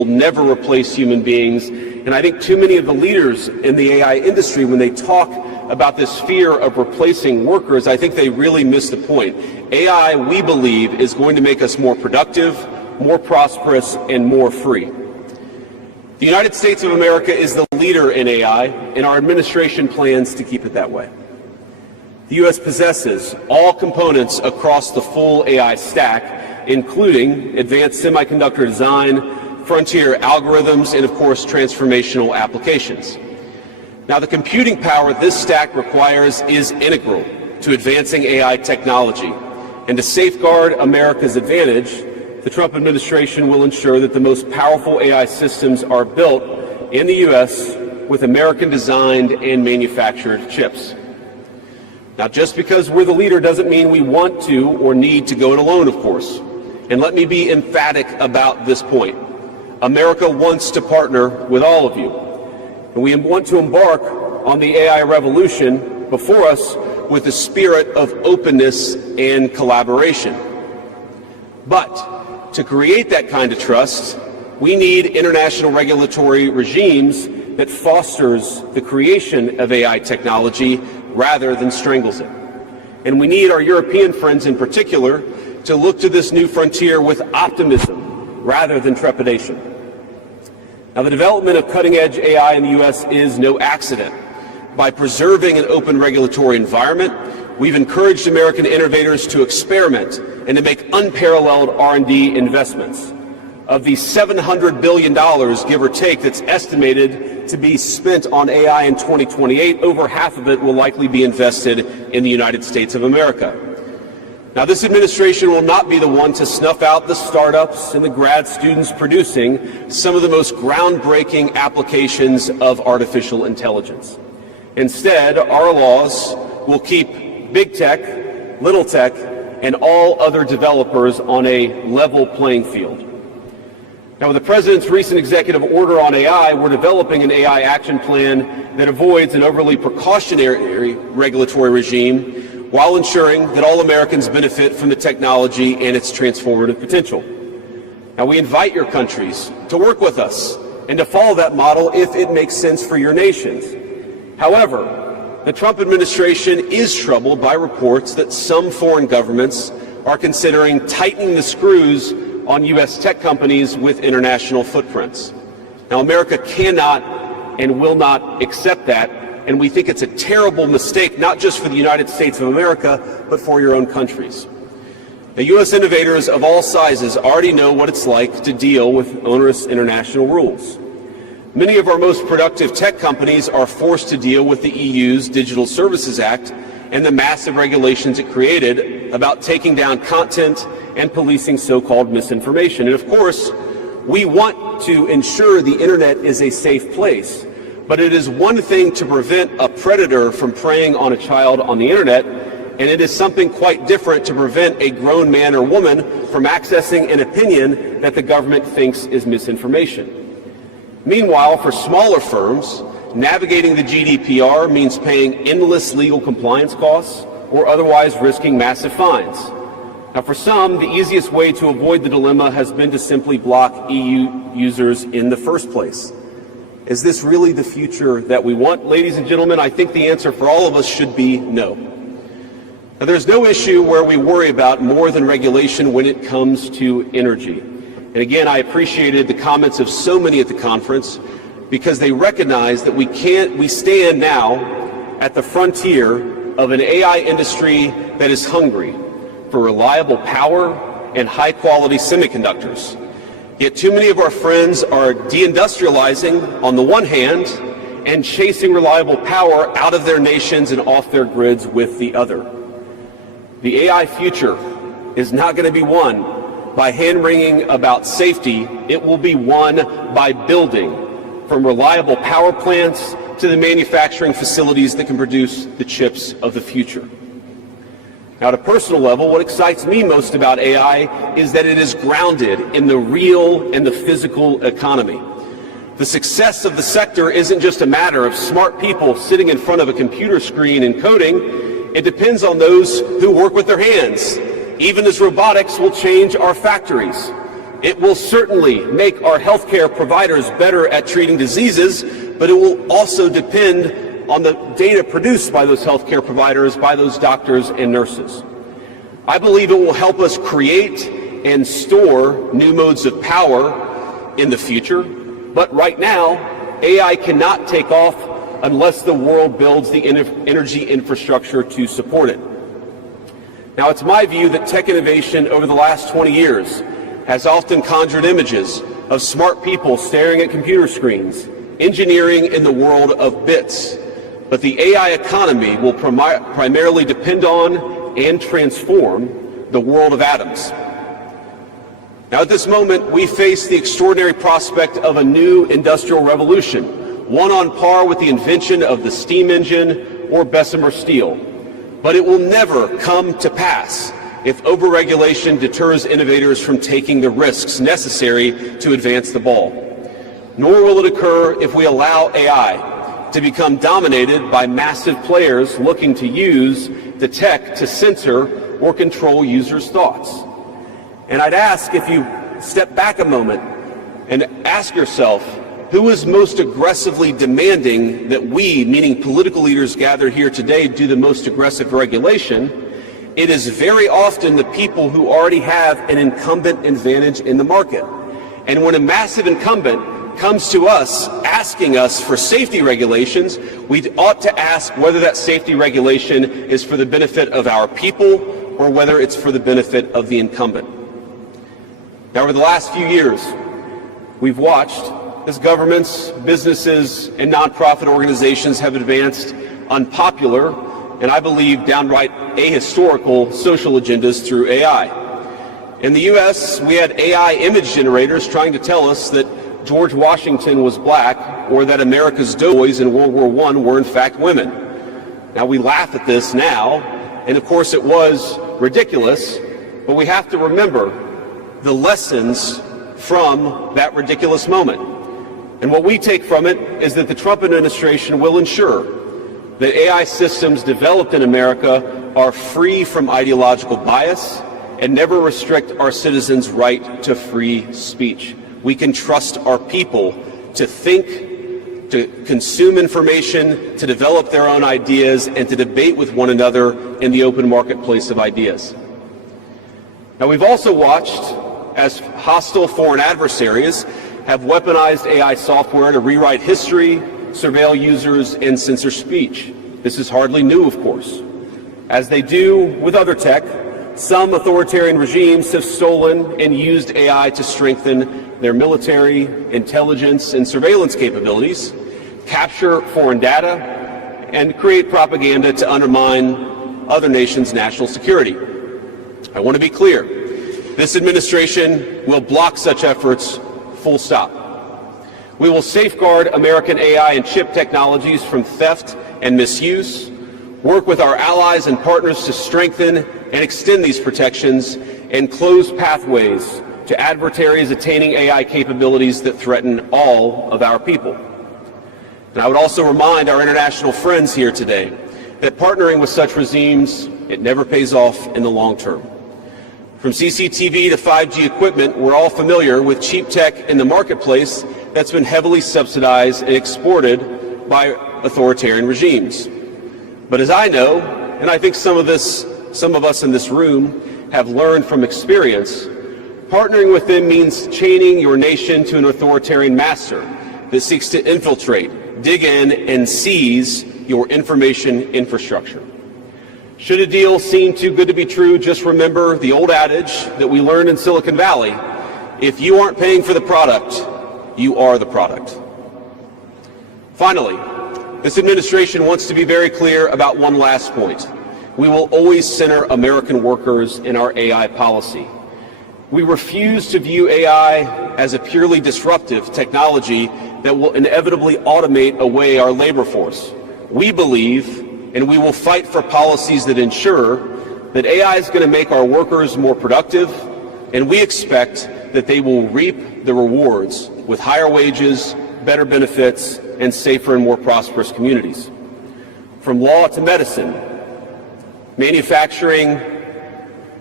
will never replace human beings. And I think too many of the leaders in the AI industry, when they talk about this fear of replacing workers, I think they really miss the point. AI, we believe, is going to make us more productive, more prosperous, and more free. The United States of America is the leader in AI, and our administration plans to keep it that way. The U.S. possesses all components across the full AI stack, including advanced semiconductor design, frontier algorithms, and of course transformational applications. Now, the computing power this stack requires is integral to advancing AI technology, and to safeguard America's advantage, the Trump administration will ensure that the most powerful AI systems are built in the U.S. with American-designed and manufactured chips. Now, just because we're the leader doesn't mean we want to or need to go it alone, of course. And let me be emphatic about this point. America wants to partner with all of you. And we want to embark on the AI revolution before us with a spirit of openness and collaboration. But to create that kind of trust, we need international regulatory regimes that fosters the creation of AI technology rather than strangles it. And we need our European friends in particular to look to this new frontier with optimism rather than trepidation. Now, the development of cutting-edge AI in the U.S. is no accident. By preserving an open regulatory environment, we've encouraged American innovators to experiment and to make unparalleled R&D investments. Of the $700 billion, give or take, that's estimated to be spent on AI in 2028, over half of it will likely be invested in the United States of America. Now, this administration will not be the one to snuff out the startups and the grad students producing some of the most groundbreaking applications of artificial intelligence. Instead, our laws will keep big tech, little tech, and all other developers on a level playing field. Now, with the President's recent executive order on AI, we're developing an AI action plan that avoids an overly precautionary regulatory regime while ensuring that all Americans benefit from the technology and its transformative potential. Now, we invite your countries to work with us and to follow that model if it makes sense for your nations. However, the Trump administration is troubled by reports that some foreign governments are considering tightening the screws on U.S. tech companies with international footprints. Now, America cannot and will not accept that, and we think it's a terrible mistake, not just for the United States of America, but for your own countries. Now, U.S. innovators of all sizes already know what it's like to deal with onerous international rules. Many of our most productive tech companies are forced to deal with the EU's Digital Services Act and the massive regulations it created about taking down content and policing so-called misinformation. And of course, we want to ensure the internet is a safe place, but it is one thing to prevent a predator from preying on a child on the internet, and it is something quite different to prevent a grown man or woman from accessing an opinion that the government thinks is misinformation. Meanwhile, for smaller firms, navigating the GDPR means paying endless legal compliance costs or otherwise risking massive fines. Now, for some, the easiest way to avoid the dilemma has been to simply block EU users in the first place. Is this really the future that we want? Ladies and gentlemen, I think the answer for all of us should be no. Now, there's no issue where we worry about more than regulation when it comes to energy. And again, I appreciated the comments of so many at the conference because they recognize that we stand now at the frontier of an AI industry that is hungry for reliable power and high-quality semiconductors. Yet too many of our friends are deindustrializing on the one hand and chasing reliable power out of their nations and off their grids with the other. The AI future is not going to be won by hand-wringing about safety. It will be won by building, from reliable power plants to the manufacturing facilities that can produce the chips of the future. Now, at a personal level, what excites me most about AI is that it is grounded in the real and the physical economy. The success of the sector isn't just a matter of smart people sitting in front of a computer screen and coding. It depends on those who work with their hands. Even as robotics will change our factories, It will certainly make our healthcare providers better at treating diseases, but it will also depend on the data produced by those healthcare providers, by those doctors and nurses. I believe it will help us create and store new modes of power in the future, but right now, AI cannot take off unless the world builds the energy infrastructure to support it. Now, it's my view that tech innovation over the last 20 years has often conjured images of smart people staring at computer screens, engineering in the world of bits. But the AI economy will primarily depend on and transform the world of atoms. Now, at this moment, we face the extraordinary prospect of a new industrial revolution, one on par with the invention of the steam engine or Bessemer steel. But it will never come to pass if overregulation deters innovators from taking the risks necessary to advance the ball. Nor will it occur if we allow AI to become dominated by massive players looking to use the tech to censor or control users' thoughts. And I'd ask if you step back a moment and ask yourself, who is most aggressively demanding that we, meaning political leaders gathered here today, do the most aggressive regulation? It is very often the people who already have an incumbent advantage in the market. And when a massive incumbent comes to us asking us for safety regulations, we ought to ask whether that safety regulation is for the benefit of our people or whether it's for the benefit of the incumbent. Now, over the last few years, we've watched as governments, businesses, and nonprofit organizations have advanced unpopular and, I believe, downright ahistorical social agendas through AI. In the U.S., we had AI image generators trying to tell us that George Washington was black or that America's doughboys in World War I were in fact women. Now, we laugh at this now, and of course it was ridiculous, but we have to remember the lessons from that ridiculous moment. And what we take from it is that the Trump administration will ensure that AI systems developed in America are free from ideological bias and never restrict our citizens' right to free speech. We can trust our people to think, to consume information, to develop their own ideas, and to debate with one another in the open marketplace of ideas. Now, we've also watched as hostile foreign adversaries have weaponized AI software to rewrite history, surveil users, and censor speech. This is hardly new, of course. As they do with other tech, some authoritarian regimes have stolen and used AI to strengthen their military, intelligence, and surveillance capabilities, capture foreign data, and create propaganda to undermine other nations' national security. I want to be clear. This administration will block such efforts, full stop. We will safeguard American AI and chip technologies from theft and misuse, work with our allies and partners to strengthen and extend these protections, and close pathways to adversaries attaining AI capabilities that threaten all of our people. And I would also remind our international friends here today that partnering with such regimes, it never pays off in the long term. From CCTV to 5G equipment, we're all familiar with cheap tech in the marketplace that's been heavily subsidized and exported by authoritarian regimes. But as I know, and I think some of us in this room have learned from experience, partnering with them means chaining your nation to an authoritarian master that seeks to infiltrate, dig in, and seize your information infrastructure. Should a deal seem too good to be true, just remember the old adage that we learned in Silicon Valley: if you aren't paying for the product, you are the product. Finally, this administration wants to be very clear about one last point. We will always center American workers in our AI policy. We refuse to view AI as a purely disruptive technology that will inevitably automate away our labor force. We believe, and we will fight for policies that ensure that AI is going to make our workers more productive, and we expect that they will reap the rewards with higher wages, better benefits, and safer and more prosperous communities. From law to medicine, manufacturing,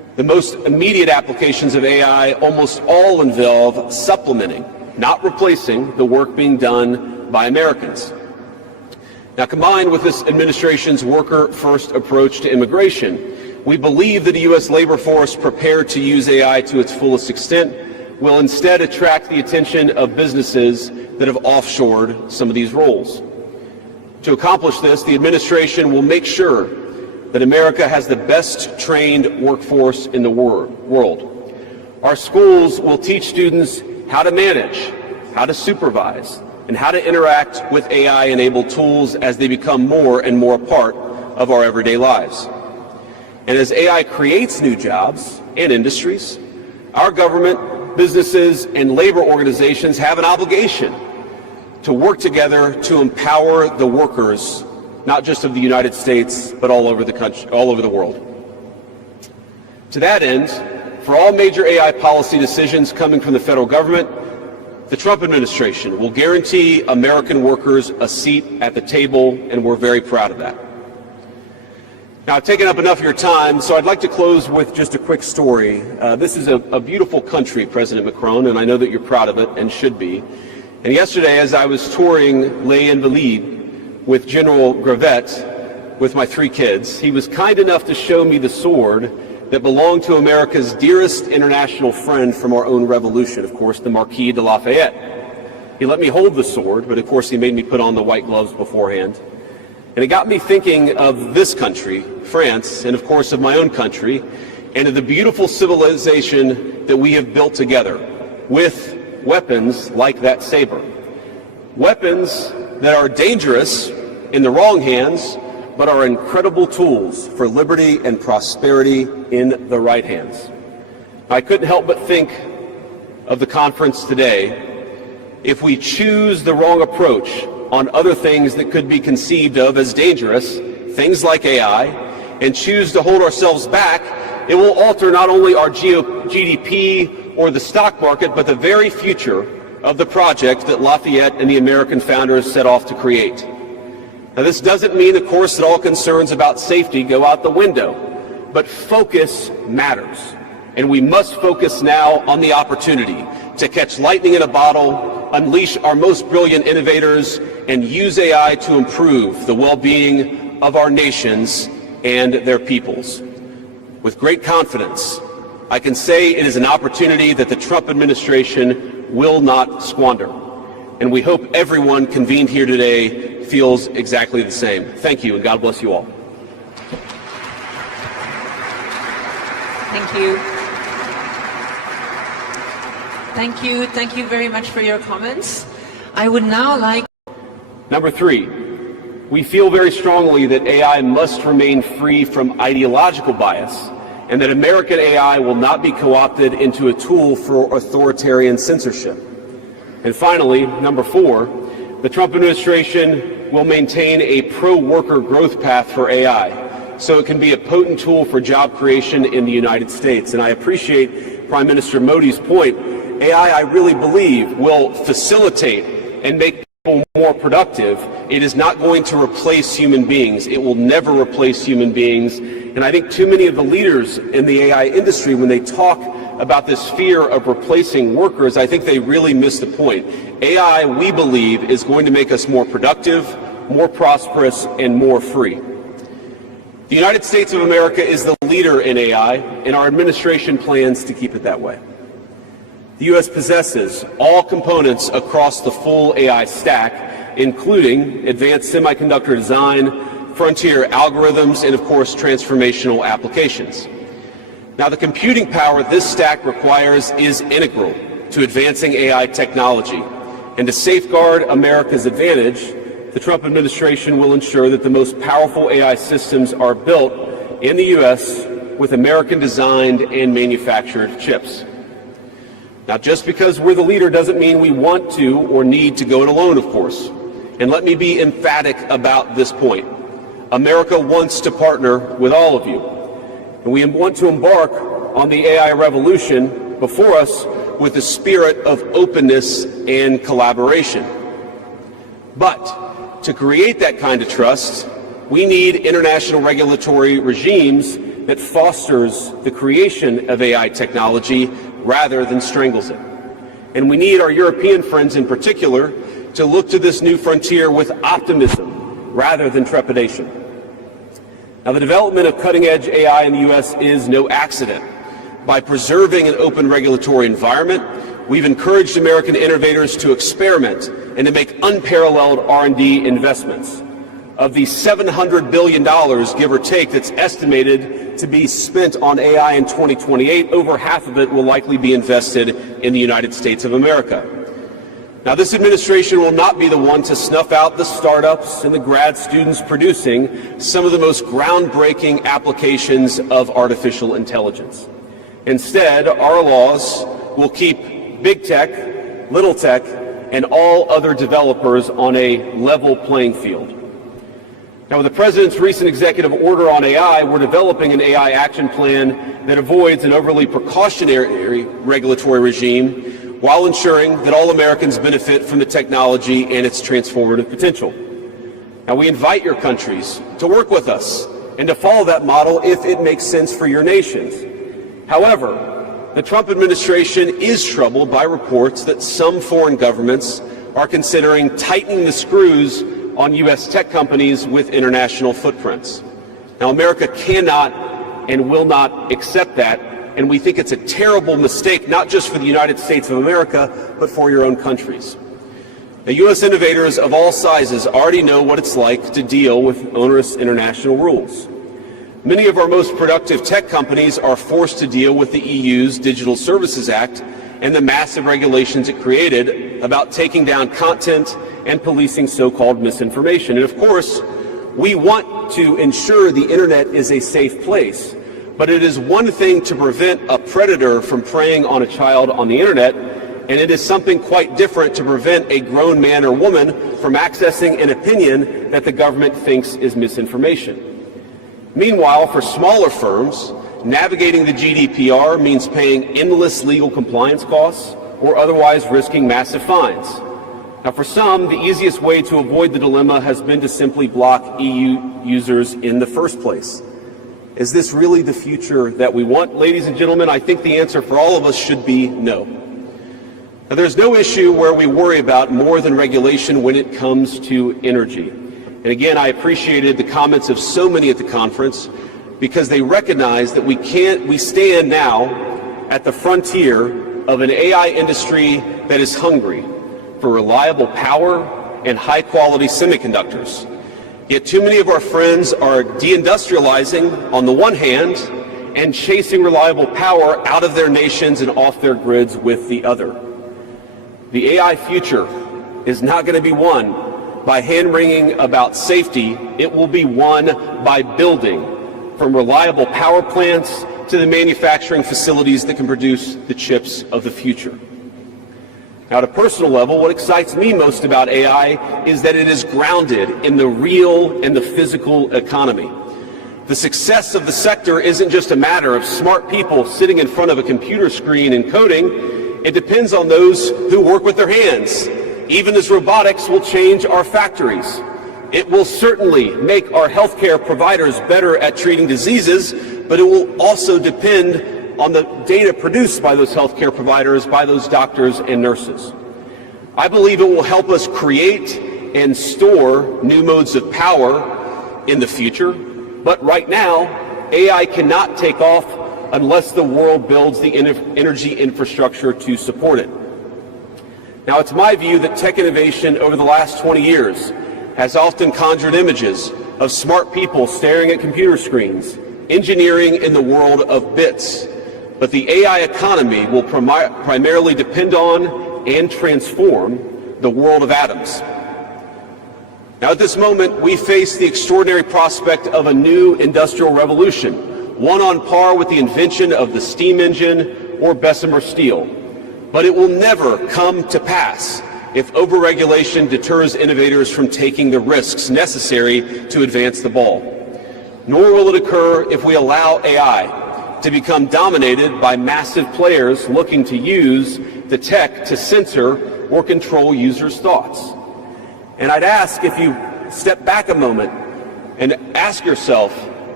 The most immediate applications of AI almost all involve supplementing, not replacing, the work being done by Americans. Now, combined with this administration's worker-first approach to immigration, we believe that a U.S. labor force prepared to use AI to its fullest extent will instead attract the attention of businesses that have offshored some of these roles. To accomplish this, the administration will make sure that America has the best trained workforce in the world. Our schools will teach students how to manage, how to supervise, and how to interact with AI-enabled tools as they become more and more a part of our everyday lives. And as AI creates new jobs and industries, our government, businesses, and labor organizations have an obligation to work together to empower the workers, not just of the United States, but all over the country, all over the world. To that end, for all major AI policy decisions coming from the federal government, the Trump administration will guarantee American workers a seat at the table, and we're very proud of that. Now, I've taken up enough of your time, so I'd like to close with just a quick story. This is a beautiful country, President Macron, and I know that you're proud of it and should be. And yesterday, as I was touring Les Invalides with General Gravette with my 3 kids, he was kind enough to show me the sword that belonged to America's dearest international friend from our own revolution, of course, the Marquis de Lafayette. He let me hold the sword, but of course he made me put on the white gloves beforehand. And it got me thinking of this country, France, and of course of my own country, and of the beautiful civilization that we have built together with weapons like that saber. Weapons that are dangerous in the wrong hands, but are incredible tools for liberty and prosperity in the right hands. I couldn't help but think of the conference today. If we choose the wrong approach on other things that could be conceived of as dangerous, things like AI, and choose to hold ourselves back, it will alter not only our GDP or the stock market, but the very future of the project that Lafayette and the American founders set off to create. Now, this doesn't mean, of course, that all concerns about safety go out the window, but focus matters. And we must focus now on the opportunity to catch lightning in a bottle, unleash our most brilliant innovators, and use AI to improve the well-being of our nations and their peoples. With great confidence, I can say it is an opportunity that the Trump administration will not squander. And we hope everyone convened here today feels exactly the same. Thank you, and God bless you all. Thank you. Thank you. Thank you very much for your comments. I would now like... Number 3, we feel very strongly that AI must remain free from ideological bias, and that American AI will not be co-opted into a tool for authoritarian censorship. And finally, number 4, the Trump administration will maintain a pro-worker growth path for AI, so it can be a potent tool for job creation in the United States. And I appreciate Prime Minister Modi's point. AI, I really believe, will facilitate and make people more productive. It is not going to replace human beings. It will never replace human beings. And I think too many of the leaders in the AI industry, when they talk about this fear of replacing workers, I think they really miss the point. AI, we believe, is going to make us more productive, more prosperous, and more free. The United States of America is the leader in AI, and our administration plans to keep it that way. The U.S. possesses all components across the full AI stack, including advanced semiconductor design, frontier algorithms, and of course transformational applications. Now, the computing power this stack requires is integral to advancing AI technology, and to safeguard America's advantage, the Trump administration will ensure that the most powerful AI systems are built in the U.S. with American-designed and manufactured chips. Now, just because we're the leader doesn't mean we want to or need to go it alone, of course. And let me be emphatic about this point. America wants to partner with all of you. And we want to embark on the AI revolution before us with a spirit of openness and collaboration. But to create that kind of trust, we need international regulatory regimes that fosters the creation of AI technology rather than strangles it. And we need our European friends in particular to look to this new frontier with optimism rather than trepidation. Now, the development of cutting-edge AI in the U.S. is no accident. By preserving an open regulatory environment, we've encouraged American innovators to experiment and to make unparalleled R&D investments. Of the $700 billion, give or take, that's estimated to be spent on AI in 2028, over half of it will likely be invested in the United States of America. Now, this administration will not be the one to snuff out the startups and the grad students producing some of the most groundbreaking applications of artificial intelligence. Instead, our laws will keep big tech, little tech, and all other developers on a level playing field. Now, with the President's recent executive order on AI, we're developing an AI action plan that avoids an overly precautionary regulatory regime while ensuring that all Americans benefit from the technology and its transformative potential. Now, we invite your countries to work with us and to follow that model if it makes sense for your nations. However, the Trump administration is troubled by reports that some foreign governments are considering tightening the screws on U.S. tech companies with international footprints. Now, America cannot and will not accept that, and we think it's a terrible mistake, not just for the United States of America, but for your own countries. Now, U.S. innovators of all sizes already know what it's like to deal with onerous international rules. Many of our most productive tech companies are forced to deal with the EU's Digital Services Act and the massive regulations it created about taking down content and policing so-called misinformation. And of course, we want to ensure the internet is a safe place, but it is one thing to prevent a predator from preying on a child on the internet, and it is something quite different to prevent a grown man or woman from accessing an opinion that the government thinks is misinformation. Meanwhile, for smaller firms, navigating the GDPR means paying endless legal compliance costs or otherwise risking massive fines. Now, for some, the easiest way to avoid the dilemma has been to simply block EU users in the first place. Is this really the future that we want? Ladies and gentlemen, I think the answer for all of us should be no. Now, there's no issue where we worry about more than regulation when it comes to energy. And again, I appreciated the comments of so many at the conference because they recognize that we stand now at the frontier of an AI industry that is hungry for reliable power and high-quality semiconductors. Yet too many of our friends are deindustrializing on the one hand and chasing reliable power out of their nations and off their grids with the other. The AI future is not going to be won by hand-wringing about safety. It will be won by building, from reliable power plants to the manufacturing facilities that can produce the chips of the future. Now, at a personal level, what excites me most about AI is that it is grounded in the real and the physical economy. The success of the sector isn't just a matter of smart people sitting in front of a computer screen and coding. It depends on those who work with their hands. Even as robotics will change our factories, it will certainly make our healthcare providers better at treating diseases, but it will also depend on the data produced by those healthcare providers, by those doctors and nurses. I believe it will help us create and store new modes of power in the future, but right now, AI cannot take off unless the world builds the energy infrastructure to support it. Now, it's my view that tech innovation over the last 20 years has often conjured images of smart people staring at computer screens, engineering in the world of bits. But the AI economy will primarily depend on and transform the world of atoms. Now, at this moment, we face the extraordinary prospect of a new industrial revolution, one on par with the invention of the steam engine or Bessemer steel. But it will never come to pass if overregulation deters innovators from taking the risks necessary to advance the ball. Nor will it occur if we allow AI to become dominated by massive players looking to use the tech to censor or control users' thoughts. And I'd ask if you step back a moment and ask yourself,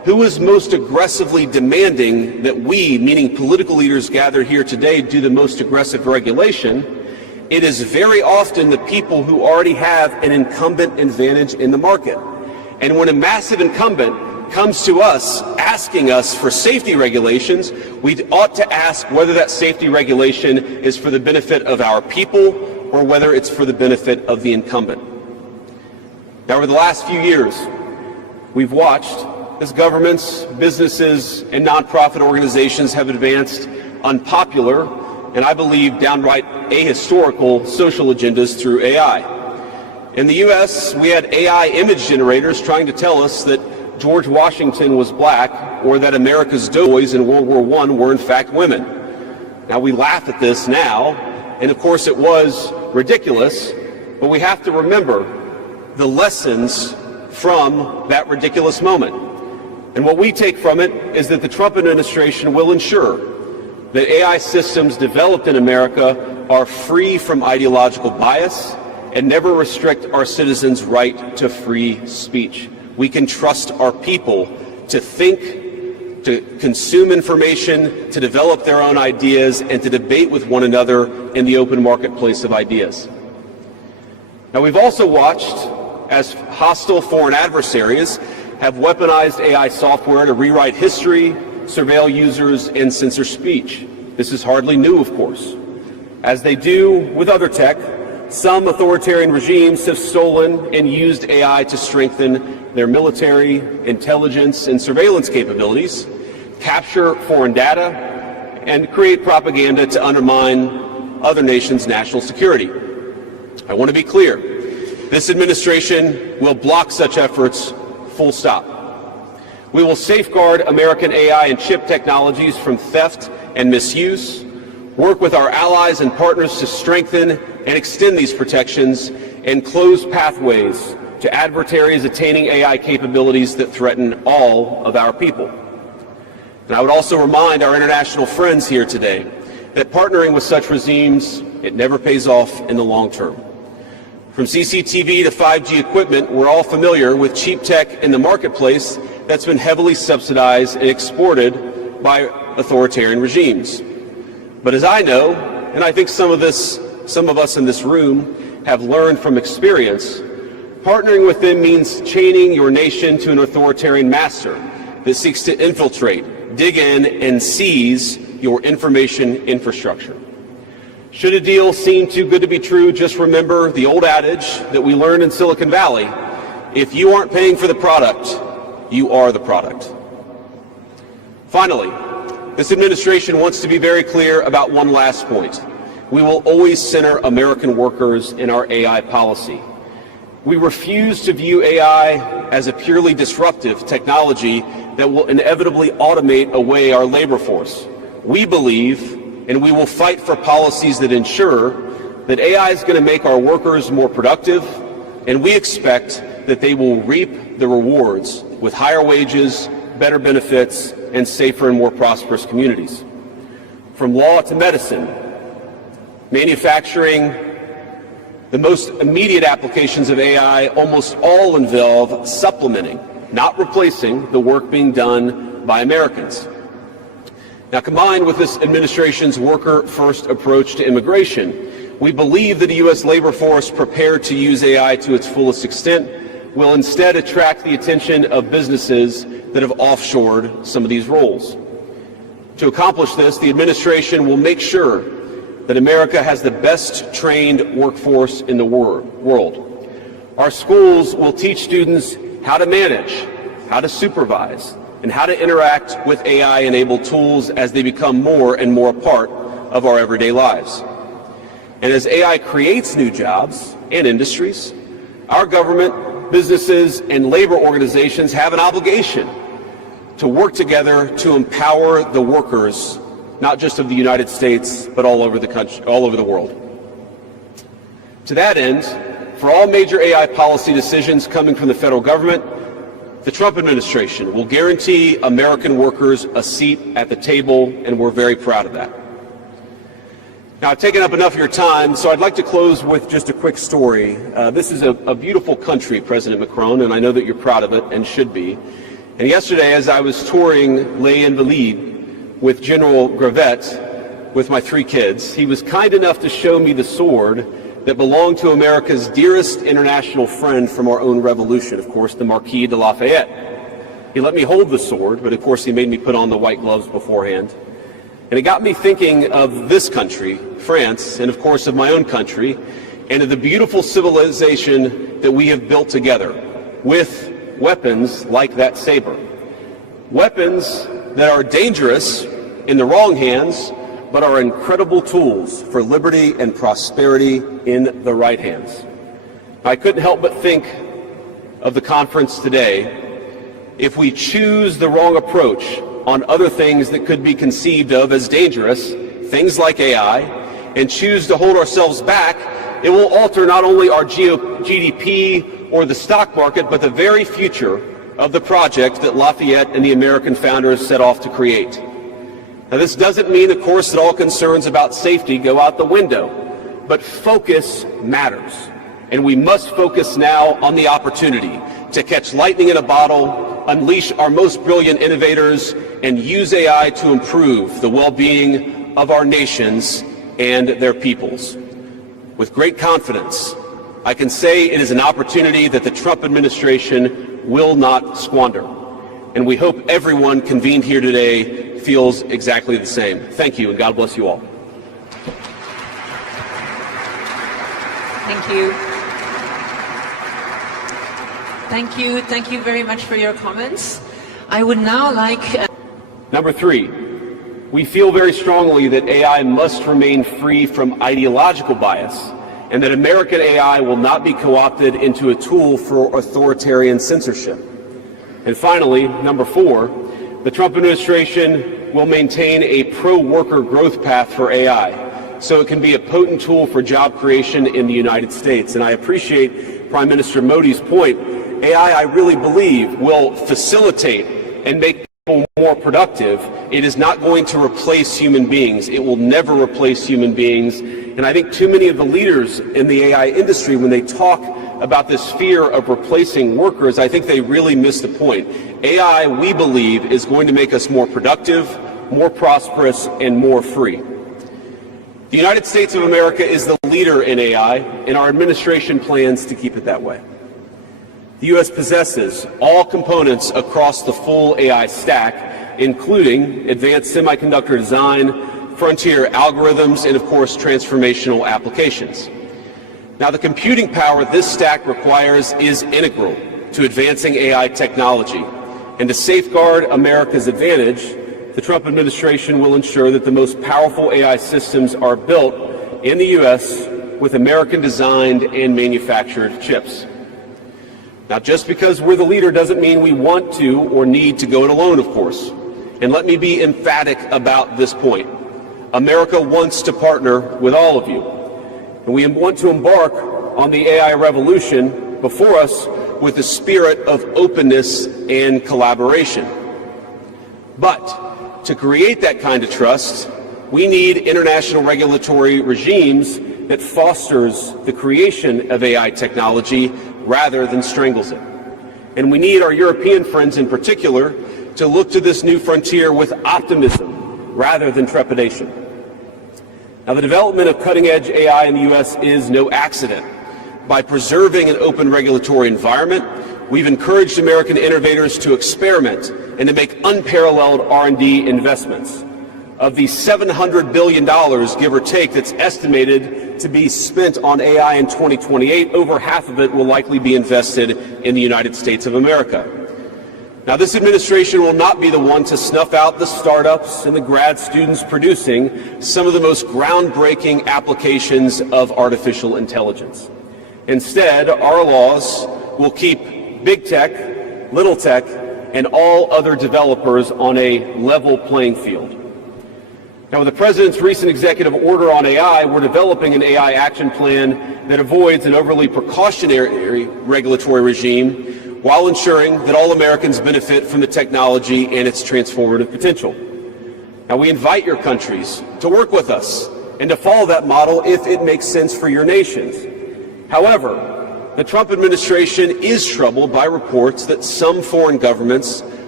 who is most aggressively demanding that we, meaning political leaders gathered here today, do the most aggressive regulation, it is very often the people who already have an incumbent advantage in the market. And when a massive incumbent comes to us asking us for safety regulations, we ought to ask whether that safety regulation is for the benefit of our people or whether it's for the benefit of the incumbent. Now, over the last few years, we've watched as governments, businesses, and nonprofit organizations have advanced unpopular and, I believe, downright ahistorical social agendas through AI. In the U.S., we had AI image generators trying to tell us that George Washington was black or that America's doughboys in World War I were in fact women. Now, we laugh at this now, and of course it was ridiculous, but we have to remember the lessons from that ridiculous moment. And what we take from it is that the Trump administration will ensure that AI systems developed in America are free from ideological bias and never restrict our citizens' right to free speech. We can trust our people to think, to consume information, to develop their own ideas, and to debate with one another in the open marketplace of ideas. Now, we've also watched as hostile foreign adversaries have weaponized AI software to rewrite history, surveil users, and censor speech. This is hardly new, of course. As they do with other tech, some authoritarian regimes have stolen and used AI to strengthen their military, intelligence, and surveillance capabilities, capture foreign data, and create propaganda to undermine other nations' national security. I want to be clear. This administration will block such efforts, full stop. We will safeguard American AI and chip technologies from theft and misuse, work with our allies and partners to strengthen and extend these protections, and close pathways to adversaries attaining AI capabilities that threaten all of our people. And I would also remind our international friends here today that partnering with such regimes, it never pays off in the long term. From CCTV to 5G equipment, we're all familiar with cheap tech in the marketplace that's been heavily subsidized and exported by authoritarian regimes. But as I know, and I think some of us in this room have learned from experience, partnering with them means chaining your nation to an authoritarian master that seeks to infiltrate, dig in, and seize your information infrastructure. Should a deal seem too good to be true, just remember the old adage that we learned in Silicon Valley: if you aren't paying for the product, you are the product. Finally, this administration wants to be very clear about one last point. We will always center American workers in our AI policy. We refuse to view AI as a purely disruptive technology that will inevitably automate away our labor force. We believe, and we will fight for policies that ensure that AI is going to make our workers more productive, and we expect that they will reap the rewards with higher wages, better benefits, and safer and more prosperous communities. From law to medicine, manufacturing, the most immediate applications of AI almost all involve supplementing, not replacing, the work being done by Americans. Now, combined with this administration's worker-first approach to immigration, we believe that a U.S. labor force prepared to use AI to its fullest extent will instead attract the attention of businesses that have offshored some of these roles. To accomplish this, the administration will make sure that America has the best trained workforce in the world. Our schools will teach students how to manage, how to supervise, and how to interact with AI-enabled tools as they become more and more a part of our everyday lives. And as AI creates new jobs and industries, our government, businesses, and labor organizations have an obligation to work together to empower the workers, not just of the United States, but all over the country, all over the world. To that end, for all major AI policy decisions coming from the federal government, the Trump administration will guarantee American workers a seat at the table, and we're very proud of that. Now, I've taken up enough of your time, so I'd like to close with just a quick story. This is a beautiful country, President Macron, and I know that you're proud of it and should be. And yesterday, as I was touring Les Invalides with General Gravette with my 3 kids, he was kind enough to show me the sword that belonged to America's dearest international friend from our own revolution, of course, the Marquis de Lafayette. He let me hold the sword, but of course he made me put on the white gloves beforehand. And it got me thinking of this country, France, and of course of my own country, and of the beautiful civilization that we have built together with weapons like that saber. Weapons that are dangerous in the wrong hands, but are incredible tools for liberty and prosperity in the right hands. I couldn't help but think of the conference today. If we choose the wrong approach on other things that could be conceived of as dangerous, things like AI, and choose to hold ourselves back, it will alter not only our GDP or the stock market, but the very future of the project that Lafayette and the American founders set off to create. Now, this doesn't mean, of course, that all concerns about safety go out the window, but focus matters. And we must focus now on the opportunity to catch lightning in a bottle, unleash our most brilliant innovators, and use AI to improve the well-being of our nations and their peoples. With great confidence, I can say it is an opportunity that the Trump administration will not squander. And we hope everyone convened here today feels exactly the same. Thank you, and God bless you all. Thank you. Thank you. Thank you very much for your comments. I would now like... Number 3, we feel very strongly that AI must remain free from ideological bias, and that American AI will not be co-opted into a tool for authoritarian censorship. And finally, number 4, the Trump administration will maintain a pro-worker growth path for AI, so it can be a potent tool for job creation in the United States. And I appreciate Prime Minister Modi's point. AI, I really believe, will facilitate and make people more productive. It is not going to replace human beings. It will never replace human beings. And I think too many of the leaders in the AI industry, when they talk about this fear of replacing workers, I think they really miss the point. AI, we believe, is going to make us more productive, more prosperous, and more free. The United States of America is the leader in AI, and our administration plans to keep it that way. The U.S. possesses all components across the full AI stack, including advanced semiconductor design, frontier algorithms, and of course transformational applications. Now, the computing power this stack requires is integral to advancing AI technology, and to safeguard America's advantage, the Trump administration will ensure that the most powerful AI systems are built in the U.S. with American-designed and manufactured chips. Now, just because we're the leader doesn't mean we want to or need to go it alone, of course. And let me be emphatic about this point. America wants to partner with all of you. And we want to embark on the AI revolution before us with a spirit of openness and collaboration. But to create that kind of trust, we need international regulatory regimes that fosters the creation of AI technology rather than strangles it. And we need our European friends in particular to look to this new frontier with optimism rather than trepidation. Now, the development of cutting-edge AI in the U.S. is no accident. By preserving an open regulatory environment, we've encouraged American innovators to experiment and to make unparalleled R&D investments. Of the $700 billion, give or take, that's estimated to be spent on AI in 2028, over half of it will likely be invested in the United States of America. Now, this administration will not be the one to snuff out the startups and the grad students producing some of the most groundbreaking applications of artificial intelligence. Instead, our laws will keep big tech, little tech, and all other developers on a level playing field. Now, with the President's recent executive order on AI, we're developing an AI action plan that avoids an overly precautionary regulatory regime while ensuring that all Americans benefit from the technology and its transformative potential. Now, we invite your countries to work with us and to follow that model if it makes sense for your nations. However, the Trump administration is troubled by reports that some foreign governments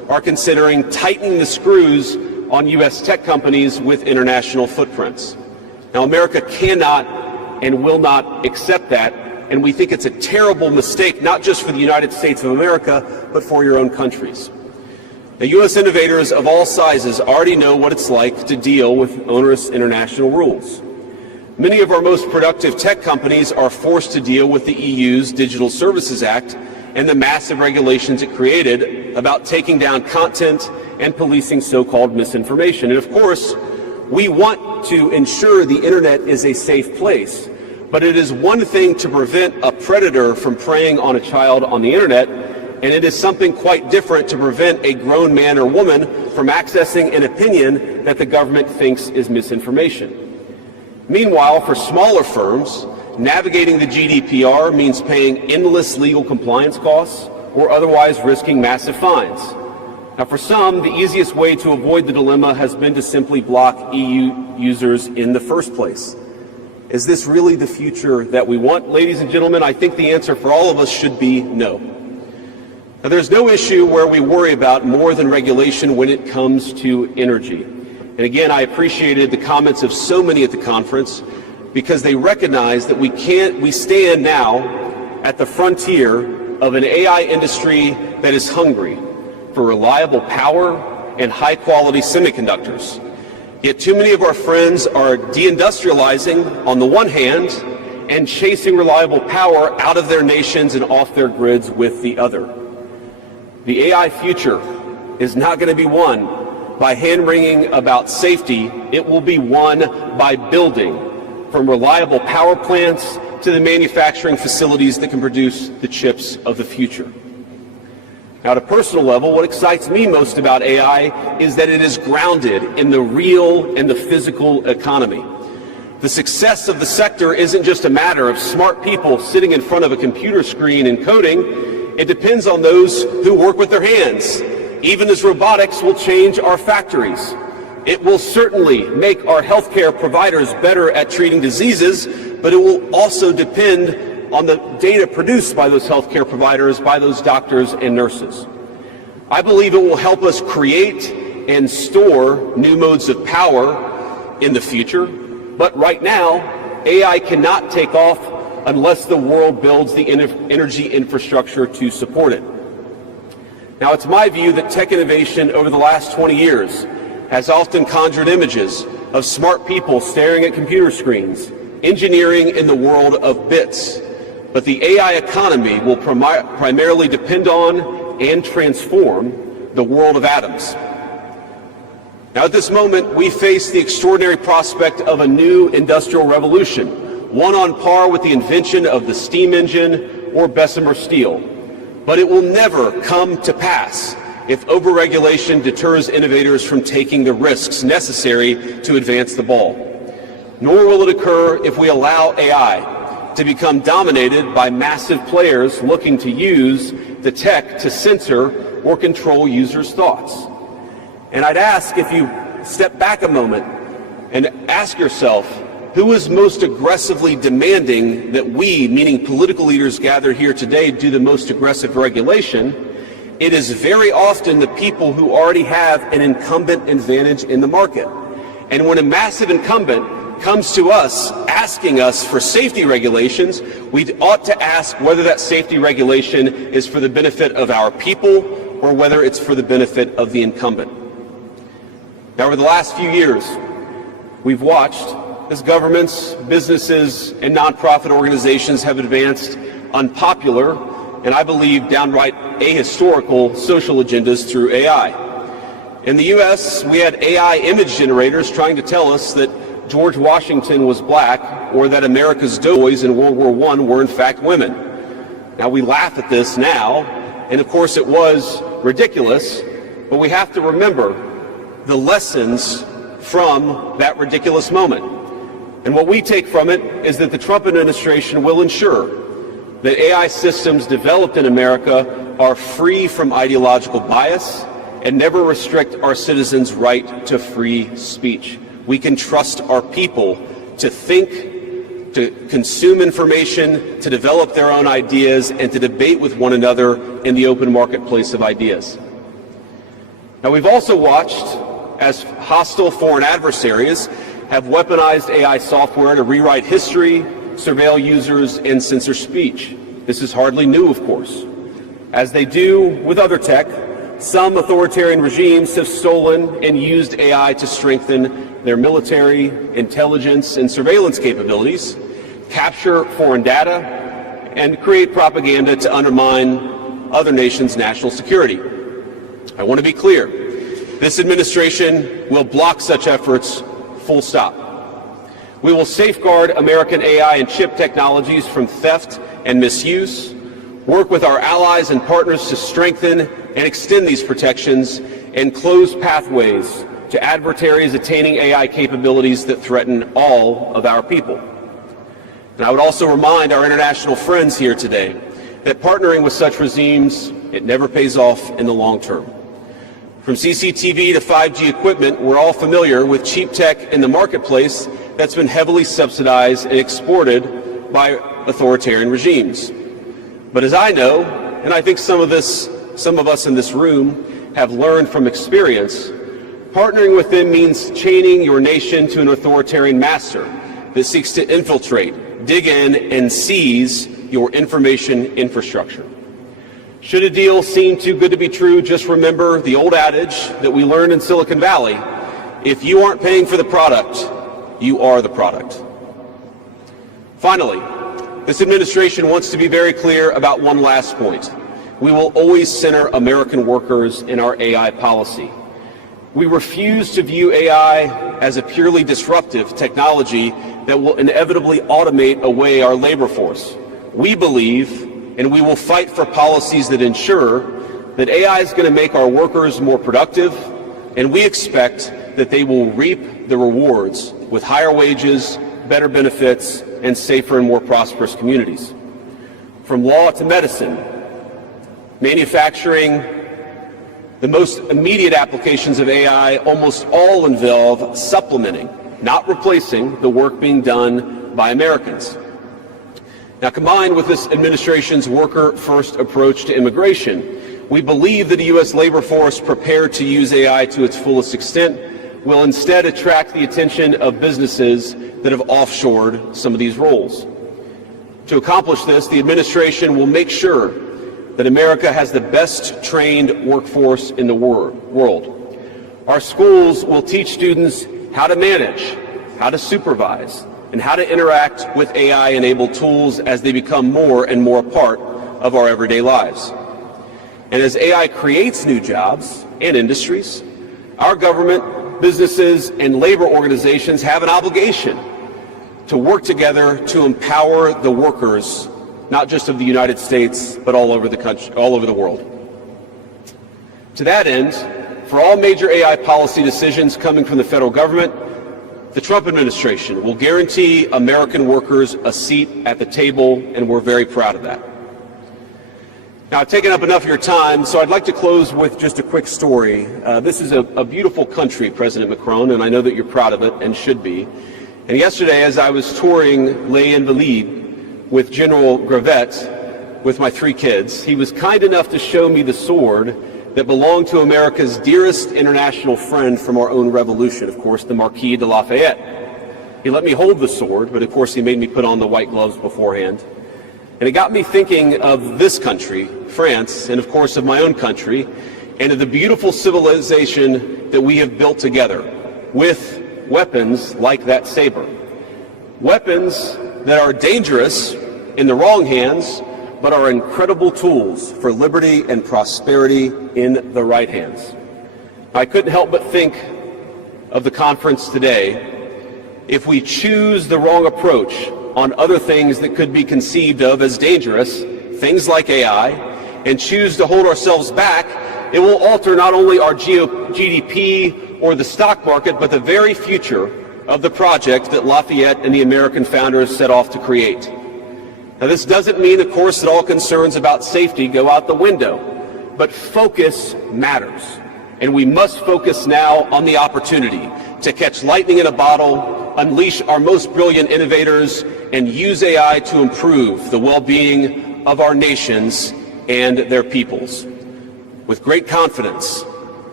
are considering tightening the screws on U.S. tech companies with international footprints. Now, America cannot and will not accept that, and we think it's a terrible mistake, not just for the United States of America, but for your own countries. Now, U.S. innovators of all sizes already know what it's like to deal with onerous international rules. Many of our most productive tech companies are forced to deal with the EU's Digital Services Act and the massive regulations it created about taking down content and policing so-called misinformation. And of course, we want to ensure the internet is a safe place, but it is one thing to prevent a predator from preying on a child on the internet, and it is something quite different to prevent a grown man or woman from accessing an opinion that the government thinks is misinformation. Meanwhile, for smaller firms, navigating the GDPR means paying endless legal compliance costs or otherwise risking massive fines. Now, for some, the easiest way to avoid the dilemma has been to simply block EU users in the first place. Is this really the future that we want? Ladies and gentlemen, I think the answer for all of us should be no. Now, there's no issue where we worry about more than regulation when it comes to energy. And again, I appreciated the comments of so many at the conference because they recognize that we stand now at the frontier of an AI industry that is hungry for reliable power and high-quality semiconductors. Yet too many of our friends are deindustrializing on the one hand and chasing reliable power out of their nations and off their grids with the other. The AI future is not going to be won by hand-wringing about safety. It will be won by building, from reliable power plants to the manufacturing facilities that can produce the chips of the future. Now, at a personal level, what excites me most about AI is that it is grounded in the real and the physical economy. The success of the sector isn't just a matter of smart people sitting in front of a computer screen and coding. It depends on those who work with their hands. Even as robotics will change our factories, it will certainly make our healthcare providers better at treating diseases, but it will also depend on the data produced by those healthcare providers, by those doctors and nurses. I believe it will help us create and store new modes of power in the future, but right now, AI cannot take off unless the world builds the energy infrastructure to support it. Now, it's my view that tech innovation over the last 20 years has often conjured images of smart people staring at computer screens, engineering in the world of bits. But the AI economy will primarily depend on and transform the world of atoms. Now, at this moment, we face the extraordinary prospect of a new industrial revolution, one on par with the invention of the steam engine or Bessemer steel. But it will never come to pass if overregulation deters innovators from taking the risks necessary to advance the ball. Nor will it occur if we allow AI to become dominated by massive players looking to use the tech to censor or control users' thoughts. And I'd ask if you step back a moment and ask yourself, who is most aggressively demanding that we, meaning political leaders gathered here today, do the most aggressive regulation? It is very often the people who already have an incumbent advantage in the market. And when a massive incumbent comes to us asking us for safety regulations, we ought to ask whether that safety regulation is for the benefit of our people or whether it's for the benefit of the incumbent. Now, over the last few years, we've watched as governments, businesses, and nonprofit organizations have advanced unpopular and, I believe, downright ahistorical social agendas through AI. In the U.S., we had AI image generators trying to tell us that George Washington was black or that America's doughboys in World War I were in fact women. Now, we laugh at this now, and of course it was ridiculous, but we have to remember the lessons from that ridiculous moment. And what we take from it is that the Trump administration will ensure that AI systems developed in America are free from ideological bias and never restrict our citizens' right to free speech. We can trust our people to think, to consume information, to develop their own ideas, and to debate with one another in the open marketplace of ideas. Now, we've also watched as hostile foreign adversaries have weaponized AI software to rewrite history, surveil users, and censor speech. This is hardly new, of course. As they do with other tech, some authoritarian regimes have stolen and used AI to strengthen their military, intelligence, and surveillance capabilities, capture foreign data, and create propaganda to undermine other nations' national security. I want to be clear. This administration will block such efforts, full stop. We will safeguard American AI and chip technologies from theft and misuse, work with our allies and partners to strengthen and extend these protections, and close pathways to adversaries attaining AI capabilities that threaten all of our people. And I would also remind our international friends here today that partnering with such regimes, it never pays off in the long term. From CCTV to 5G equipment, we're all familiar with cheap tech in the marketplace that's been heavily subsidized and exported by authoritarian regimes. But as I know, and I think some of us in this room have learned from experience, partnering with them means chaining your nation to an authoritarian master that seeks to infiltrate, dig in, and seize your information infrastructure. Should a deal seem too good to be true, just remember the old adage that we learned in Silicon Valley: if you aren't paying for the product, you are the product. Finally, this administration wants to be very clear about one last point. We will always center American workers in our AI policy. We refuse to view AI as a purely disruptive technology that will inevitably automate away our labor force. We believe, and we will fight for policies that ensure that AI is going to make our workers more productive, and we expect that they will reap the rewards with higher wages, better benefits, and safer and more prosperous communities. From law to medicine, manufacturing, the most immediate applications of AI almost all involve supplementing, not replacing, the work being done by Americans. Now, combined with this administration's worker-first approach to immigration, we believe that a U.S. labor force prepared to use AI to its fullest extent will instead attract the attention of businesses that have offshored some of these roles. To accomplish this, the administration will make sure that America has the best trained workforce in the world. Our schools will teach students how to manage, how to supervise, and how to interact with AI-enabled tools as they become more and more a part of our everyday lives. And as AI creates new jobs and industries, our government, businesses, and labor organizations have an obligation to work together to empower the workers, not just of the United States, but all over the country, all over the world. To that end, for all major AI policy decisions coming from the federal government, the Trump administration will guarantee American workers a seat at the table, and we're very proud of that. Now, I've taken up enough of your time, so I'd like to close with just a quick story. This is a beautiful country, President Macron, and I know that you're proud of it and should be. And yesterday, as I was touring Les Invalides with General Gravet with my 3 kids, he was kind enough to show me the sword that belonged to America's dearest international friend from our own revolution, of course, the Marquis de Lafayette. He let me hold the sword, but of course he made me put on the white gloves beforehand. And it got me thinking of this country, France, and of course of my own country, and of the beautiful civilization that we have built together with weapons like that saber. Weapons that are dangerous in the wrong hands, but are incredible tools for liberty and prosperity in the right hands. I couldn't help but think of the conference today. If we choose the wrong approach on other things that could be conceived of as dangerous, things like AI, and choose to hold ourselves back, it will alter not only our GDP or the stock market, but the very future of the project that Lafayette and the American founders set off to create. Now, this doesn't mean, of course, that all concerns about safety go out the window, but focus matters. And we must focus now on the opportunity to catch lightning in a bottle, unleash our most brilliant innovators, and use AI to improve the well-being of our nations and their peoples. With great confidence,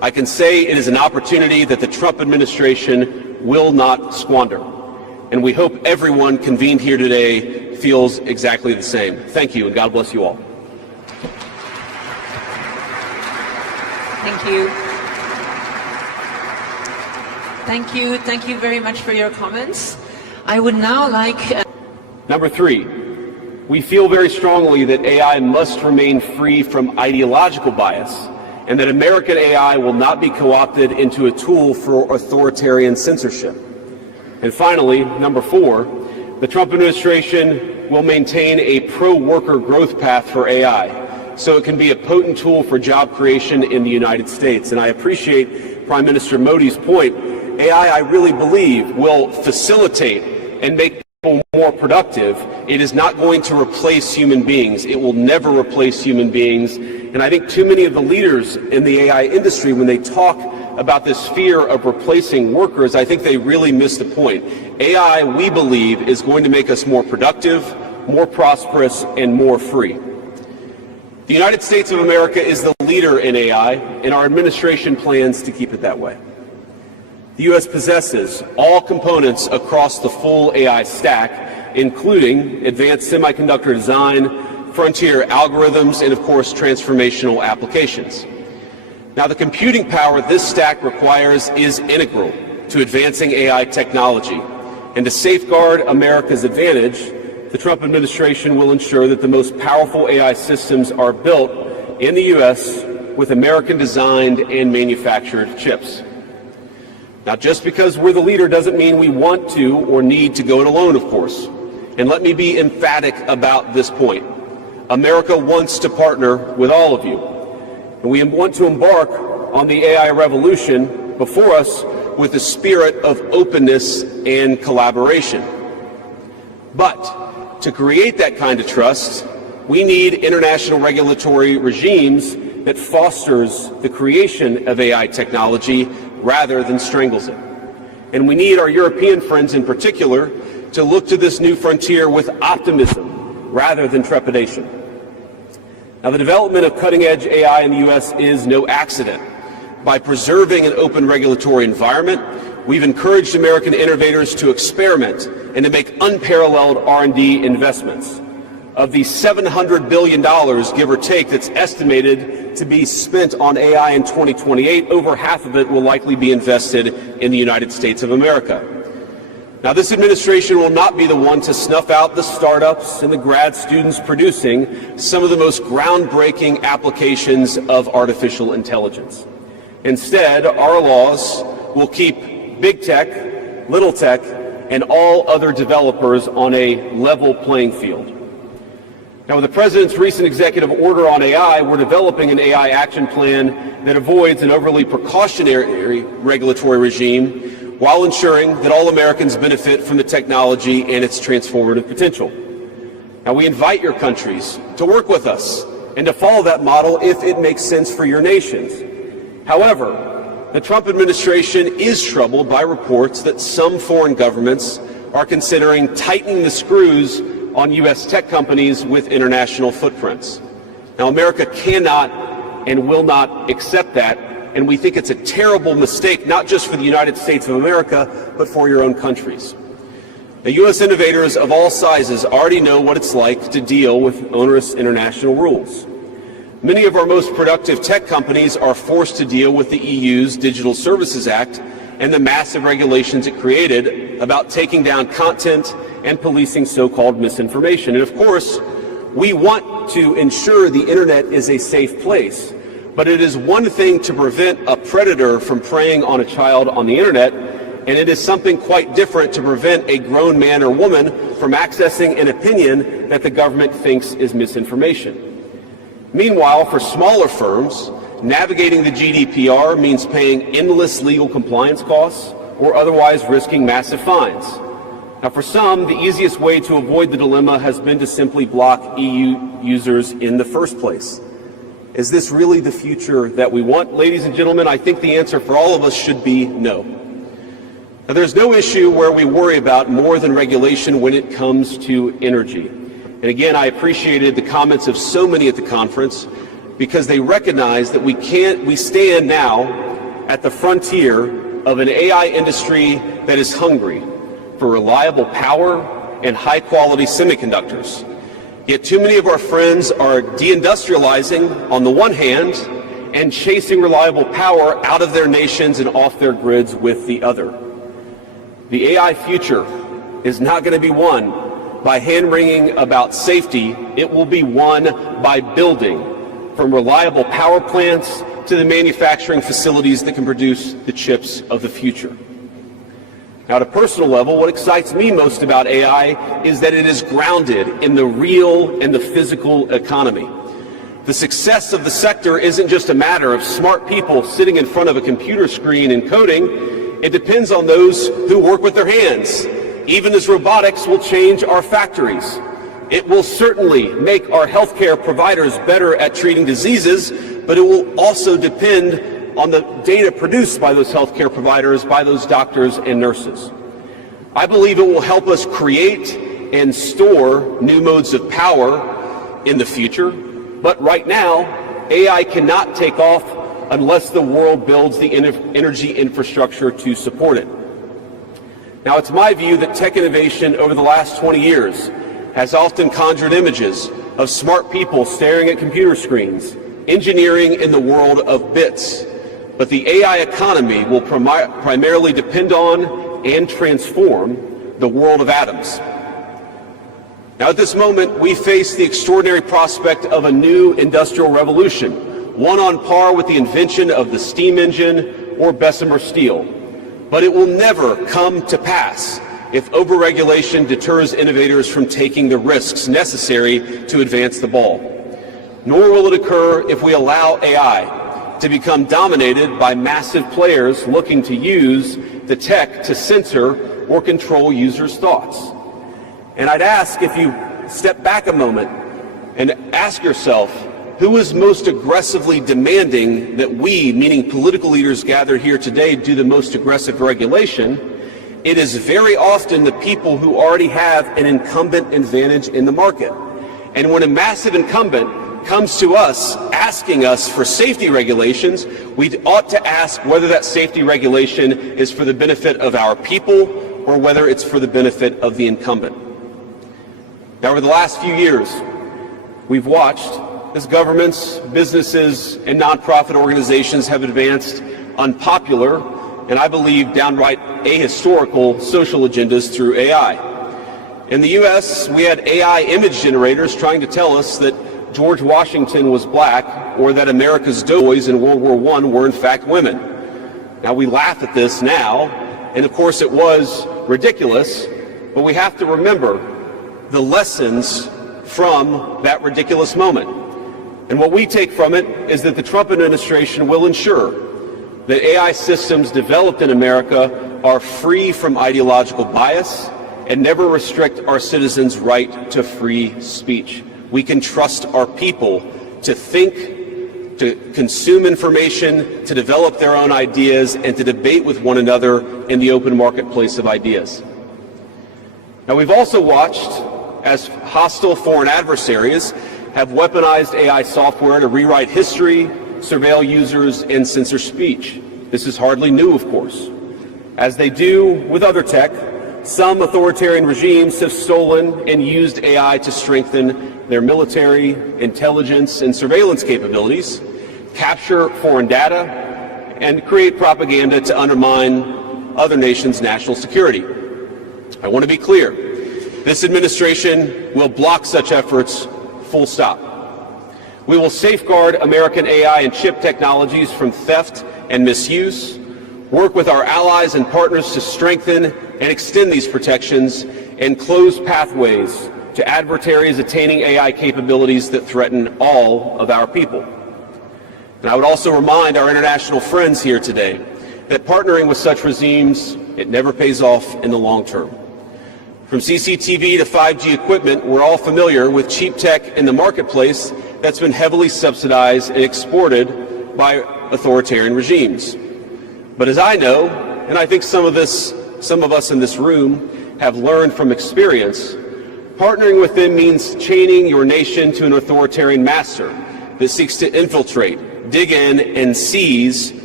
I can say it is an opportunity that the Trump administration will not squander. And we hope everyone convened here today feels exactly the same. Thank you, and God bless you all. Thank you. Thank you. Thank you very much for your comments. I would now like... Number 3, we feel very strongly that AI must remain free from ideological bias, and that American AI will not be co-opted into a tool for authoritarian censorship. And finally, number 4, the Trump administration will maintain a pro-worker growth path for AI, so it can be a potent tool for job creation in the United States. And I appreciate Prime Minister Modi's point. AI, I really believe, will facilitate and make people more productive. It is not going to replace human beings. It will never replace human beings. And I think too many of the leaders in the AI industry, when they talk about this fear of replacing workers, I think they really miss the point. AI, we believe, is going to make us more productive, more prosperous, and more free. The United States of America is the leader in AI, and our administration plans to keep it that way. The U.S. possesses all components across the full AI stack, including advanced semiconductor design, frontier algorithms, and of course transformational applications. Now, the computing power this stack requires is integral to advancing AI technology, and to safeguard America's advantage, the Trump administration will ensure that the most powerful AI systems are built in the U.S. with American-designed and manufactured chips. Now, just because we're the leader doesn't mean we want to or need to go it alone, of course. And let me be emphatic about this point. America wants to partner with all of you. And we want to embark on the AI revolution before us with a spirit of openness and collaboration. But to create that kind of trust, we need international regulatory regimes that fosters the creation of AI technology rather than strangles it. And we need our European friends in particular to look to this new frontier with optimism rather than trepidation. Now, the development of cutting-edge AI in the U.S. is no accident. By preserving an open regulatory environment, we've encouraged American innovators to experiment and to make unparalleled R&D investments. Of the $700 billion, give or take, that's estimated to be spent on AI in 2028, over half of it will likely be invested in the United States of America. Now, this administration will not be the one to snuff out the startups and the grad students producing some of the most groundbreaking applications of artificial intelligence. Instead, our laws will keep big tech, little tech, and all other developers on a level playing field. Now, with the President's recent executive order on AI, we're developing an AI action plan that avoids an overly precautionary regulatory regime while ensuring that all Americans benefit from the technology and its transformative potential. Now, we invite your countries to work with us and to follow that model if it makes sense for your nations. However, the Trump administration is troubled by reports that some foreign governments are considering tightening the screws on U.S. tech companies with international footprints. Now, America cannot and will not accept that, and we think it's a terrible mistake, not just for the United States of America, but for your own countries. Now, U.S. innovators of all sizes already know what it's like to deal with onerous international rules. Many of our most productive tech companies are forced to deal with the EU's Digital Services Act and the massive regulations it created about taking down content and policing so-called misinformation. And of course, we want to ensure the internet is a safe place, but it is one thing to prevent a predator from preying on a child on the internet, and it is something quite different to prevent a grown man or woman from accessing an opinion that the government thinks is misinformation. Meanwhile, for smaller firms, navigating the GDPR means paying endless legal compliance costs or otherwise risking massive fines. Now, for some, the easiest way to avoid the dilemma has been to simply block EU users in the first place. Is this really the future that we want? Ladies and gentlemen, I think the answer for all of us should be no. Now, there's no issue where we worry about more than regulation when it comes to energy. And again, I appreciated the comments of so many at the conference because they recognize that we stand now at the frontier of an AI industry that is hungry for reliable power and high-quality semiconductors. Yet too many of our friends are deindustrializing on the one hand and chasing reliable power out of their nations and off their grids with the other. The AI future is not going to be won by hand-wringing about safety. It will be won by building, from reliable power plants to the manufacturing facilities that can produce the chips of the future. Now, at a personal level, what excites me most about AI is that it is grounded in the real and the physical economy. The success of the sector isn't just a matter of smart people sitting in front of a computer screen and coding. It depends on those who work with their hands. Even as robotics will change our factories, it will certainly make our healthcare providers better at treating diseases, but it will also depend on the data produced by those healthcare providers, by those doctors and nurses. I believe it will help us create and store new modes of power in the future, but right now, AI cannot take off unless the world builds the energy infrastructure to support it. Now, it's my view that tech innovation over the last 20 years has often conjured images of smart people staring at computer screens, engineering in the world of bits. But the AI economy will primarily depend on and transform the world of atoms. Now, at this moment, we face the extraordinary prospect of a new industrial revolution, one on par with the invention of the steam engine or Bessemer steel. But it will never come to pass if overregulation deters innovators from taking the risks necessary to advance the ball. Nor will it occur if we allow AI to become dominated by massive players looking to use the tech to censor or control users' thoughts. And I'd ask, if you step back a moment and ask yourself, who is most aggressively demanding that we, meaning political leaders gathered here today, do the most aggressive regulation? It is very often the people who already have an incumbent advantage in the market. And when a massive incumbent comes to us asking us for safety regulations, we ought to ask whether that safety regulation is for the benefit of our people or whether it's for the benefit of the incumbent. Now, over the last few years, we've watched as governments, businesses, and nonprofit organizations have advanced unpopular and, I believe, downright ahistorical social agendas through AI. In the U.S., we had AI image generators trying to tell us that George Washington was black, or that America's doughboys in World War I were in fact women. Now, we laugh at this now, and of course it was ridiculous, but we have to remember the lessons from that ridiculous moment. And what we take from it is that the Trump administration will ensure that AI systems developed in America are free from ideological bias and never restrict our citizens' right to free speech. We can trust our people to think, to consume information, to develop their own ideas, and to debate with one another in the open marketplace of ideas. Now, we've also watched as hostile foreign adversaries have weaponized AI software to rewrite history, surveil users, and censor speech. This is hardly new, of course. As they do with other tech, some authoritarian regimes have stolen and used AI to strengthen their military, intelligence, and surveillance capabilities, capture foreign data, and create propaganda to undermine other nations' national security. I want to be clear. This administration will block such efforts, full stop. We will safeguard American AI and chip technologies from theft and misuse, work with our allies and partners to strengthen and extend these protections, and close pathways to adversaries attaining AI capabilities that threaten all of our people. And I would also remind our international friends here today that partnering with such regimes, it never pays off in the long term. From CCTV to 5G equipment, we're all familiar with cheap tech in the marketplace that's been heavily subsidized and exported by authoritarian regimes. But as I know, and I think some of us in this room have learned from experience, partnering with them means chaining your nation to an authoritarian master that seeks to infiltrate, dig in, and seize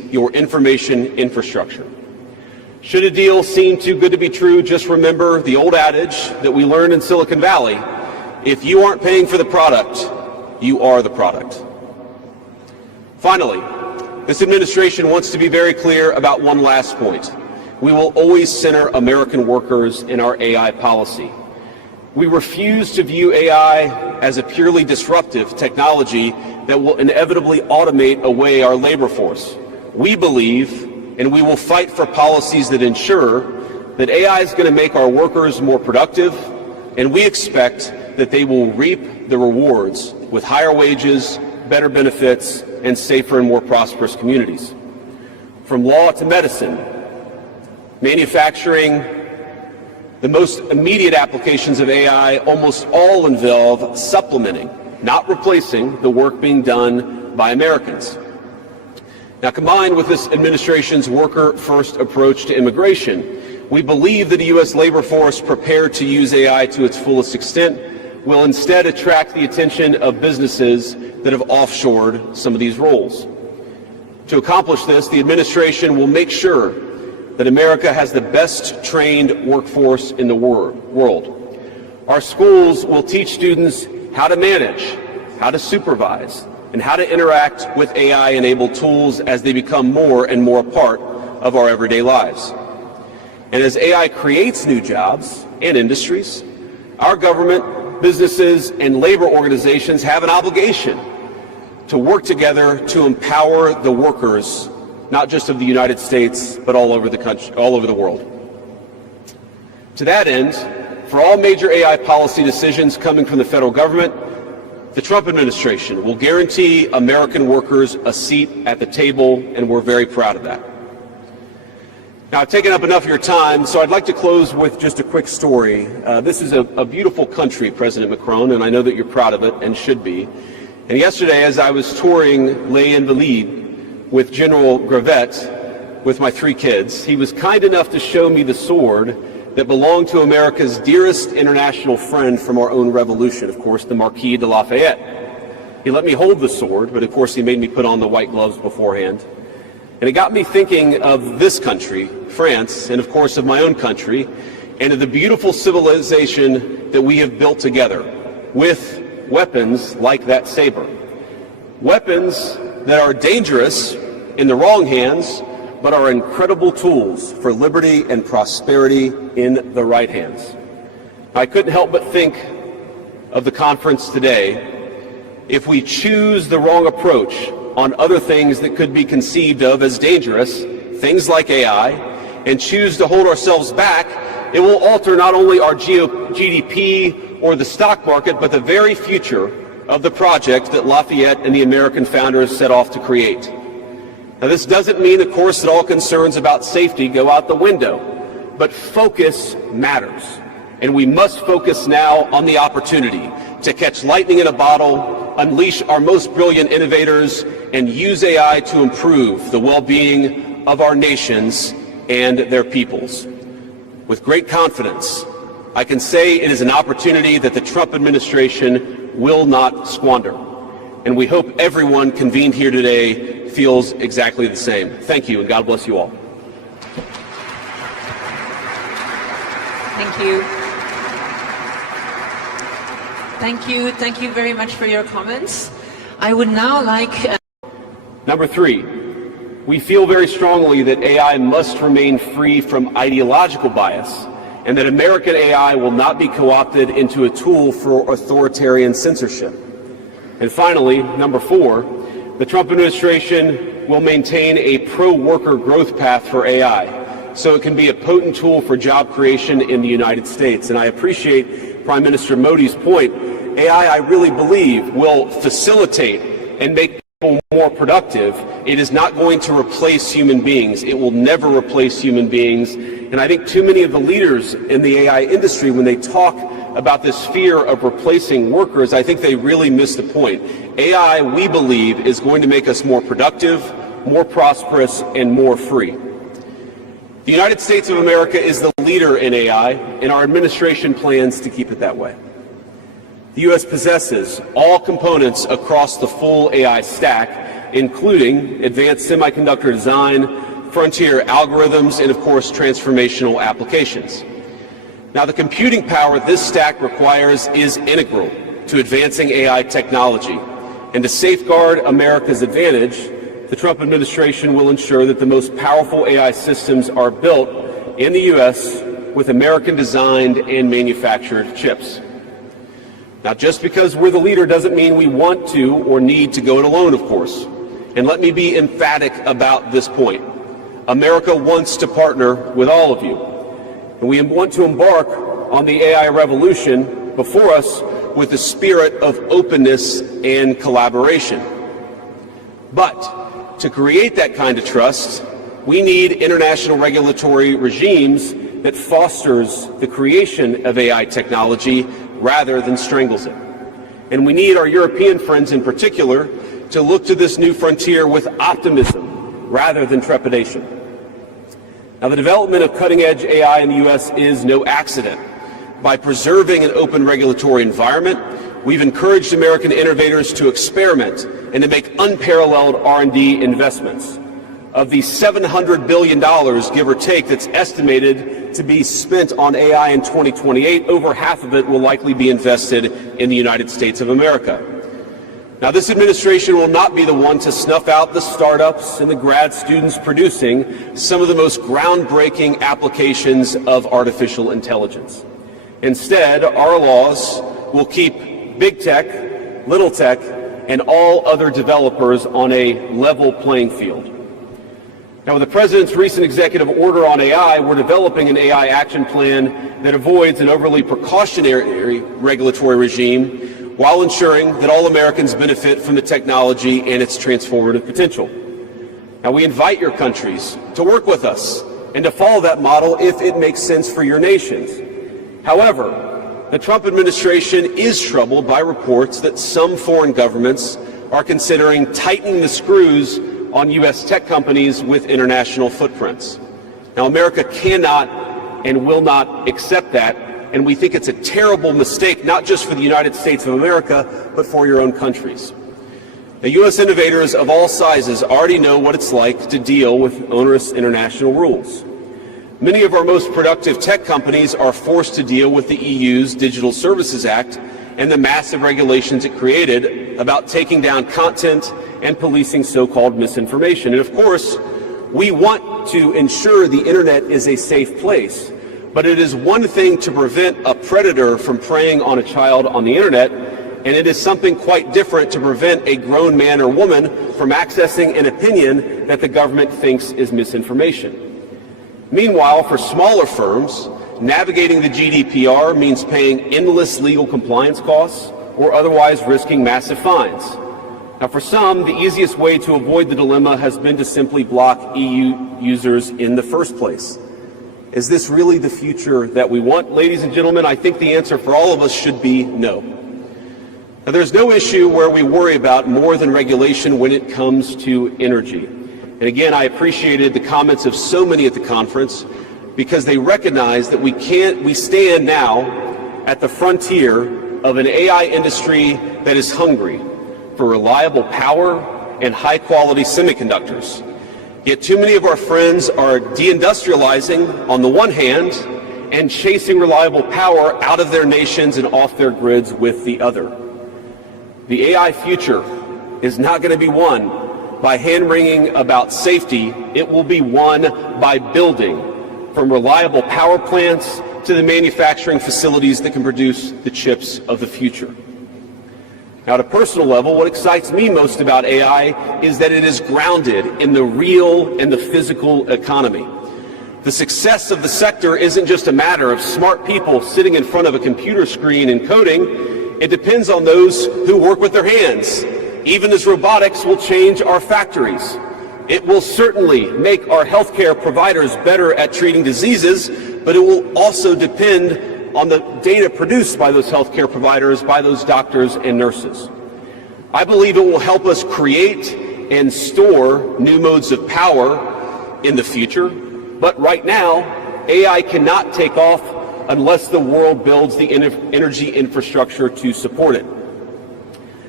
your information infrastructure. Should a deal seem too good to be true, just remember the old adage that we learned in Silicon Valley: if you aren't paying for the product, you are the product. Finally, this administration wants to be very clear about one last point. We will always center American workers in our AI policy. We refuse to view AI as a purely disruptive technology that will inevitably automate away our labor force. We believe, and we will fight for policies that ensure that AI is going to make our workers more productive, and we expect that they will reap the rewards with higher wages, better benefits, and safer and more prosperous communities. From law to medicine, manufacturing, the most immediate applications of AI almost all involve supplementing, not replacing, the work being done by Americans. Now, combined with this administration's worker-first approach to immigration, we believe that the U.S. labor force prepared to use AI to its fullest extent will instead attract the attention of businesses that have offshored some of these roles. To accomplish this, the administration will make sure that America has the best trained workforce in the world. Our schools will teach students how to manage, how to supervise, and how to interact with AI-enabled tools as they become more and more a part of our everyday lives. And as AI creates new jobs and industries, our government, businesses, and labor organizations have an obligation to work together to empower the workers, not just of the United States, but all over the country, all over the world. To that end, for all major AI policy decisions coming from the federal government, the Trump administration will guarantee American workers a seat at the table, and we're very proud of that. Now, I've taken up enough of your time, so I'd like to close with just a quick story. This is a beautiful country, President Macron, and I know that you're proud of it and should be. And yesterday, as I was touring Les Invalides with General Gravette with my 3 kids, he was kind enough to show me the sword that belonged to America's dearest international friend from our own revolution, of course, the Marquis de Lafayette. He let me hold the sword, but of course he made me put on the white gloves beforehand. And it got me thinking of this country, France, and of course of my own country, and of the beautiful civilization that we have built together with weapons like that saber. Weapons that are dangerous in the wrong hands, but are incredible tools for liberty and prosperity in the right hands. I couldn't help but think of the conference today. If we choose the wrong approach on other things that could be conceived of as dangerous, things like AI, and choose to hold ourselves back, it will alter not only our GDP or the stock market, but the very future of the project that Lafayette and the American founders set off to create. Now, this doesn't mean, of course, that all concerns about safety go out the window, but focus matters. And we must focus now on the opportunity to catch lightning in a bottle, unleash our most brilliant innovators, and use AI to improve the well-being of our nations and their peoples. With great confidence, I can say it is an opportunity that the Trump administration will not squander. And we hope everyone convened here today feels exactly the same. Thank you, and God bless you all. Thank you. Thank you. Thank you very much for your comments. I would now like... Number 3, we feel very strongly that AI must remain free from ideological bias, and that American AI will not be co-opted into a tool for authoritarian censorship. And finally, number 4, the Trump administration will maintain a pro-worker growth path for AI, so it can be a potent tool for job creation in the United States. And I appreciate Prime Minister Modi's point. AI, I really believe, will facilitate and make people more productive. It is not going to replace human beings. It will never replace human beings. And I think too many of the leaders in the AI industry, when they talk about this fear of replacing workers, I think they really miss the point. AI, we believe, is going to make us more productive, more prosperous, and more free. The United States of America is the leader in AI, and our administration plans to keep it that way. The U.S. possesses all components across the full AI stack, including advanced semiconductor design, frontier algorithms, and of course transformational applications. Now, the computing power this stack requires is integral to advancing AI technology, and to safeguard America's advantage, the Trump administration will ensure that the most powerful AI systems are built in the U.S. with American-designed and manufactured chips. Now, just because we're the leader doesn't mean we want to or need to go it alone, of course. And let me be emphatic about this point. America wants to partner with all of you. And we want to embark on the AI revolution before us with a spirit of openness and collaboration. But to create that kind of trust, we need international regulatory regimes that fosters the creation of AI technology rather than strangles it. And we need our European friends in particular to look to this new frontier with optimism rather than trepidation. Now, the development of cutting-edge AI in the U.S. is no accident. By preserving an open regulatory environment, we've encouraged American innovators to experiment and to make unparalleled R&D investments. Of the $700 billion, give or take, that's estimated to be spent on AI in 2028, over half of it will likely be invested in the United States of America. Now, this administration will not be the one to snuff out the startups and the grad students producing some of the most groundbreaking applications of artificial intelligence. Instead, our laws will keep big tech, little tech, and all other developers on a level playing field. Now, with the President's recent executive order on AI, we're developing an AI action plan that avoids an overly precautionary regulatory regime while ensuring that all Americans benefit from the technology and its transformative potential. Now, we invite your countries to work with us and to follow that model if it makes sense for your nations. However, the Trump administration is troubled by reports that some foreign governments are considering tightening the screws on U.S. tech companies with international footprints. Now, America cannot and will not accept that, and we think it's a terrible mistake, not just for the United States of America, but for your own countries. The U.S. innovators of all sizes already know what it's like to deal with onerous international rules. Many of our most productive tech companies are forced to deal with the EU's Digital Services Act and the massive regulations it created about taking down content and policing so-called misinformation. And of course, we want to ensure the internet is a safe place, but it is one thing to prevent a predator from preying on a child on the internet, and it is something quite different to prevent a grown man or woman from accessing an opinion that the government thinks is misinformation. Meanwhile, for smaller firms, navigating the GDPR means paying endless legal compliance costs or otherwise risking massive fines. Now, for some, the easiest way to avoid the dilemma has been to simply block EU users in the first place. Is this really the future that we want? Ladies and gentlemen, I think the answer for all of us should be no. Now, there's no issue where we worry about more than regulation when it comes to energy. And again, I appreciated the comments of so many at the conference because they recognize that we stand now at the frontier of an AI industry that is hungry for reliable power and high-quality semiconductors. Yet too many of our friends are deindustrializing on the one hand and chasing reliable power out of their nations and off their grids with the other. The AI future is not going to be won by hand-wringing about safety. It will be won by building, from reliable power plants to the manufacturing facilities that can produce the chips of the future. Now, at a personal level, what excites me most about AI is that it is grounded in the real and the physical economy. The success of the sector isn't just a matter of smart people sitting in front of a computer screen and coding. It depends on those who work with their hands. Even as robotics will change our factories, it will certainly make our healthcare providers better at treating diseases, but it will also depend on the data produced by those healthcare providers, by those doctors and nurses. I believe it will help us create and store new modes of power in the future, but right now, AI cannot take off unless the world builds the energy infrastructure to support it.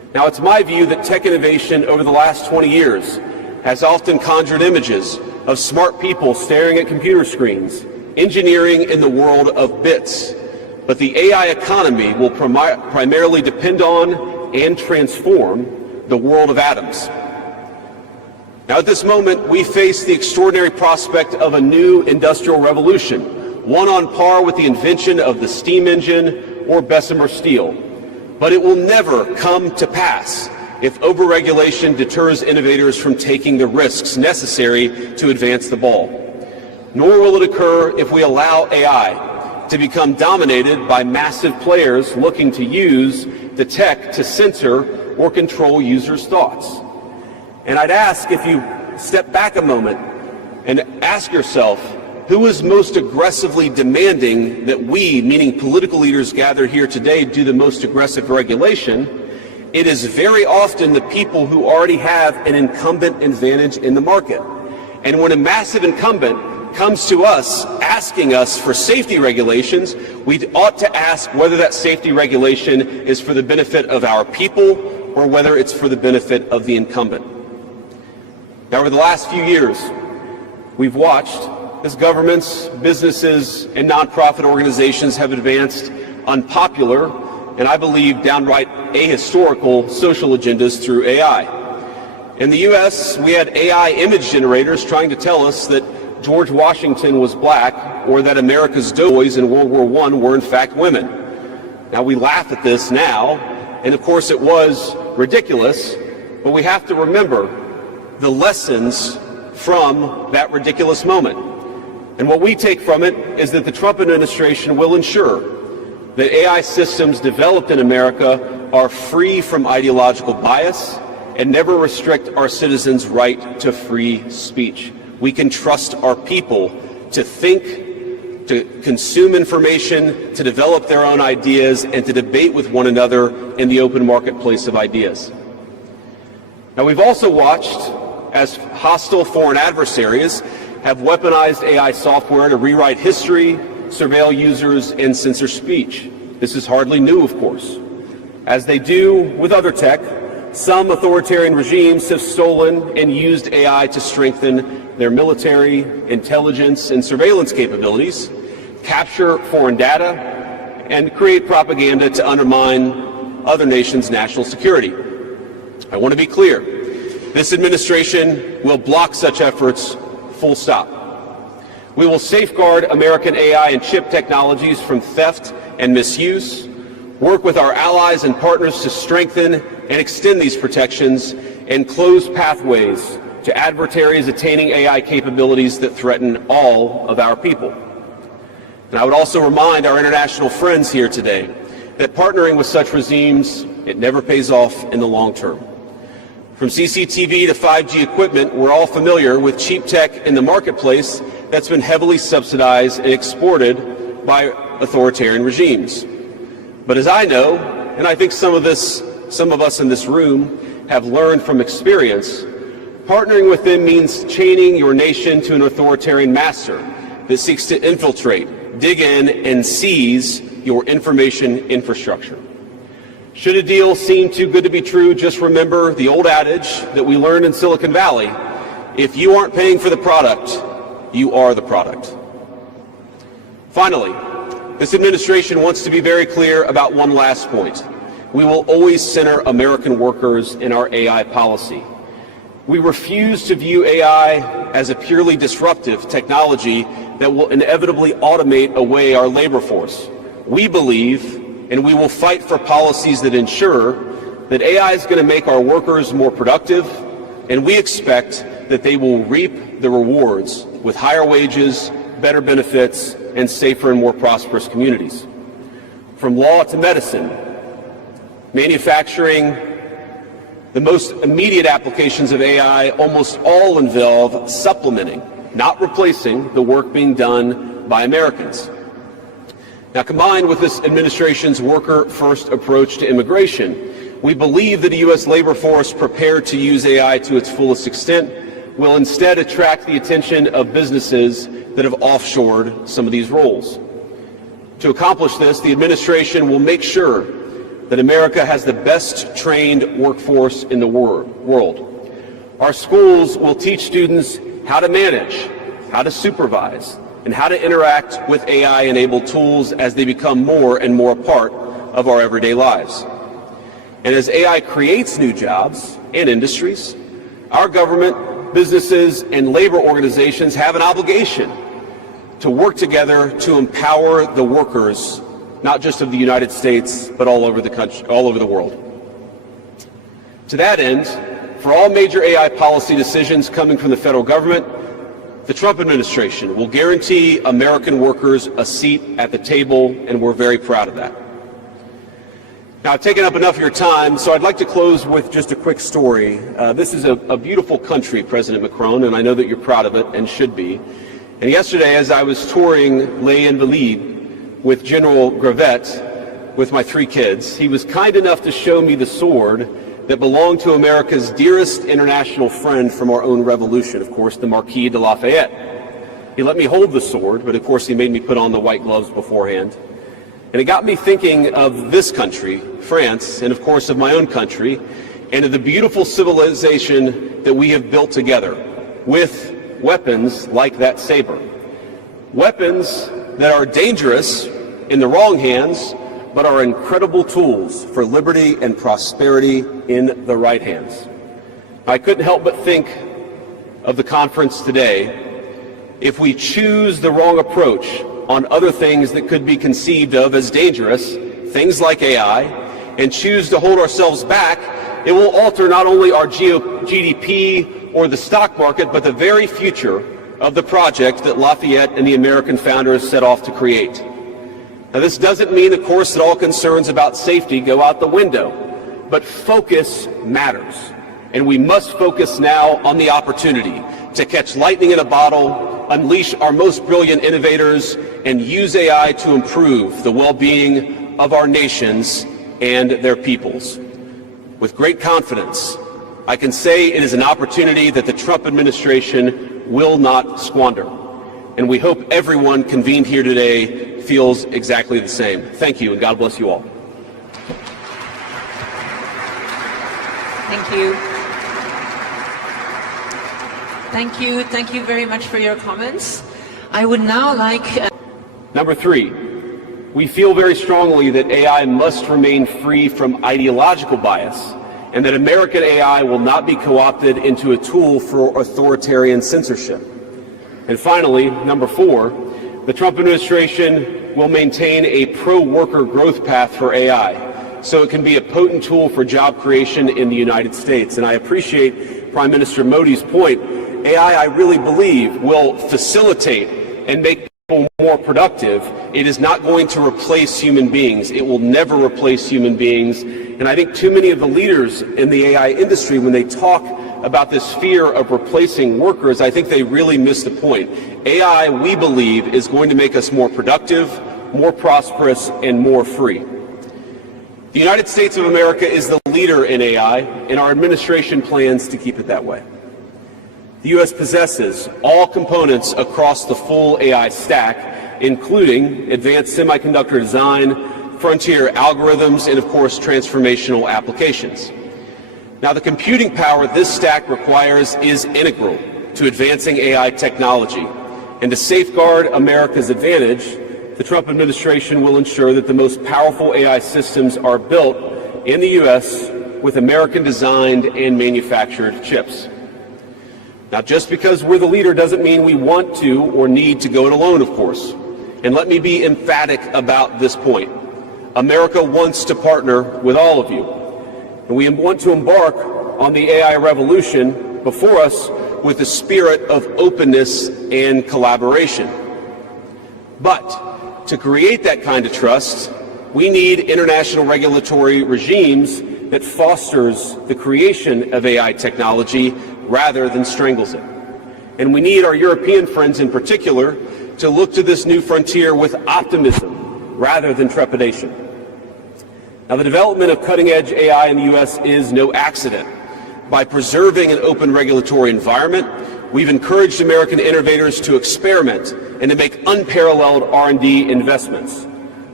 Now, it's my view that tech innovation over the last 20 years has often conjured images of smart people staring at computer screens, engineering in the world of bits. But the AI economy will primarily depend on and transform the world of atoms. Now, at this moment, we face the extraordinary prospect of a new industrial revolution, one on par with the invention of the steam engine or Bessemer steel. But it will never come to pass if overregulation deters innovators from taking the risks necessary to advance the ball. Nor will it occur if we allow AI to become dominated by massive players looking to use the tech to censor or control users' thoughts. And I'd ask if you step back a moment and ask yourself, who is most aggressively demanding that we, meaning political leaders gathered here today, do the most aggressive regulation? It is very often the people who already have an incumbent advantage in the market. And when a massive incumbent comes to us asking us for safety regulations, we ought to ask whether that safety regulation is for the benefit of our people or whether it's for the benefit of the incumbent. Now, over the last few years, we've watched as governments, businesses, and nonprofit organizations have advanced unpopular and, I believe, downright ahistorical social agendas through AI. In the U.S., we had AI image generators trying to tell us that George Washington was black or that America's doughboys in World War I were in fact women. Now, we laugh at this now, and of course it was ridiculous, but we have to remember the lessons from that ridiculous moment. And what we take from it is that the Trump administration will ensure that AI systems developed in America are free from ideological bias and never restrict our citizens' right to free speech. We can trust our people to think, to consume information, to develop their own ideas, and to debate with one another in the open marketplace of ideas. Now, we've also watched as hostile foreign adversaries have weaponized AI software to rewrite history, surveil users, and censor speech. This is hardly new, of course. As they do with other tech, some authoritarian regimes have stolen and used AI to strengthen their military, intelligence, and surveillance capabilities, capture foreign data, and create propaganda to undermine other nations' national security. I want to be clear. This administration will block such efforts, full stop. We will safeguard American AI and chip technologies from theft and misuse, work with our allies and partners to strengthen and extend these protections, and close pathways to adversaries attaining AI capabilities that threaten all of our people. And I would also remind our international friends here today that partnering with such regimes, it never pays off in the long term. From CCTV to 5G equipment, we're all familiar with cheap tech in the marketplace that's been heavily subsidized and exported by authoritarian regimes. But as I know, and I think some of us in this room have learned from experience, partnering with them means chaining your nation to an authoritarian master that seeks to infiltrate, dig in, and seize your information infrastructure. Should a deal seem too good to be true, just remember the old adage that we learned in Silicon Valley: if you aren't paying for the product, you are the product. Finally, this administration wants to be very clear about one last point. We will always center American workers in our AI policy. We refuse to view AI as a purely disruptive technology that will inevitably automate away our labor force. We believe, and we will fight for policies that ensure that AI is going to make our workers more productive, and we expect that they will reap the rewards with higher wages, better benefits, and safer and more prosperous communities. From law to medicine, manufacturing, the most immediate applications of AI almost all involve supplementing, not replacing, the work being done by Americans. Now, combined with this administration's worker-first approach to immigration, we believe that a U.S. labor force prepared to use AI to its fullest extent will instead attract the attention of businesses that have offshored some of these roles. To accomplish this, the administration will make sure that America has the best trained workforce in the world. Our schools will teach students how to manage, how to supervise, and how to interact with AI-enabled tools as they become more and more a part of our everyday lives. And as AI creates new jobs and industries, our government, businesses, and labor organizations have an obligation to work together to empower the workers, not just of the United States, but all over the country, all over the world. To that end, for all major AI policy decisions coming from the federal government, the Trump administration will guarantee American workers a seat at the table, and we're very proud of that. Now, I've taken up enough of your time, so I'd like to close with just a quick story. This is a beautiful country, President Macron, and I know that you're proud of it and should be. And yesterday, as I was touring Les Invalides with General Gravet with my 3 kids, he was kind enough to show me the sword that belonged to America's dearest international friend from our own revolution, of course, the Marquis de Lafayette. He let me hold the sword, but of course he made me put on the white gloves beforehand. And it got me thinking of this country, France, and of course of my own country, and of the beautiful civilization that we have built together with weapons like that saber. Weapons that are dangerous in the wrong hands, but are incredible tools for liberty and prosperity in the right hands. I couldn't help but think of the conference today. If we choose the wrong approach on other things that could be conceived of as dangerous, things like AI, and choose to hold ourselves back, it will alter not only our GDP or the stock market, but the very future of the project that Lafayette and the American founders set off to create. Now, this doesn't mean, of course, that all concerns about safety go out the window, but focus matters. And we must focus now on the opportunity to catch lightning in a bottle, unleash our most brilliant innovators, and use AI to improve the well-being of our nations and their peoples. With great confidence, I can say it is an opportunity that the Trump administration will not squander. And we hope everyone convened here today feels exactly the same. Thank you, and God bless you all. Thank you. Thank you. Thank you very much for your comments. I would now like... Number 3, we feel very strongly that AI must remain free from ideological bias, and that American AI will not be co-opted into a tool for authoritarian censorship. And finally, number 4, the Trump administration will maintain a pro-worker growth path for AI, so it can be a potent tool for job creation in the United States. And I appreciate Prime Minister Modi's point. AI, I really believe, will facilitate and make people more productive. It is not going to replace human beings. It will never replace human beings. And I think too many of the leaders in the AI industry, when they talk about this fear of replacing workers, I think they really miss the point. AI, we believe, is going to make us more productive, more prosperous, and more free. The United States of America is the leader in AI, and our administration plans to keep it that way. The U.S. possesses all components across the full AI stack, including advanced semiconductor design, frontier algorithms, and of course transformational applications. Now, the computing power this stack requires is integral to advancing AI technology, and to safeguard America's advantage, the Trump administration will ensure that the most powerful AI systems are built in the U.S. with American-designed and manufactured chips. Now, just because we're the leader doesn't mean we want to or need to go it alone, of course. And let me be emphatic about this point. America wants to partner with all of you. And we want to embark on the AI revolution before us with a spirit of openness and collaboration. But to create that kind of trust, we need international regulatory regimes that fosters the creation of AI technology rather than strangles it. And we need our European friends in particular to look to this new frontier with optimism rather than trepidation. Now, the development of cutting-edge AI in the U.S. is no accident. By preserving an open regulatory environment, we've encouraged American innovators to experiment and to make unparalleled R&D investments.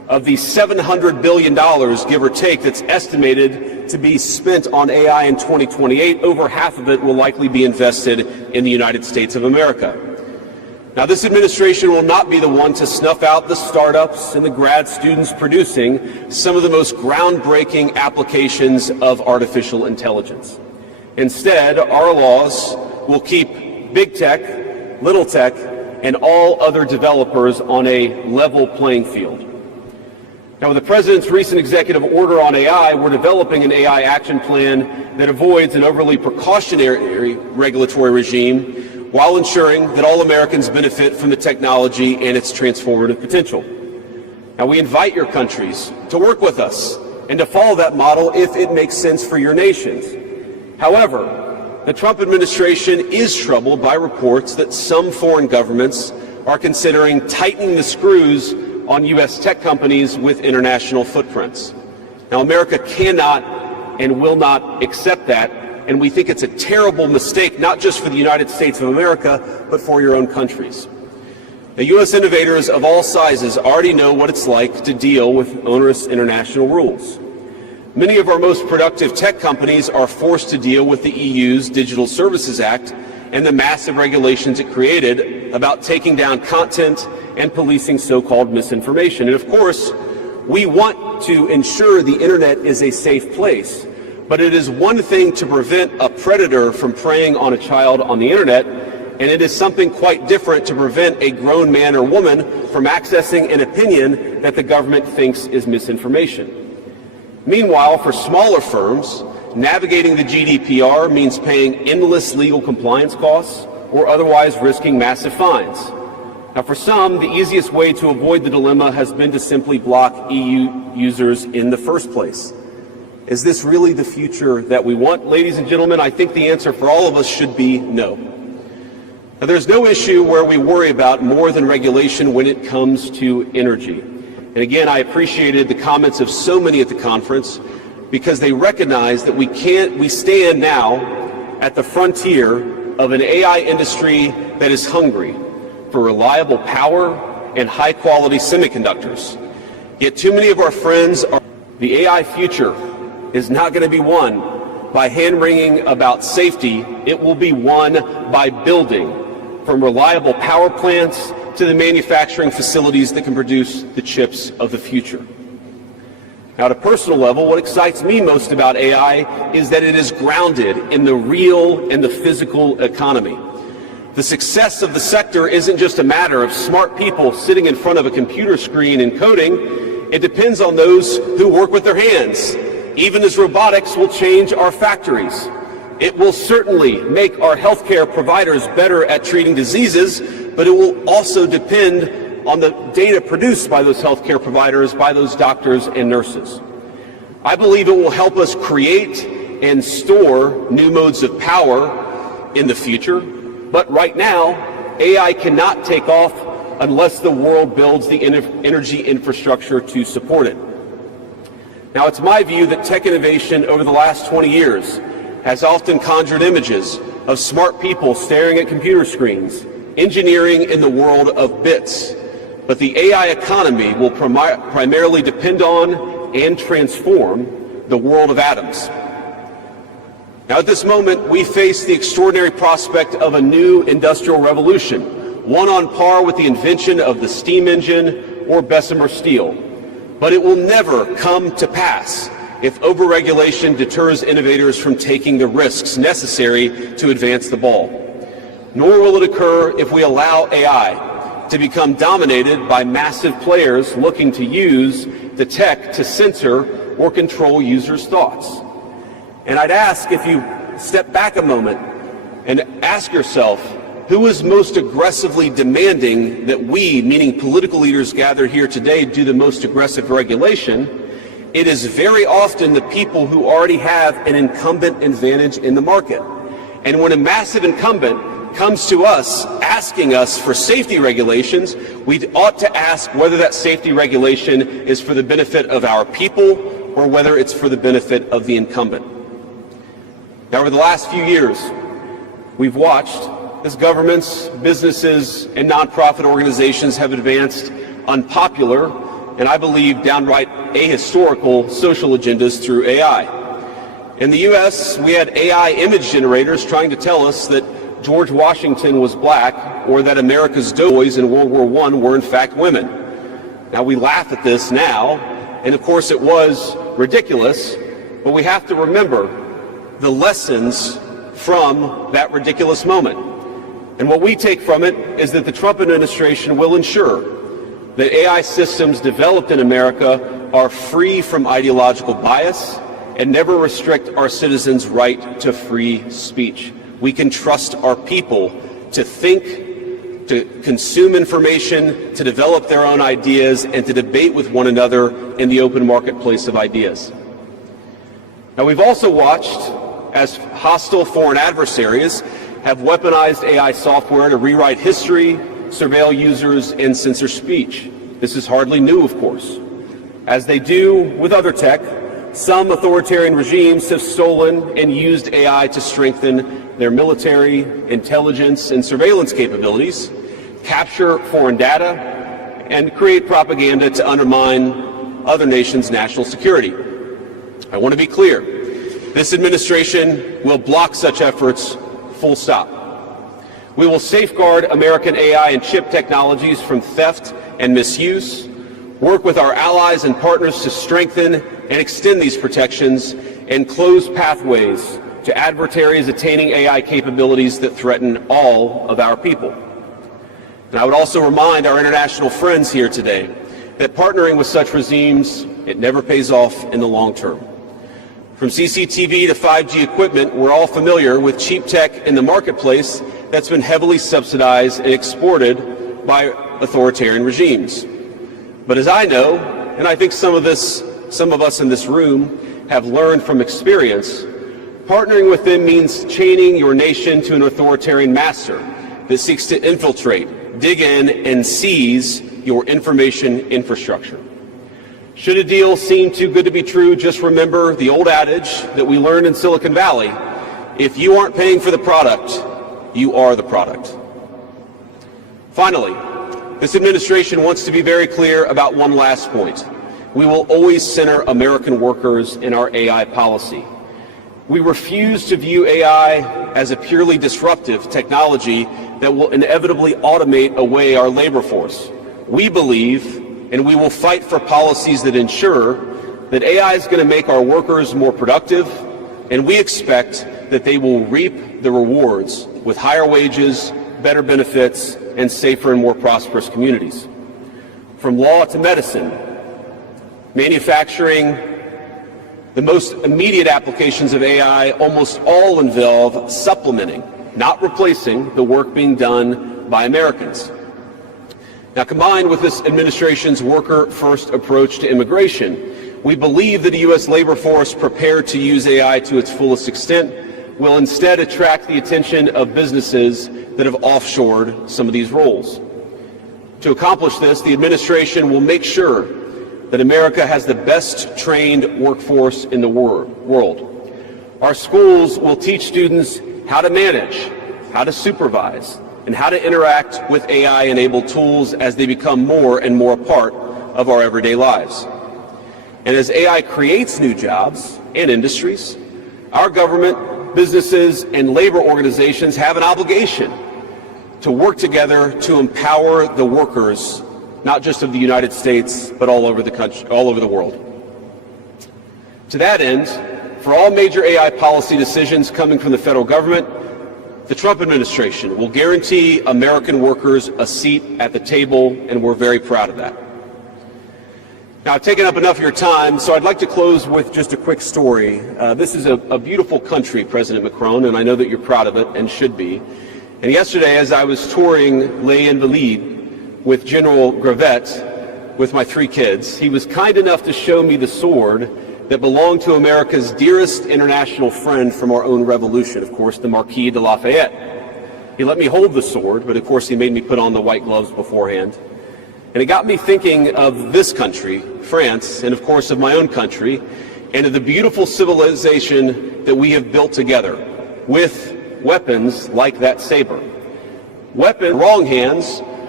Of the $700 billion, give or take, that's estimated to be spent on AI in 2028, over half of it will likely be invested in the United States of America. Now, this administration will not be the one to snuff out the startups and the grad students producing some of the most groundbreaking applications of artificial intelligence. Instead, our laws will keep big tech, little tech, and all other developers on a level playing field. Now, with the President's recent executive order on AI, we're developing an AI action plan that avoids an overly precautionary regulatory regime while ensuring that all Americans benefit from the technology and its transformative potential. Now, we invite your countries to work with us and to follow that model if it makes sense for your nations. However, the Trump administration is troubled by reports that some foreign governments are considering tightening the screws on U.S. tech companies with international footprints. Now, America cannot and will not accept that, and we think it's a terrible mistake, not just for the United States of America, but for your own countries. The U.S. innovators of all sizes already know what it's like to deal with onerous international rules. Many of our most productive tech companies are forced to deal with the EU's Digital Services Act and the massive regulations it created about taking down content and policing so-called misinformation. And of course, we want to ensure the internet is a safe place, but it is one thing to prevent a predator from preying on a child on the internet, and it is something quite different to prevent a grown man or woman from accessing an opinion that the government thinks is misinformation. Meanwhile, for smaller firms, navigating the GDPR means paying endless legal compliance costs or otherwise risking massive fines. Now, for some, the easiest way to avoid the dilemma has been to simply block EU users in the first place. Is this really the future that we want? Ladies and gentlemen, I think the answer for all of us should be no. Now, there's no issue where we worry about more than regulation when it comes to energy. And again, I appreciated the comments of so many at the conference because they recognize that we stand now at the frontier of an AI industry that is hungry for reliable power and high-quality semiconductors. Yet too many of our friends are. The AI future is not going to be won by hand-wringing about safety. It will be won by building, from reliable power plants to the manufacturing facilities that can produce the chips of the future. Now, at a personal level, what excites me most about AI is that it is grounded in the real and the physical economy. The success of the sector isn't just a matter of smart people sitting in front of a computer screen and coding. It depends on those who work with their hands. Even as robotics will change our factories, it will certainly make our healthcare providers better at treating diseases, but it will also depend on the data produced by those healthcare providers, by those doctors and nurses. I believe it will help us create and store new modes of power in the future, but right now, AI cannot take off unless the world builds the energy infrastructure to support it. Now, it's my view that tech innovation over the last 20 years has often conjured images of smart people staring at computer screens, engineering in the world of bits. But the AI economy will primarily depend on and transform the world of atoms. Now, at this moment, we face the extraordinary prospect of a new industrial revolution, one on par with the invention of the steam engine or Bessemer steel. But it will never come to pass if overregulation deters innovators from taking the risks necessary to advance the ball. Nor will it occur if we allow AI to become dominated by massive players looking to use the tech to censor or control users' thoughts. And I'd ask if you step back a moment and ask yourself, who is most aggressively demanding that we, meaning political leaders gathered here today, do the most aggressive regulation? It is very often the people who already have an incumbent advantage in the market. And when a massive incumbent comes to us asking us for safety regulations, we ought to ask whether that safety regulation is for the benefit of our people or whether it's for the benefit of the incumbent. Now, over the last few years, we've watched as governments, businesses, and nonprofit organizations have advanced unpopular and I believe downright ahistorical social agendas through AI. In the US, we had AI image generators trying to tell us that George Washington was black, or that America's doughboys in World War I were in fact women. Now we laugh at this now, and of course it was ridiculous, but we have to remember the lessons from that ridiculous moment. And what we take from it is that the Trump administration will ensure that AI systems developed in America are free from ideological bias and never restrict our citizens' right to free speech. We can trust our people to think, to consume information, to develop their own ideas, and to debate with one another in the open marketplace of ideas. Now, we've also watched as hostile foreign adversaries have weaponized AI software to rewrite history, surveil users, and censor speech. This is hardly new, of course. As they do with other tech, some authoritarian regimes have stolen and used AI to strengthen their military, intelligence, and surveillance capabilities, capture foreign data, and create propaganda to undermine other nations' national security. I want to be clear. This administration will block such efforts, full stop. We will safeguard American AI and chip technologies from theft and misuse, work with our allies and partners to strengthen and extend these protections, and close pathways to adversaries attaining AI capabilities that threaten all of our people. And I would also remind our international friends here today that partnering with such regimes, it never pays off in the long term. From CCTV to 5G equipment, we're all familiar with cheap tech in the marketplace that's been heavily subsidized and exported by authoritarian regimes. But as I know, and I think some of us in this room have learned from experience, partnering with them means chaining your nation to an authoritarian master that seeks to infiltrate, dig in, and seize your information infrastructure. Should a deal seem too good to be true, just remember the old adage that we learned in Silicon Valley: if you aren't paying for the product, you are the product. Finally, this administration wants to be very clear about one last point. We will always center American workers in our AI policy. We refuse to view AI as a purely disruptive technology that will inevitably automate away our labor force. We believe, and we will fight for policies that ensure that AI is going to make our workers more productive, and we expect that they will reap the rewards with higher wages, better benefits, and safer and more prosperous communities. From law to medicine, manufacturing, the most immediate applications of AI almost all involve supplementing, not replacing, the work being done by Americans. Now, combined with this administration's worker-first approach to immigration, we believe that a U.S. labor force prepared to use AI to its fullest extent will instead attract the attention of businesses that have offshored some of these roles. To accomplish this, the administration will make sure that America has the best trained workforce in the world. Our schools will teach students how to manage, how to supervise, and how to interact with AI-enabled tools as they become more and more a part of our everyday lives. And as AI creates new jobs and industries, our government, businesses, and labor organizations have an obligation to work together to empower the workers, not just of the United States, but all over the country, all over the world. To that end, for all major AI policy decisions coming from the federal government, the Trump administration will guarantee American workers a seat at the table, and we're very proud of that. Now, I've taken up enough of your time, so I'd like to close with just a quick story. This is a beautiful country, President Macron, and I know that you're proud of it and should be. And yesterday, as I was touring Les Invalides with General Gravet with my 3 kids, he was kind enough to show me the sword that belonged to America's dearest international friend from our own revolution, of course, the Marquis de Lafayette. He let me hold the sword, but of course he made me put on the white gloves beforehand. And it got me thinking of this country, France, and of course of my own country, and of the beautiful civilization that we have built together with weapons like that saber. Weapons in the wrong hands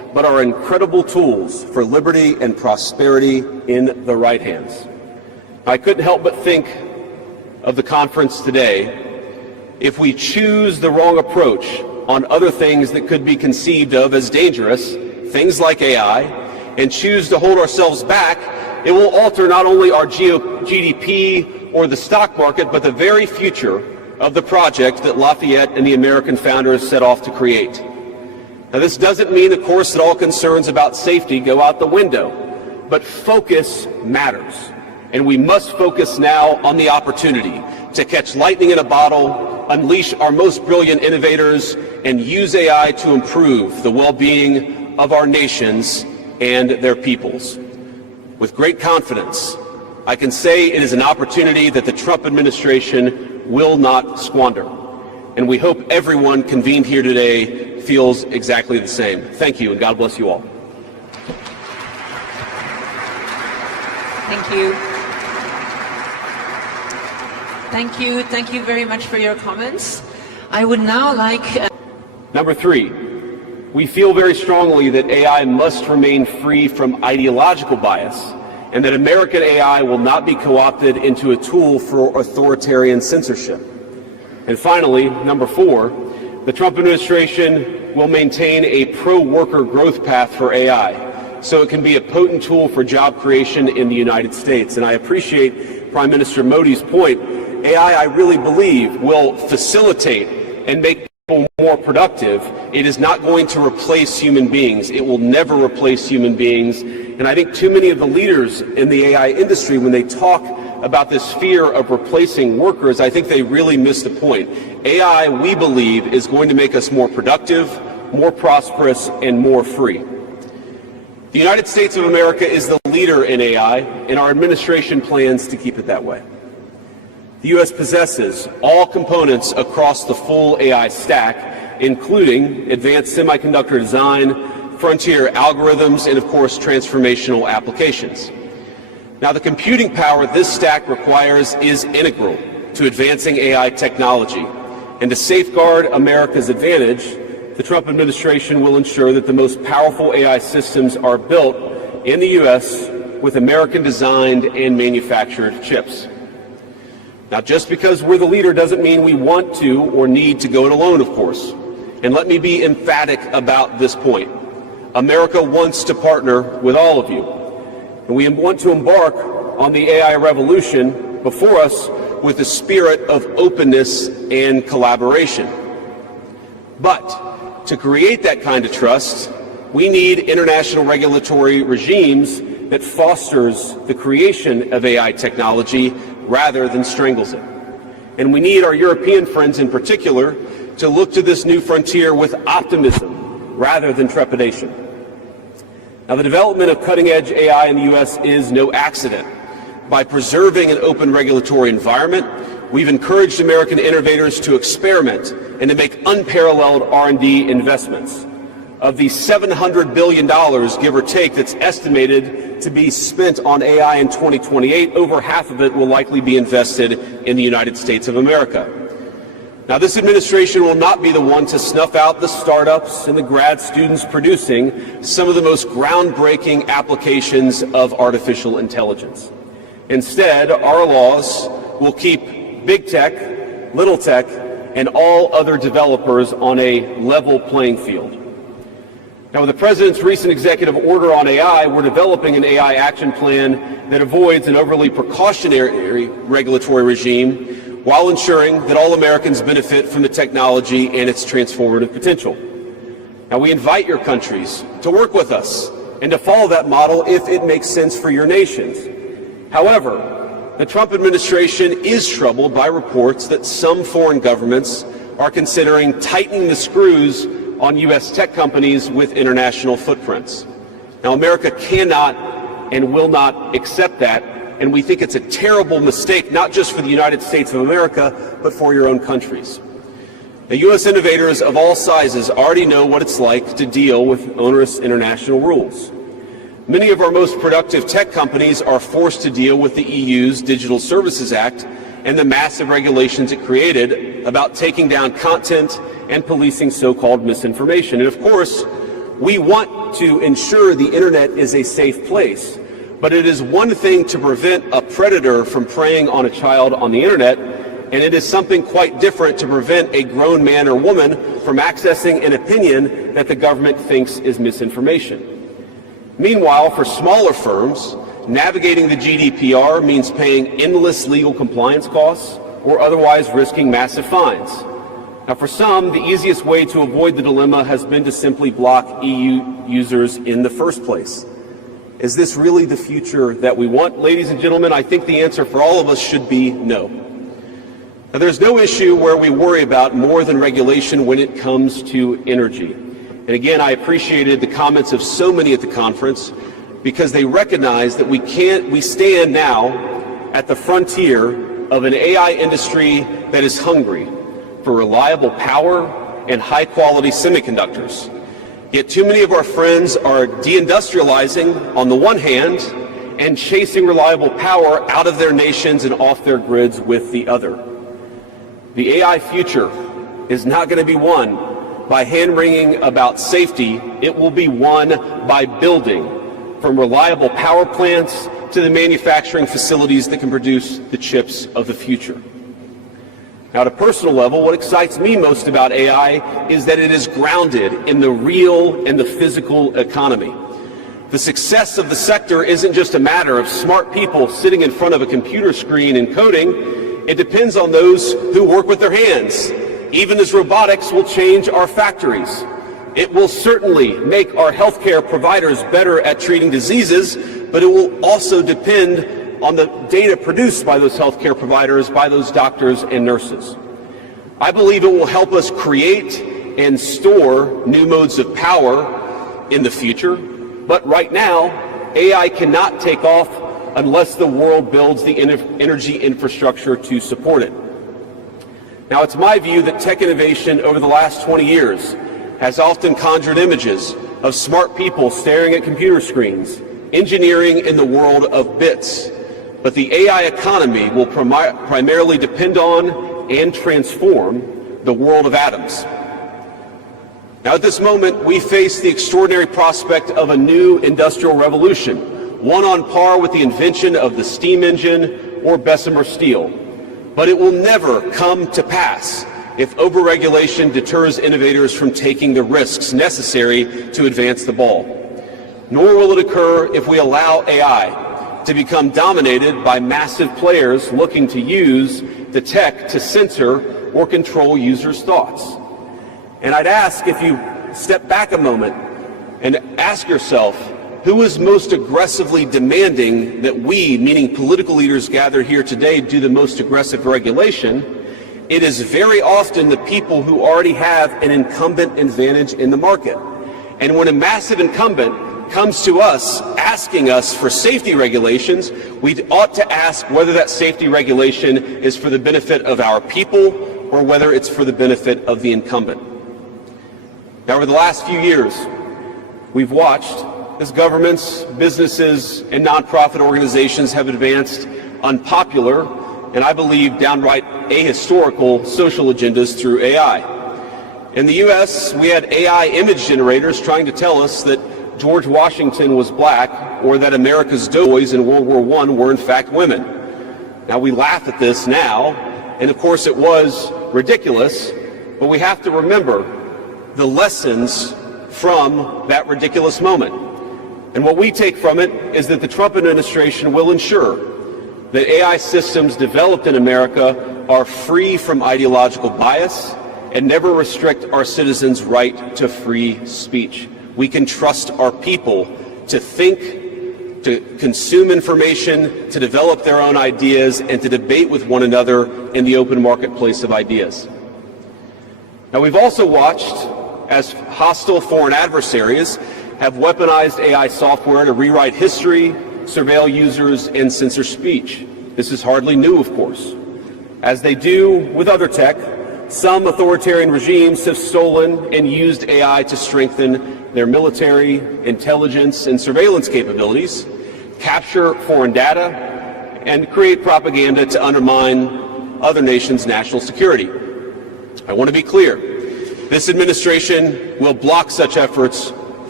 but are incredible tools for liberty and prosperity in the right hands. I couldn't help but think of the conference today. If we choose the wrong approach on other things that could be conceived of as dangerous, things like AI, and choose to hold ourselves back, it will alter not only our GDP or the stock market, but the very future of the project that Lafayette and the American founders set off to create. Now, this doesn't mean, of course, that all concerns about safety go out the window, but focus matters. And we must focus now on the opportunity to catch lightning in a bottle, unleash our most brilliant innovators, and use AI to improve the well-being of our nations and their peoples. With great confidence, I can say it is an opportunity that the Trump administration will not squander. And we hope everyone convened here today feels exactly the same. Thank you, and God bless you all. Thank you. Thank you. Thank you very much for your comments. I would now like... Number 3, we feel very strongly that AI must remain free from ideological bias, and that American AI will not be co-opted into a tool for authoritarian censorship. And finally, number 4, the Trump administration will maintain a pro-worker growth path for AI, so it can be a potent tool for job creation in the United States. And I appreciate Prime Minister Modi's point. AI, I really believe, will facilitate and make people more productive. It is not going to replace human beings. It will never replace human beings. And I think too many of the leaders in the AI industry, when they talk about this fear of replacing workers, I think they really miss the point. AI, we believe, is going to make us more productive, more prosperous, and more free. The United States of America is the leader in AI, and our administration plans to keep it that way. The U.S. possesses all components across the full AI stack, including advanced semiconductor design, frontier algorithms, and of course transformational applications. Now, the computing power this stack requires is integral to advancing AI technology, and to safeguard America's advantage, the Trump administration will ensure that the most powerful AI systems are built in the U.S. with American-designed and manufactured chips. Now, just because we're the leader doesn't mean we want to or need to go it alone, of course. And let me be emphatic about this point. America wants to partner with all of you. And we want to embark on the AI revolution before us with a spirit of openness and collaboration. But to create that kind of trust, we need international regulatory regimes that fosters the creation of AI technology rather than strangles it. And we need our European friends in particular to look to this new frontier with optimism rather than trepidation. Now, the development of cutting-edge AI in the U.S. is no accident. By preserving an open regulatory environment, we've encouraged American innovators to experiment and to make unparalleled R&D investments. Of the $700 billion, give or take, that's estimated to be spent on AI in 2028, over half of it will likely be invested in the United States of America. Now, this administration will not be the one to snuff out the startups and the grad students producing some of the most groundbreaking applications of artificial intelligence. Instead, our laws will keep big tech, little tech, and all other developers on a level playing field. Now, with the President's recent executive order on AI, we're developing an AI action plan that avoids an overly precautionary regulatory regime while ensuring that all Americans benefit from the technology and its transformative potential. Now, we invite your countries to work with us and to follow that model if it makes sense for your nations. However, the Trump administration is troubled by reports that some foreign governments are considering tightening the screws on U.S. tech companies with international footprints. Now, America cannot and will not accept that, and we think it's a terrible mistake, not just for the United States of America, but for your own countries. The U.S. innovators of all sizes already know what it's like to deal with onerous international rules. Many of our most productive tech companies are forced to deal with the EU's Digital Services Act and the massive regulations it created about taking down content and policing so-called misinformation. And of course, We want to ensure the internet is a safe place, but it is one thing to prevent a predator from preying on a child on the internet, and it is something quite different to prevent a grown man or woman from accessing an opinion that the government thinks is misinformation. Meanwhile, for smaller firms, navigating the GDPR means paying endless legal compliance costs or otherwise risking massive fines. Now, for some, the easiest way to avoid the dilemma has been to simply block EU users in the first place. Is this really the future that we want? Ladies and gentlemen, I think the answer for all of us should be no. Now, there's no issue where we worry about more than regulation when it comes to energy. And again, I appreciated the comments of so many at the conference because they recognize that we stand now at the frontier of an AI industry that is hungry for reliable power and high-quality semiconductors. Yet too many of our friends are deindustrializing on the one hand and chasing reliable power out of their nations and off their grids with the other. The AI future is not going to be won by hand-wringing about safety. It will be won by building, from reliable power plants to the manufacturing facilities that can produce the chips of the future. Now, at a personal level, what excites me most about AI is that it is grounded in the real and the physical economy. The success of the sector isn't just a matter of smart people sitting in front of a computer screen and coding. It depends on those who work with their hands, even as robotics will change our factories. It will certainly make our healthcare providers better at treating diseases, but it will also depend on the data produced by those healthcare providers, by those doctors and nurses. I believe it will help us create and store new modes of power in the future, but right now, AI cannot take off unless the world builds the energy infrastructure to support it. Now, it's my view that tech innovation over the last 20 years has often conjured images of smart people staring at computer screens, engineering in the world of bits. But the AI economy will primarily depend on and transform the world of atoms. Now, at this moment, we face the extraordinary prospect of a new industrial revolution, one on par with the invention of the steam engine or Bessemer steel. But it will never come to pass if overregulation deters innovators from taking the risks necessary to advance the ball. Nor will it occur if we allow AI to become dominated by massive players looking to use the tech to censor or control users' thoughts. And I'd ask if you step back a moment and ask yourself, who is most aggressively demanding that we, meaning political leaders gathered here today, do the most aggressive regulation? It is very often the people who already have an incumbent advantage in the market. And when a massive incumbent comes to us asking us for safety regulations, we ought to ask whether that safety regulation is for the benefit of our people or whether it's for the benefit of the incumbent. Now, over the last few years, we've watched as governments, businesses, and nonprofit organizations have advanced unpopular and, I believe, downright ahistorical social agendas through AI. In the U.S., we had AI image generators trying to tell us that George Washington was black, or that America's doughboys in World War I were in fact women. Now, we laugh at this now, and of course it was ridiculous, but we have to remember the lessons from that ridiculous moment. And what we take from it is that the Trump administration will ensure that AI systems developed in America are free from ideological bias and never restrict our citizens' right to free speech. We can trust our people to think, to consume information, to develop their own ideas, and to debate with one another in the open marketplace of ideas. Now, we've also watched as hostile foreign adversaries have weaponized AI software to rewrite history, surveil users, and censor speech. This is hardly new, of course. As they do with other tech, some authoritarian regimes have stolen and used AI to strengthen their military, intelligence, and surveillance capabilities, capture foreign data, and create propaganda to undermine other nations' national security. I want to be clear. This administration will block such efforts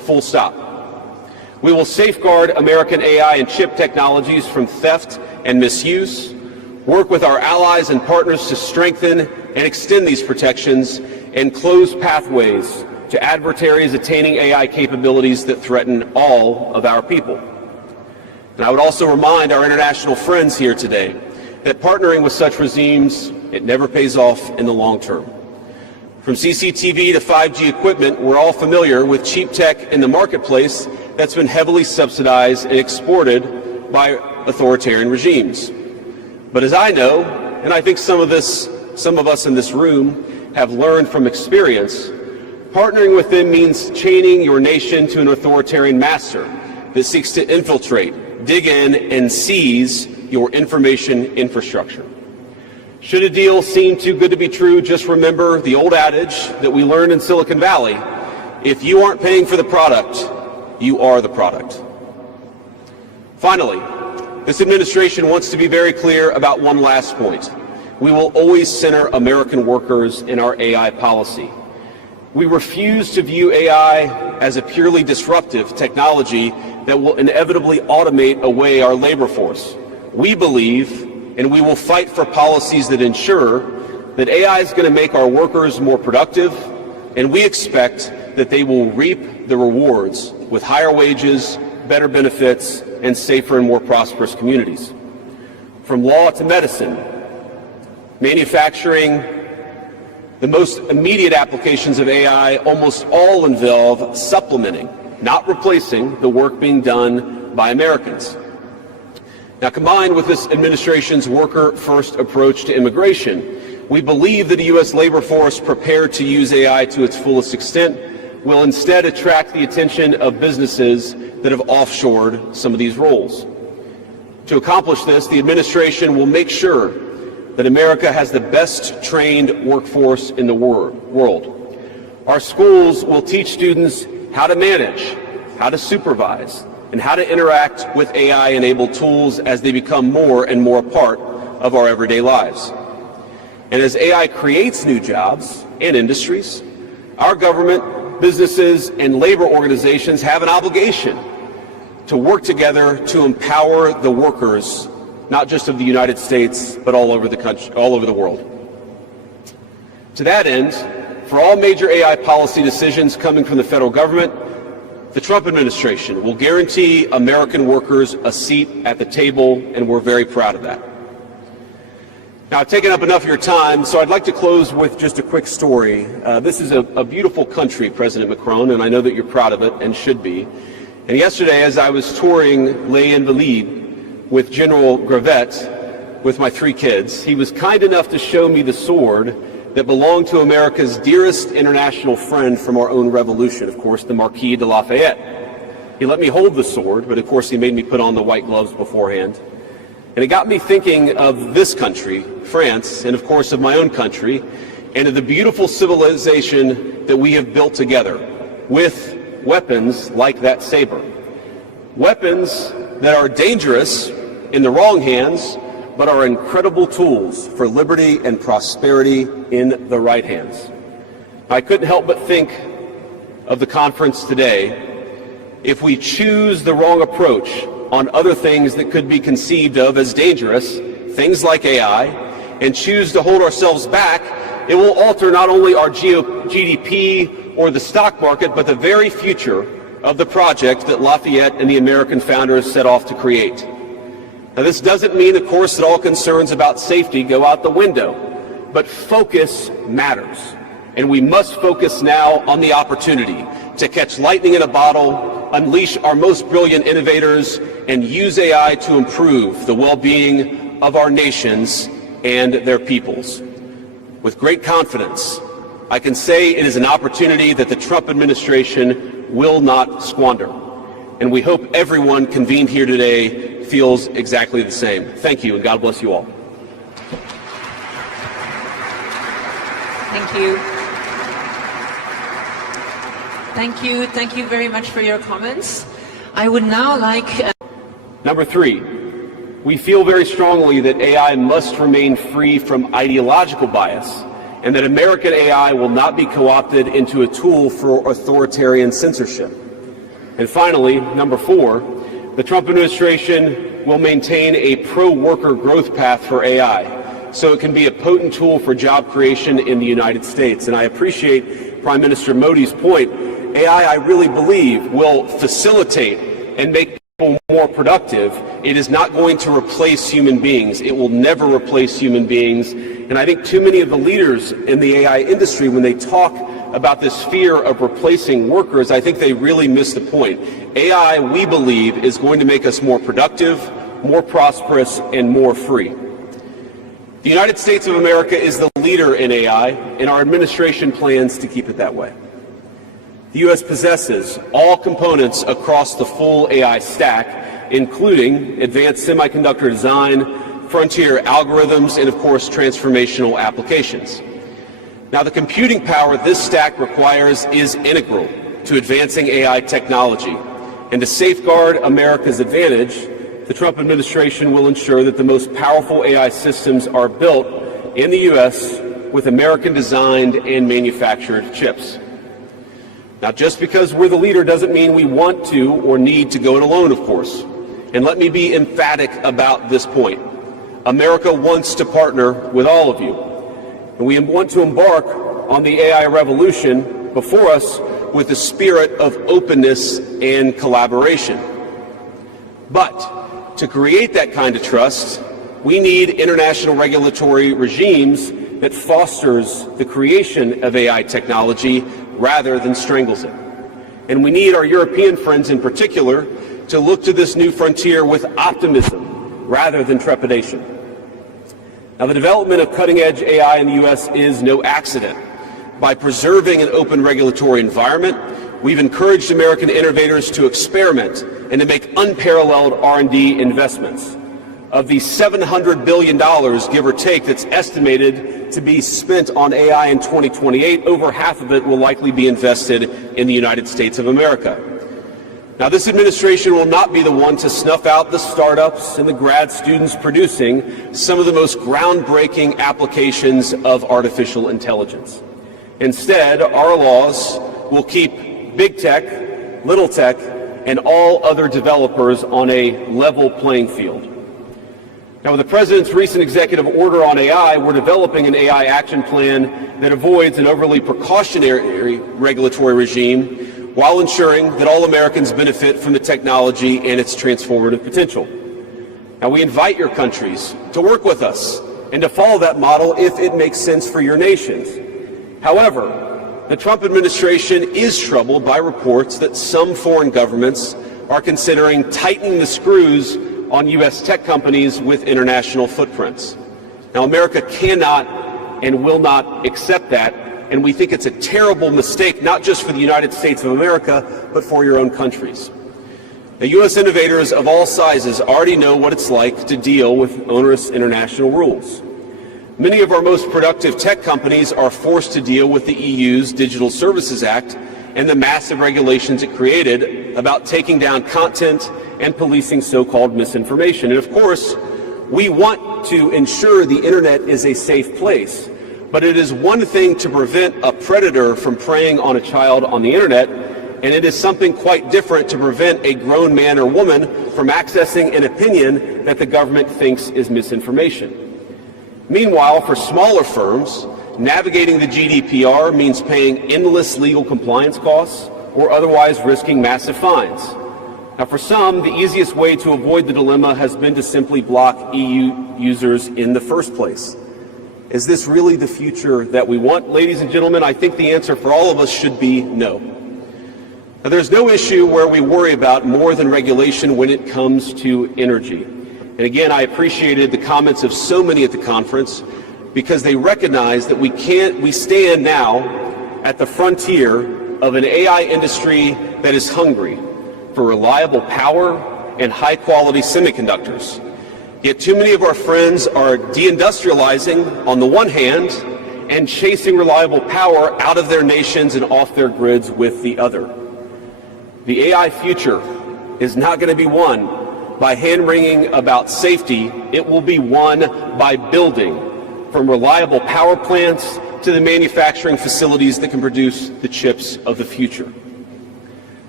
full stop. We will safeguard American AI and chip technologies from theft and misuse, work with our allies and partners to strengthen and extend these protections, and close pathways to adversaries attaining AI capabilities that threaten all of our people. And I would also remind our international friends here today that partnering with such regimes, it never pays off in the long term. From CCTV to 5G equipment, we're all familiar with cheap tech in the marketplace that's been heavily subsidized and exported by authoritarian regimes. But as I know, and I think some of us in this room have learned from experience, partnering with them means chaining your nation to an authoritarian master that seeks to infiltrate, dig in, and seize your information infrastructure. Should a deal seem too good to be true, just remember the old adage that we learned in Silicon Valley: if you aren't paying for the product, you are the product. Finally, this administration wants to be very clear about one last point. We will always center American workers in our AI policy. We refuse to view AI as a purely disruptive technology that will inevitably automate away our labor force. We believe, and we will fight for policies that ensure that AI is going to make our workers more productive, and we expect that they will reap the rewards with higher wages, better benefits, and safer and more prosperous communities. From law to medicine, manufacturing, the most immediate applications of AI almost all involve supplementing, not replacing, the work being done by Americans. Now, combined with this administration's worker-first approach to immigration, we believe that a U.S. labor force prepared to use AI to its fullest extent will instead attract the attention of businesses that have offshored some of these roles. To accomplish this, the administration will make sure that America has the best trained workforce in the world. Our schools will teach students how to manage, how to supervise, and how to interact with AI-enabled tools as they become more and more a part of our everyday lives. And as AI creates new jobs and industries, our government, businesses, and labor organizations have an obligation to work together to empower the workers, not just of the United States, but all over the country, all over the world. To that end, for all major AI policy decisions coming from the federal government, the Trump administration will guarantee American workers a seat at the table, and we're very proud of that. Now, I've taken up enough of your time, so I'd like to close with just a quick story. This is a beautiful country, President Macron, and I know that you're proud of it and should be. And yesterday, as I was touring Les Invalides with General Gravette with my 3 kids, he was kind enough to show me the sword that belonged to America's dearest international friend from our own revolution, of course, the Marquis de Lafayette. He let me hold the sword, but of course he made me put on the white gloves beforehand. And it got me thinking of this country, France, and of course of my own country, and of the beautiful civilization that we have built together with weapons like that saber. Weapons that are dangerous in the wrong hands, but are incredible tools for liberty and prosperity in the right hands. I couldn't help but think of the conference today. If we choose the wrong approach on other things that could be conceived of as dangerous, things like AI, and choose to hold ourselves back, it will alter not only our GDP or the stock market, but the very future of the project that Lafayette and the American founders set off to create. Now, this doesn't mean, of course, that all concerns about safety go out the window, but focus matters. And we must focus now on the opportunity to catch lightning in a bottle, unleash our most brilliant innovators, and use AI to improve the well-being of our nations and their peoples. With great confidence, I can say it is an opportunity that the Trump administration will not squander. And we hope everyone convened here today feels exactly the same. Thank you, and God bless you all. Thank you. Thank you very much for your comments. I would now like... Number 3, we feel very strongly that AI must remain free from ideological bias, and that American AI will not be co-opted into a tool for authoritarian censorship. And finally, number 4, the Trump administration will maintain a pro-worker growth path for AI, so it can be a potent tool for job creation in the United States. And I appreciate Prime Minister Modi's point. AI, I really believe, will facilitate and make people more productive. It is not going to replace human beings. It will never replace human beings. And I think too many of the leaders in the AI industry, when they talk about this fear of replacing workers, I think they really miss the point. AI, we believe, is going to make us more productive, more prosperous, and more free. The United States of America is the leader in AI, and our administration plans to keep it that way. The U.S. possesses all components across the full AI stack, including advanced semiconductor design, frontier algorithms, and of course, transformational applications. Now, the computing power this stack requires is integral to advancing AI technology. And to safeguard America's advantage, the Trump administration will ensure that the most powerful AI systems are built in the U.S. with American-designed and manufactured chips. Now, just because we're the leader doesn't mean we want to or need to go it alone, of course. And let me be emphatic about this point. America wants to partner with all of you. And we want to embark on the AI revolution before us with a spirit of openness and collaboration. But to create that kind of trust, we need international regulatory regimes that fosters the creation of AI technology rather than strangles it. And we need our European friends in particular to look to this new frontier with optimism rather than trepidation. Now, the development of cutting-edge AI in the U.S. is no accident. By preserving an open regulatory environment, we've encouraged American innovators to experiment and to make unparalleled R&D investments. Of the $700 billion, give or take, that's estimated to be spent on AI in 2028, over half of it will likely be invested in the United States of America. Now, this administration will not be the one to snuff out the startups and the grad students producing some of the most groundbreaking applications of artificial intelligence. Instead, our laws will keep big tech, little tech, and all other developers on a level playing field. Now, with the President's recent executive order on AI, we're developing an AI action plan that avoids an overly precautionary regulatory regime while ensuring that all Americans benefit from the technology and its transformative potential. Now, we invite your countries to work with us and to follow that model if it makes sense for your nations. However, the Trump administration is troubled by reports that some foreign governments are considering tightening the screws on U.S. tech companies with international footprints. Now, America cannot and will not accept that, and we think it's a terrible mistake, not just for the United States of America, but for your own countries. Now, U.S. innovators of all sizes already know what it's like to deal with onerous international rules. Many of our most productive tech companies are forced to deal with the EU's Digital Services Act and the massive regulations it created about taking down content and policing so-called misinformation. And of course, we want to ensure the internet is a safe place, but it is one thing to prevent a predator from preying on a child on the internet, and it is something quite different to prevent a grown man or woman from accessing an opinion that the government thinks is misinformation. Meanwhile, for smaller firms, navigating the GDPR means paying endless legal compliance costs or otherwise risking massive fines. Now, for some, the easiest way to avoid the dilemma has been to simply block EU users in the first place. Is this really the future that we want? Ladies and gentlemen, I think the answer for all of us should be no. Now, there's no issue where we worry about more than regulation when it comes to energy. And again, I appreciated the comments of so many at the conference because they recognize that we stand now at the frontier of an AI industry that is hungry for reliable power and high-quality semiconductors. Yet too many of our friends are deindustrializing on the one hand and chasing reliable power out of their nations and off their grids with the other. The AI future is not going to be won by hand-wringing about safety. It will be won by building, from reliable power plants to the manufacturing facilities that can produce the chips of the future.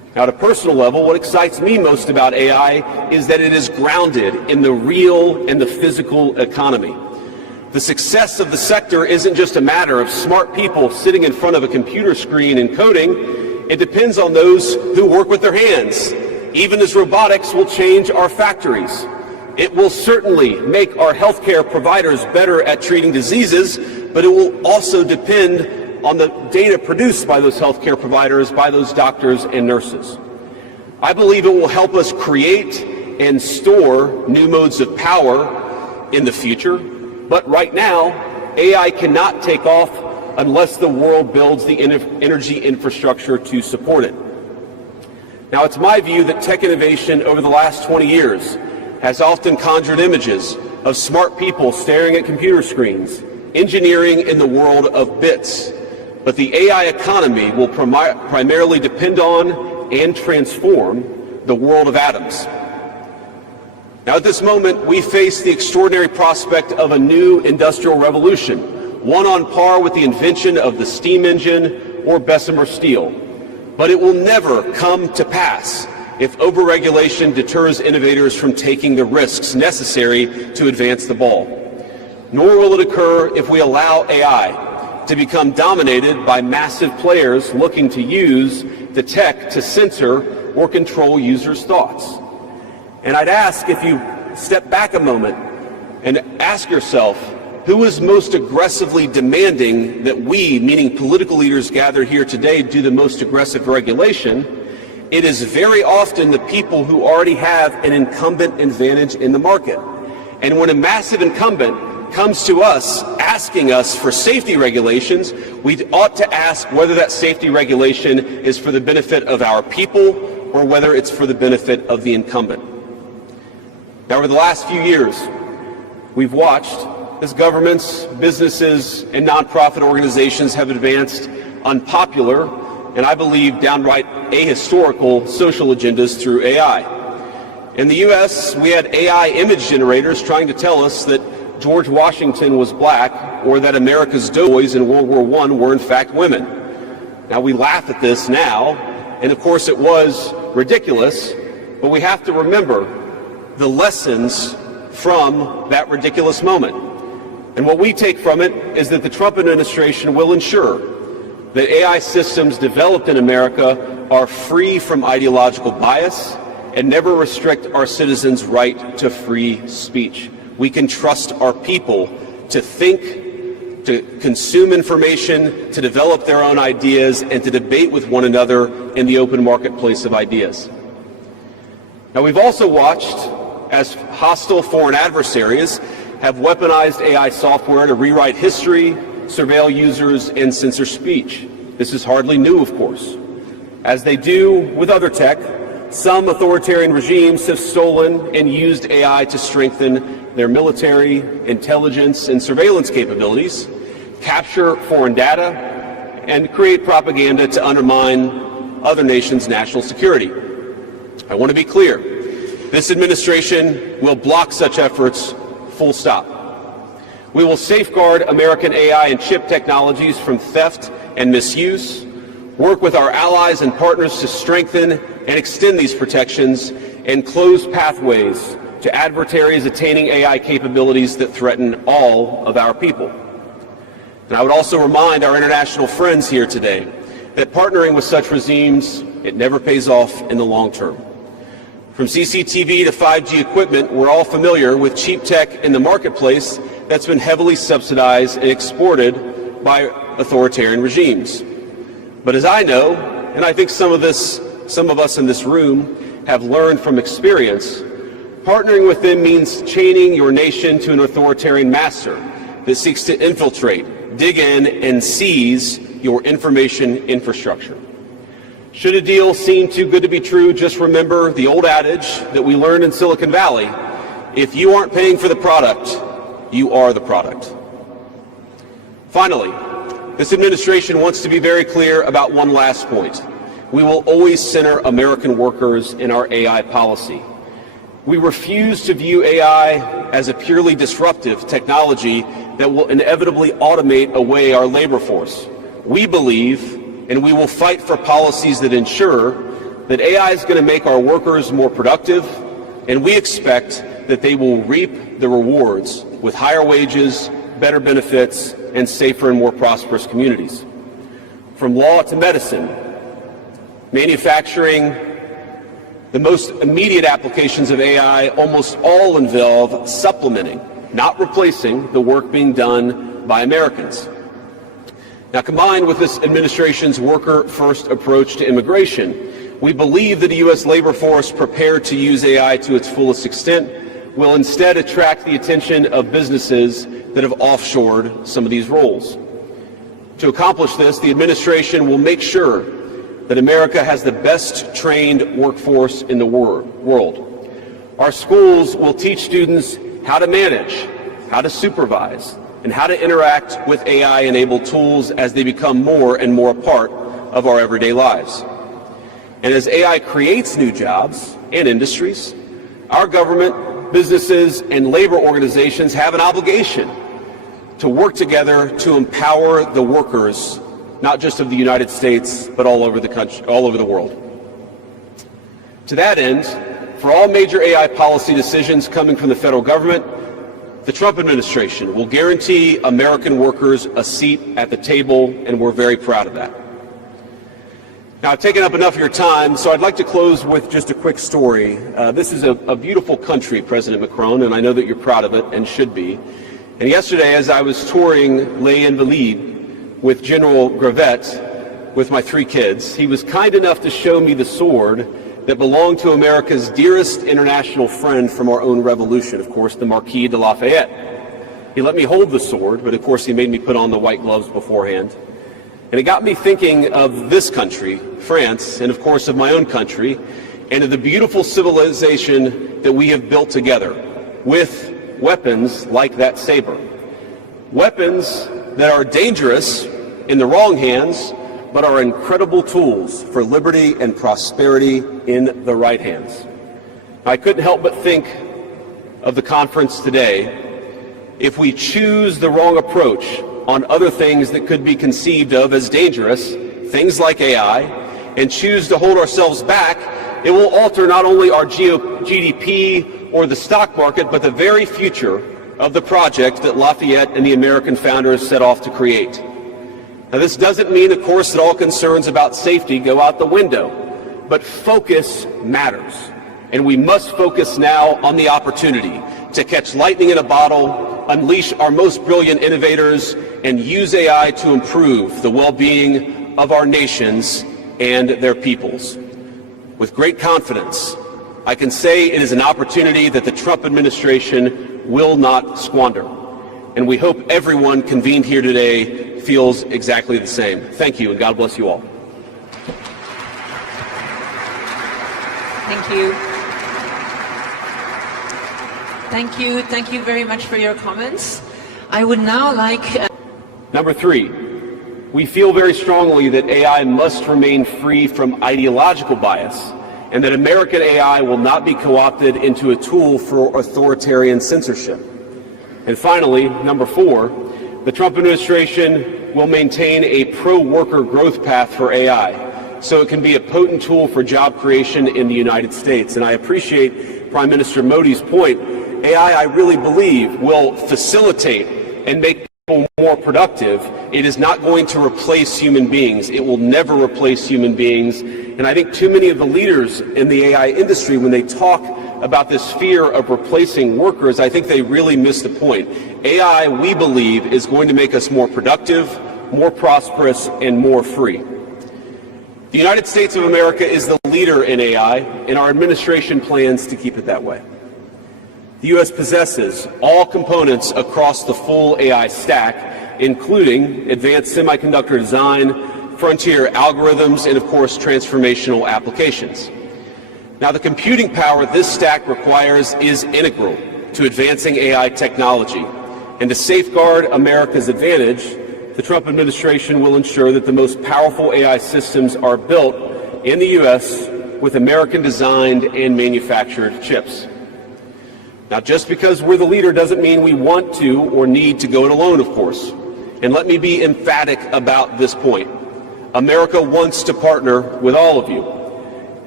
Now, at a personal level, what excites me most about AI is that it is grounded in the real and the physical economy. The success of the sector isn't just a matter of smart people sitting in front of a computer screen and coding. It depends on those who work with their hands, even as robotics will change our factories. It will certainly make our healthcare providers better at treating diseases, but it will also depend on the data produced by those healthcare providers, by those doctors and nurses. I believe it will help us create and store new modes of power in the future, but right now, AI cannot take off unless the world builds the energy infrastructure to support it. Now, it's my view that tech innovation over the last 20 years has often conjured images of smart people staring at computer screens, engineering in the world of bits. But the AI economy will primarily depend on and transform the world of atoms. Now, at this moment, we face the extraordinary prospect of a new industrial revolution, one on par with the invention of the steam engine or Bessemer steel. But it will never come to pass if overregulation deters innovators from taking the risks necessary to advance the ball. Nor will it occur if we allow AI to become dominated by massive players looking to use the tech to censor or control users' thoughts. And I'd ask if you step back a moment and ask yourself, who is most aggressively demanding that we, meaning political leaders gathered here today, do the most aggressive regulation? It is very often the people who already have an incumbent advantage in the market. And when a massive incumbent comes to us asking us for safety regulations, we ought to ask whether that safety regulation is for the benefit of our people or whether it's for the benefit of the incumbent. Now, over the last few years, we've watched as governments, businesses, and nonprofit organizations have advanced unpopular and, I believe, downright ahistorical social agendas through AI. In the U.S., we had AI image generators trying to tell us that George Washington was black or that America's doughboys in World War I were in fact women. Now, we laugh at this now, and of course it was ridiculous, but we have to remember the lessons from that ridiculous moment. And what we take from it is that the Trump administration will ensure that AI systems developed in America are free from ideological bias and never restrict our citizens' right to free speech. We can trust our people to think, to consume information, to develop their own ideas, and to debate with one another in the open marketplace of ideas. Now, we've also watched as hostile foreign adversaries have weaponized AI software to rewrite history, surveil users, and censor speech. This is hardly new, of course. As they do with other tech, some authoritarian regimes have stolen and used AI to strengthen their military, intelligence, and surveillance capabilities, capture foreign data, and create propaganda to undermine other nations' national security. I want to be clear. This administration will block such efforts, full stop. We will safeguard American AI and chip technologies from theft and misuse, work with our allies and partners to strengthen and extend these protections, and close pathways to adversaries attaining AI capabilities that threaten all of our people. And I would also remind our international friends here today that partnering with such regimes, it never pays off in the long term. From CCTV to 5G equipment, we're all familiar with cheap tech in the marketplace that's been heavily subsidized and exported by authoritarian regimes. But as I know, and I think some of us in this room have learned from experience, partnering with them means chaining your nation to an authoritarian master that seeks to infiltrate, dig in, and seize your information infrastructure. Should a deal seem too good to be true, just remember the old adage that we learned in Silicon Valley: if you aren't paying for the product, you are the product. Finally, this administration wants to be very clear about one last point. We will always center American workers in our AI policy. We refuse to view AI as a purely disruptive technology that will inevitably automate away our labor force. We believe, and we will fight for policies that ensure that AI is going to make our workers more productive, and we expect that they will reap the rewards with higher wages, better benefits, and safer and more prosperous communities. From law to medicine, manufacturing, the most immediate applications of AI almost all involve supplementing, not replacing, the work being done by Americans. Now, combined with this administration's worker-first approach to immigration, we believe that a U.S. labor force prepared to use AI to its fullest extent will instead attract the attention of businesses that have offshored some of these roles. To accomplish this, the administration will make sure that America has the best trained workforce in the world. Our schools will teach students how to manage, how to supervise, and how to interact with AI-enabled tools as they become more and more a part of our everyday lives. And as AI creates new jobs and industries, our government, businesses, and labor organizations have an obligation to work together to empower the workers, not just of the United States, but all over the country, all over the world. To that end, for all major AI policy decisions coming from the federal government, the Trump administration will guarantee American workers a seat at the table, and we're very proud of that. Now, I've taken up enough of your time, so I'd like to close with just a quick story. This is a beautiful country, President Macron, and I know that you're proud of it and should be. And yesterday, as I was touring Les Invalides with General Gravette with my 3 kids, he was kind enough to show me the sword that belonged to America's dearest international friend from our own revolution, of course, the Marquis de Lafayette. He let me hold the sword, but of course he made me put on the white gloves beforehand. And it got me thinking of this country, France, and of course of my own country, and of the beautiful civilization that we have built together with weapons like that saber. Weapons that are dangerous in the wrong hands, but are incredible tools for liberty and prosperity in the right hands. I couldn't help but think of the conference today. If we choose the wrong approach on other things that could be conceived of as dangerous, things like AI, and choose to hold ourselves back, it will alter not only our GDP or the stock market, but the very future of the project that Lafayette and the American founders set off to create. Now, this doesn't mean, of course, that all concerns about safety go out the window, but focus matters. And we must focus now on the opportunity to catch lightning in a bottle, unleash our most brilliant innovators, and use AI to improve the well-being of our nations and their peoples. With great confidence, I can say it is an opportunity that the Trump administration will not squander. And we hope everyone convened here today feels exactly the same. Thank you, and God bless you all. Thank you. Thank you. Thank you very much for your comments. I would now like... Number 3, we feel very strongly that AI must remain free from ideological bias, and that American AI will not be co-opted into a tool for authoritarian censorship. And finally, number 4, the Trump administration will maintain a pro-worker growth path for AI, so it can be a potent tool for job creation in the United States. And I appreciate Prime Minister Modi's point. AI, I really believe, will facilitate and make people more productive. It is not going to replace human beings. It will never replace human beings. And I think too many of the leaders in the AI industry, when they talk about this fear of replacing workers, I think they really miss the point. AI, we believe, is going to make us more productive, more prosperous, and more free. The United States of America is the leader in AI, and our administration plans to keep it that way. The U.S. possesses all components across the full AI stack, including advanced semiconductor design, frontier algorithms, and of course transformational applications. Now, the computing power this stack requires is integral to advancing AI technology. And to safeguard America's advantage, the Trump administration will ensure that the most powerful AI systems are built in the U.S. with American-designed and manufactured chips. Now, just because we're the leader doesn't mean we want to or need to go it alone, of course. And let me be emphatic about this point. America wants to partner with all of you.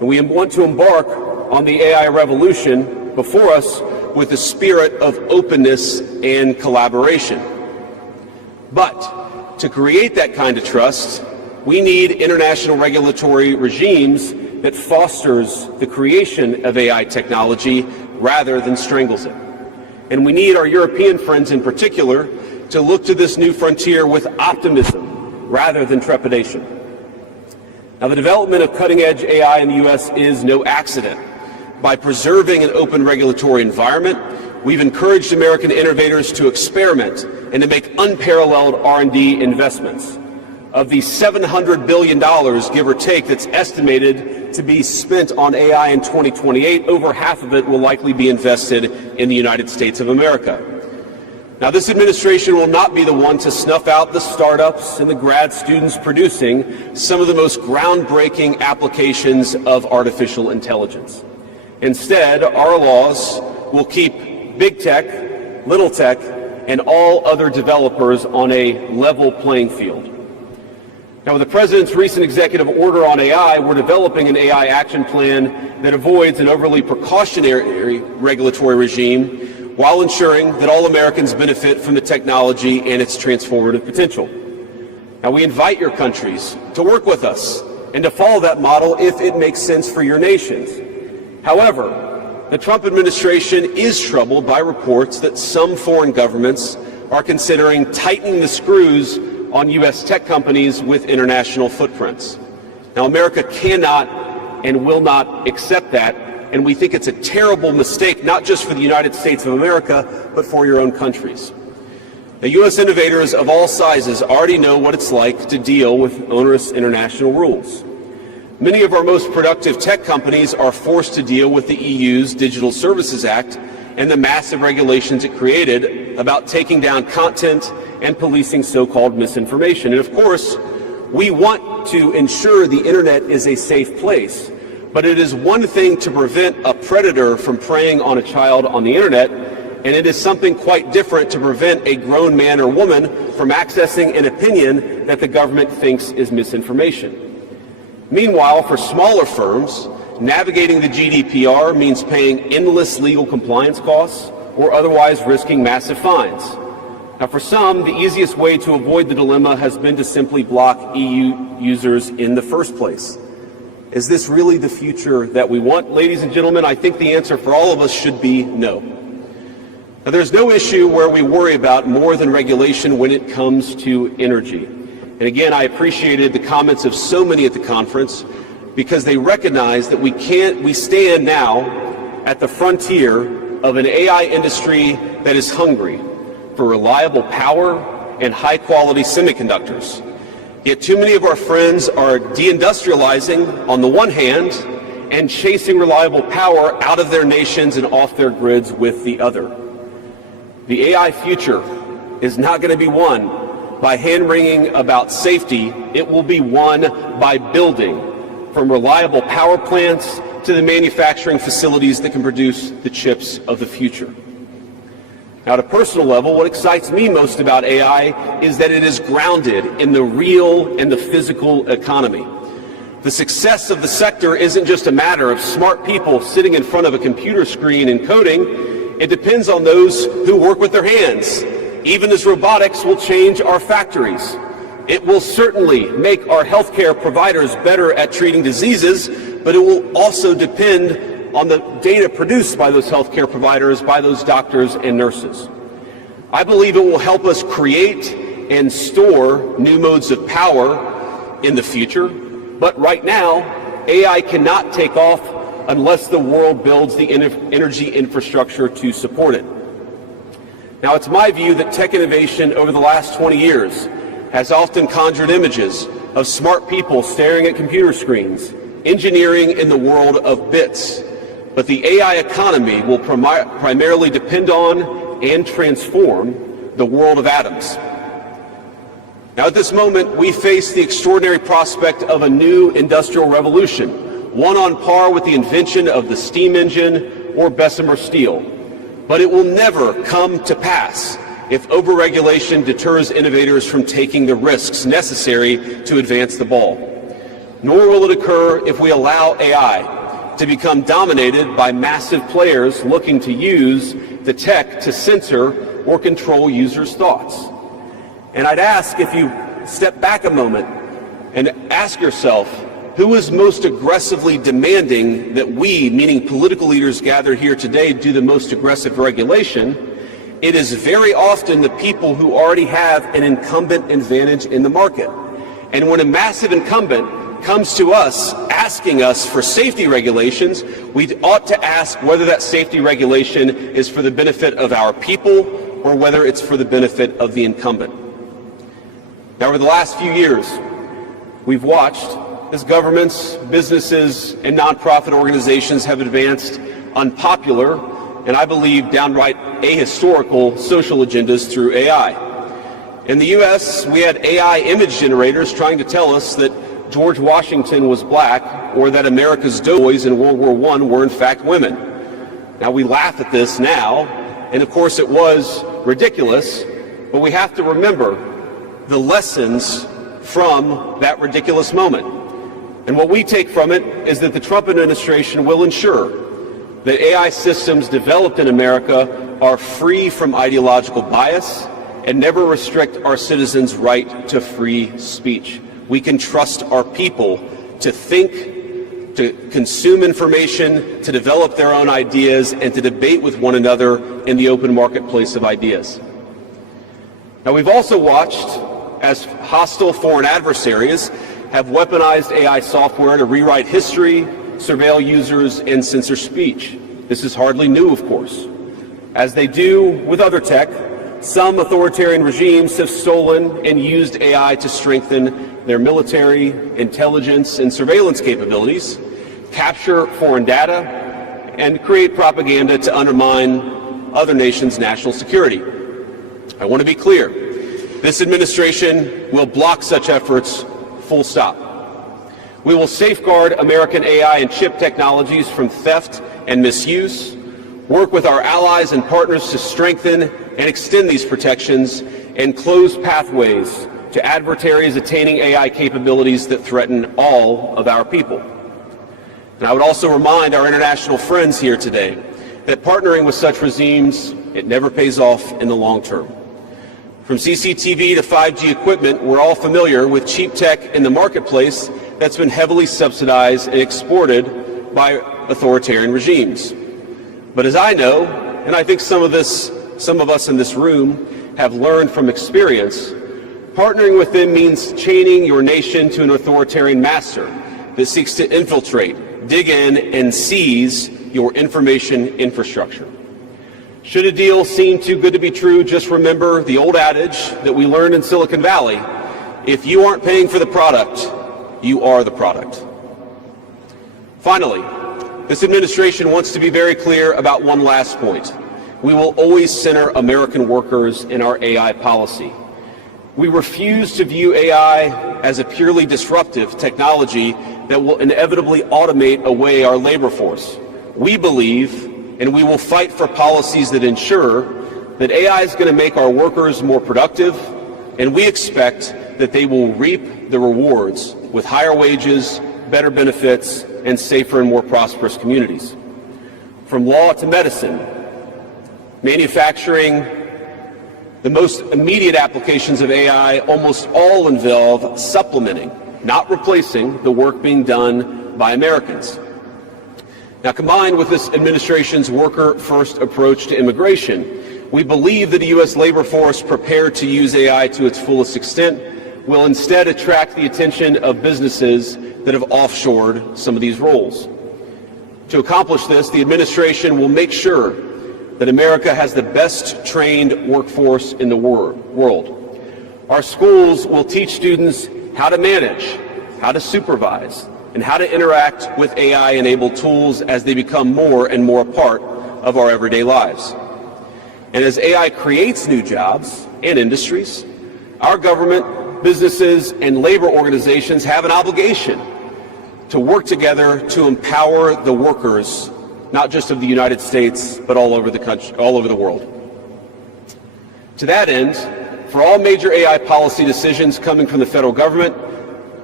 And we want to embark on the AI revolution before us with a spirit of openness and collaboration. But to create that kind of trust, we need international regulatory regimes that fosters the creation of AI technology rather than strangles it. And we need our European friends in particular to look to this new frontier with optimism rather than trepidation. Now, the development of cutting-edge AI in the U.S. is no accident. By preserving an open regulatory environment, we've encouraged American innovators to experiment and to make unparalleled R&D investments. Of the $700 billion, give or take, that's estimated to be spent on AI in 2028, over half of it will likely be invested in the United States of America. Now, this administration will not be the one to snuff out the startups and the grad students producing some of the most groundbreaking applications of artificial intelligence. Instead, our laws will keep big tech, little tech, and all other developers on a level playing field. Now, with the President's recent executive order on AI, we're developing an AI action plan that avoids an overly precautionary regulatory regime while ensuring that all Americans benefit from the technology and its transformative potential. Now, we invite your countries to work with us and to follow that model if it makes sense for your nations. However, the Trump administration is troubled by reports that some foreign governments are considering tightening the screws on U.S. tech companies with international footprints. Now, America cannot and will not accept that, and we think it's a terrible mistake, not just for the United States of America, but for your own countries. The U.S. innovators of all sizes already know what it's like to deal with onerous international rules. Many of our most productive tech companies are forced to deal with the EU's Digital Services Act and the massive regulations it created about taking down content and policing so-called misinformation. And of course, we want to ensure the internet is a safe place, but it is one thing to prevent a predator from preying on a child on the internet, and it is something quite different to prevent a grown man or woman from accessing an opinion that the government thinks is misinformation. Meanwhile, for smaller firms, navigating the GDPR means paying endless legal compliance costs or otherwise risking massive fines. Now, for some, the easiest way to avoid the dilemma has been to simply block EU users in the first place. Is this really the future that we want? Ladies and gentlemen, I think the answer for all of us should be no. Now, there's no issue where we worry about more than regulation when it comes to energy. And again, I appreciated the comments of so many at the conference because they recognize that we stand now at the frontier of an AI industry that is hungry for reliable power and high-quality semiconductors. Yet too many of our friends are deindustrializing on the one hand and chasing reliable power out of their nations and off their grids with the other. The AI future is not going to be won by hand-wringing about safety. It will be won by building, from reliable power plants to the manufacturing facilities that can produce the chips of the future. Now, at a personal level, what excites me most about AI is that it is grounded in the real and the physical economy. The success of the sector isn't just a matter of smart people sitting in front of a computer screen and coding. It depends on those who work with their hands. Even as robotics will change our factories, it will certainly make our healthcare providers better at treating diseases, but it will also depend on the data produced by those healthcare providers, by those doctors and nurses. I believe it will help us create and store new modes of power in the future, but right now, AI cannot take off unless the world builds the energy infrastructure to support it. Now, it's my view that tech innovation over the last 20 years has often conjured images of smart people staring at computer screens, engineering in the world of bits. But the AI economy will primarily depend on and transform the world of atoms. Now, at this moment, we face the extraordinary prospect of a new industrial revolution, one on par with the invention of the steam engine or Bessemer steel. But it will never come to pass if overregulation deters innovators from taking the risks necessary to advance the ball. nor will it occur if we allow AI to become dominated by massive players looking to use the tech to censor or control users' thoughts. And I'd ask, if you step back a moment and ask yourself, who is most aggressively demanding that we, meaning political leaders gathered here today, do the most aggressive regulation? It is very often the people who already have an incumbent advantage in the market. And when a massive incumbent comes to us asking us for safety regulations, we ought to ask whether that safety regulation is for the benefit of our people or whether it's for the benefit of the incumbent. Now, over the last few years, we've watched as governments, businesses, and nonprofit organizations have advanced unpopular and, I believe, downright ahistorical social agendas through AI. In the U.S., we had AI image generators trying to tell us that George Washington was black or that America's doughboys in World War I were in fact women. Now, we laugh at this now, and of course it was ridiculous, but we have to remember the lessons from that ridiculous moment. And what we take from it is that the Trump administration will ensure that AI systems developed in America are free from ideological bias and never restrict our citizens' right to free speech. We can trust our people to think, to consume information, to develop their own ideas, and to debate with one another in the open marketplace of ideas. Now, we've also watched as hostile foreign adversaries have weaponized AI software to rewrite history, surveil users, and censor speech. This is hardly new, of course. As they do with other tech, some authoritarian regimes have stolen and used AI to strengthen their military, intelligence, and surveillance capabilities, capture foreign data, and create propaganda to undermine other nations' national security. I want to be clear. This administration will block such efforts. Full stop. We will safeguard American AI and chip technologies from theft and misuse, work with our allies and partners to strengthen and extend these protections, and close pathways to adversaries attaining AI capabilities that threaten all of our people. And I would also remind our international friends here today that partnering with such regimes, it never pays off in the long term. From CCTV to 5G equipment, we're all familiar with cheap tech in the marketplace that's been heavily subsidized and exported by authoritarian regimes. But as I know, and I think some of us in this room have learned from experience, partnering with them means chaining your nation to an authoritarian master that seeks to infiltrate, dig in, and seize your information infrastructure. Should a deal seem too good to be true, just remember the old adage that we learned in Silicon Valley: if you aren't paying for the product, you are the product. Finally, this administration wants to be very clear about one last point. We will always center American workers in our AI policy. We refuse to view AI as a purely disruptive technology that will inevitably automate away our labor force. We believe, and we will fight for policies that ensure that AI is going to make our workers more productive, and we expect that they will reap the rewards with higher wages, better benefits, and safer and more prosperous communities. From law to medicine, manufacturing, the most immediate applications of AI almost all involve supplementing, not replacing, the work being done by Americans. Now, combined with this administration's worker-first approach to immigration, we believe that a U.S. labor force prepared to use AI to its fullest extent will instead attract the attention of businesses that have offshored some of these roles. To accomplish this, the administration will make sure that America has the best trained workforce in the world. Our schools will teach students how to manage, how to supervise, and how to interact with AI-enabled tools as they become more and more a part of our everyday lives. And as AI creates new jobs and industries, our government, businesses, and labor organizations have an obligation to work together to empower the workers, not just of the United States, but all over the country, all over the world. To that end, for all major AI policy decisions coming from the federal government,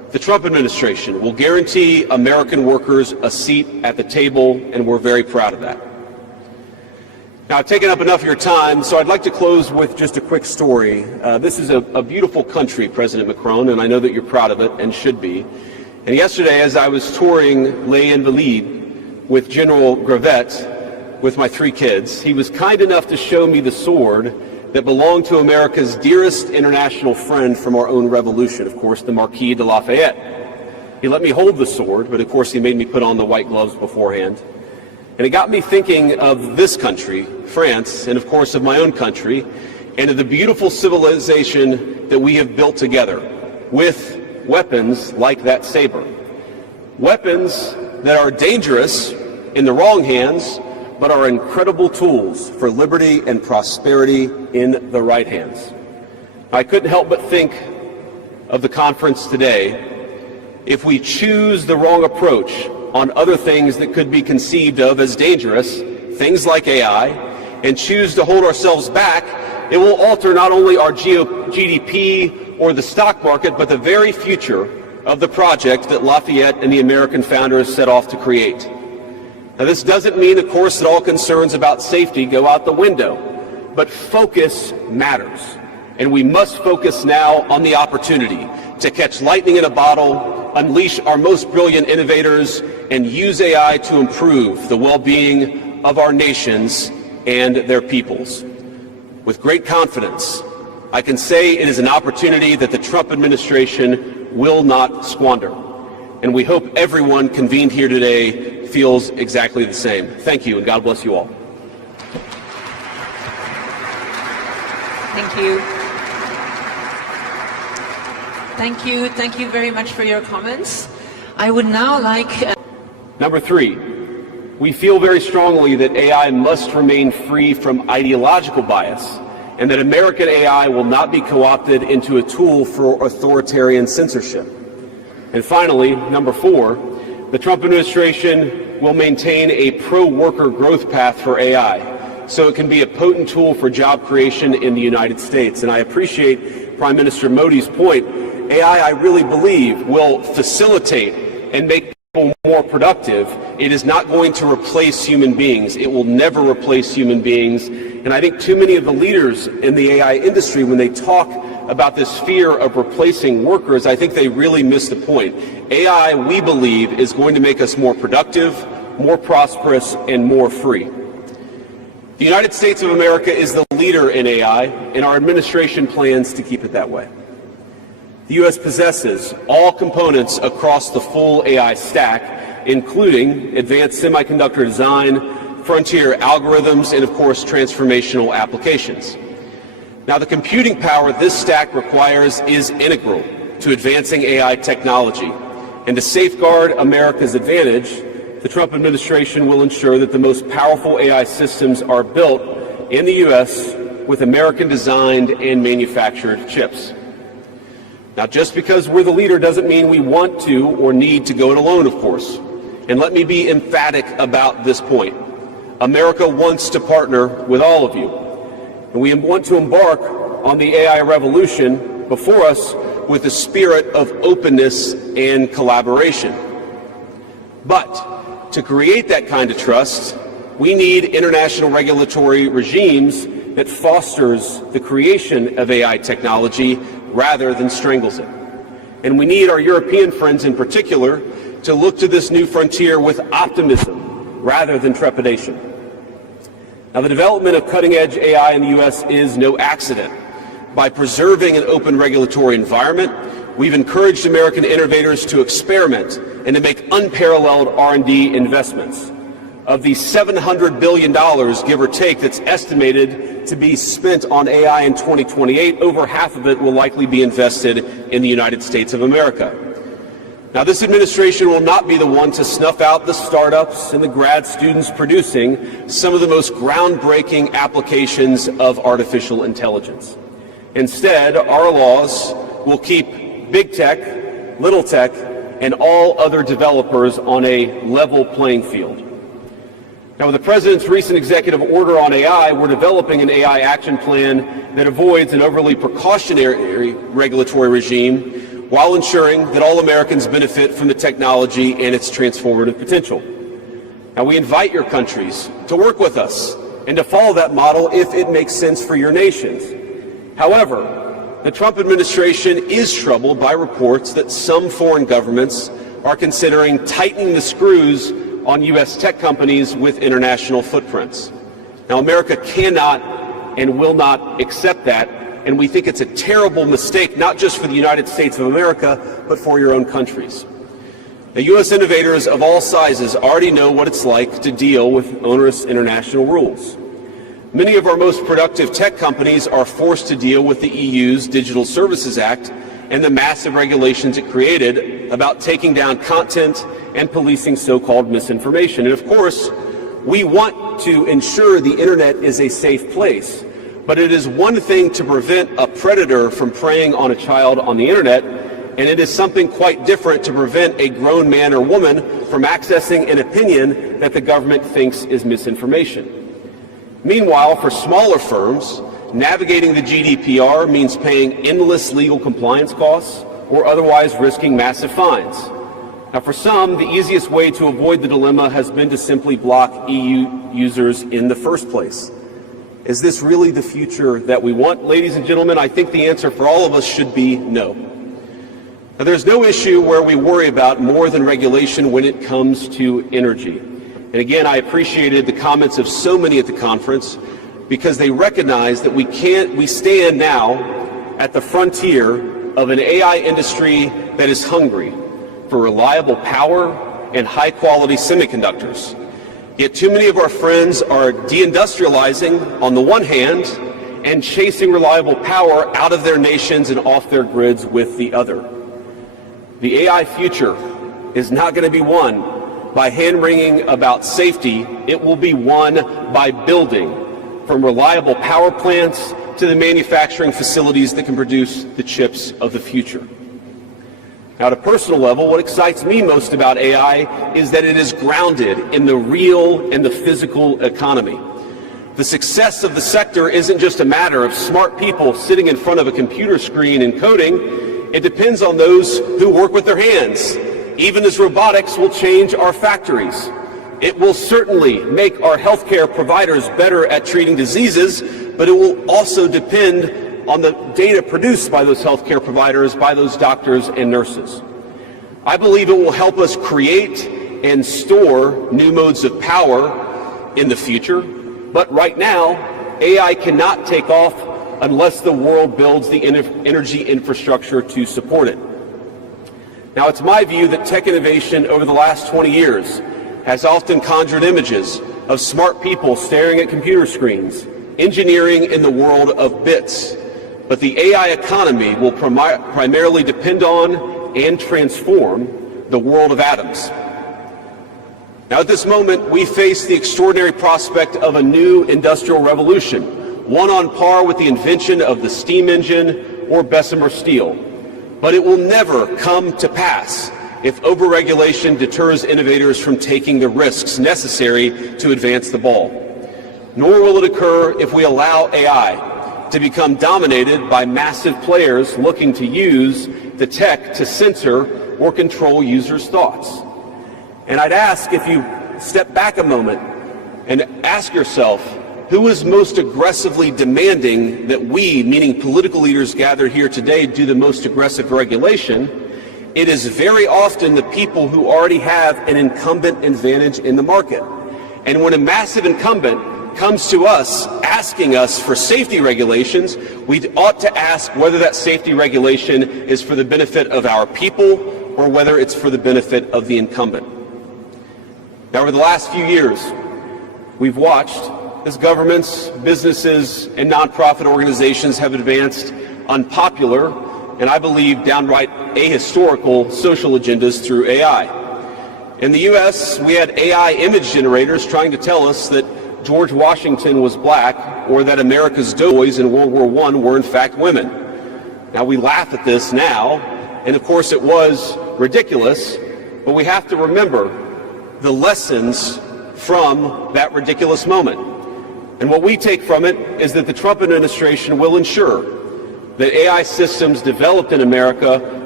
The Trump administration will guarantee American workers a seat at the table, and we're very proud of that. Now, I've taken up enough of your time, so I'd like to close with just a quick story. This is a beautiful country, President Macron, and I know that you're proud of it and should be. And yesterday, as I was touring Les Invalides with General Gravette with my 3 kids, he was kind enough to show me the sword that belonged to America's dearest international friend from our own revolution, of course, the Marquis de Lafayette. He let me hold the sword, but of course he made me put on the white gloves beforehand. And it got me thinking of this country, France, and of course of my own country, and of the beautiful civilization that we have built together with weapons like that saber. Weapons that are dangerous in the wrong hands, but are incredible tools for liberty and prosperity in the right hands. I couldn't help but think of the conference today. If we choose the wrong approach on other things that could be conceived of as dangerous, things like AI, and choose to hold ourselves back, it will alter not only our GDP or the stock market, but the very future of the project that Lafayette and the American founders set off to create. Now, this doesn't mean, of course, that all concerns about safety go out the window, but focus matters. And we must focus now on the opportunity to catch lightning in a bottle, unleash our most brilliant innovators, and use AI to improve the well-being of our nations and their peoples. With great confidence, I can say it is an opportunity that the Trump administration will not squander. And we hope everyone convened here today feels exactly the same. Thank you, and God bless you all. Thank you. Thank you. Thank you very much for your comments. I would now like... Number 3, we feel very strongly that AI must remain free from ideological bias, and that American AI will not be co-opted into a tool for authoritarian censorship. And finally, number 4, the Trump administration will maintain a pro-worker growth path for AI, so it can be a potent tool for job creation in the United States. And I appreciate Prime Minister Modi's point. AI, I really believe, will facilitate and make people more productive. It is not going to replace human beings. It will never replace human beings. And I think too many of the leaders in the AI industry, when they talk about this fear of replacing workers, I think they really miss the point. AI, we believe, is going to make us more productive, more prosperous, and more free. The United States of America is the leader in AI, and our administration plans to keep it that way. The U.S. possesses all components across the full AI stack, including advanced semiconductor design, frontier algorithms, and of course transformational applications. Now, the computing power this stack requires is integral to advancing AI technology. And to safeguard America's advantage, the Trump administration will ensure that the most powerful AI systems are built in the U.S. with American-designed and manufactured chips. Now, just because we're the leader doesn't mean we want to or need to go it alone, of course. And let me be emphatic about this point. America wants to partner with all of you. And we want to embark on the AI revolution before us with a spirit of openness and collaboration. But to create that kind of trust, we need international regulatory regimes that fosters the creation of AI technology rather than strangles it. And we need our European friends in particular to look to this new frontier with optimism rather than trepidation. Now, the development of cutting-edge AI in the U.S. is no accident. By preserving an open regulatory environment, we've encouraged American innovators to experiment and to make unparalleled R&D investments. Of the $700 billion, give or take, that's estimated to be spent on AI in 2028, over half of it will likely be invested in the United States of America. Now, this administration will not be the one to snuff out the startups and the grad students producing some of the most groundbreaking applications of artificial intelligence. Instead, our laws will keep big tech, little tech, and all other developers on a level playing field. Now, with the President's recent executive order on AI, we're developing an AI action plan that avoids an overly precautionary regulatory regime while ensuring that all Americans benefit from the technology and its transformative potential. Now, we invite your countries to work with us and to follow that model if it makes sense for your nations. However, the Trump administration is troubled by reports that some foreign governments are considering tightening the screws on U.S. tech companies with international footprints. Now, America cannot and will not accept that, and we think it's a terrible mistake, not just for the United States of America, but for your own countries. Now, U.S. innovators of all sizes already know what it's like to deal with onerous international rules. Many of our most productive tech companies are forced to deal with the EU's Digital Services Act and the massive regulations it created about taking down content and policing so-called misinformation. And of course, we want to ensure the internet is a safe place, but it is one thing to prevent a predator from preying on a child on the internet, and it is something quite different to prevent a grown man or woman from accessing an opinion that the government thinks is misinformation. Meanwhile, for smaller firms, navigating the GDPR means paying endless legal compliance costs or otherwise risking massive fines. Now, for some, the easiest way to avoid the dilemma has been to simply block EU users in the first place. Is this really the future that we want? Ladies and gentlemen, I think the answer for all of us should be no. Now, there's no issue where we worry about more than regulation when it comes to energy. And again, I appreciated the comments of so many at the conference because they recognize that we stand now at the frontier of an AI industry that is hungry for reliable power and high-quality semiconductors. Yet too many of our friends are deindustrializing on the one hand and chasing reliable power out of their nations and off their grids with the other. The AI future is not going to be won by hand-wringing about safety. It will be won by building, from reliable power plants to the manufacturing facilities that can produce the chips of the future. Now, at a personal level, what excites me most about AI is that it is grounded in the real and the physical economy. The success of the sector isn't just a matter of smart people sitting in front of a computer screen and coding. It depends on those who work with their hands. Even as robotics will change our factories, it will certainly make our healthcare providers better at treating diseases, but it will also depend on the data produced by those healthcare providers, by those doctors and nurses. I believe it will help us create and store new modes of power in the future, but right now, AI cannot take off unless the world builds the energy infrastructure to support it. Now, it's my view that tech innovation over the last 20 years has often conjured images of smart people staring at computer screens, engineering in the world of bits. But the AI economy will primarily depend on and transform the world of atoms. Now, at this moment, we face the extraordinary prospect of a new industrial revolution, one on par with the invention of the steam engine or Bessemer steel. But it will never come to pass if overregulation deters innovators from taking the risks necessary to advance the ball. Nor will it occur if we allow AI to become dominated by massive players looking to use the tech to censor or control users' thoughts. And I'd ask if you step back a moment and ask yourself, who is most aggressively demanding that we, meaning political leaders gathered here today, do the most aggressive regulation? It is very often the people who already have an incumbent advantage in the market. And when a massive incumbent comes to us asking us for safety regulations, we ought to ask whether that safety regulation is for the benefit of our people or whether it's for the benefit of the incumbent. Now, over the last few years, we've watched as governments, businesses, and nonprofit organizations have advanced unpopular and, I believe, downright ahistorical social agendas through AI. In the U.S., we had AI image generators trying to tell us that George Washington was black or that America's doughboys in World War I were in fact women. Now, we laugh at this now, and of course it was ridiculous, but we have to remember the lessons from that ridiculous moment. And what we take from it is that the Trump administration will ensure that AI systems developed in America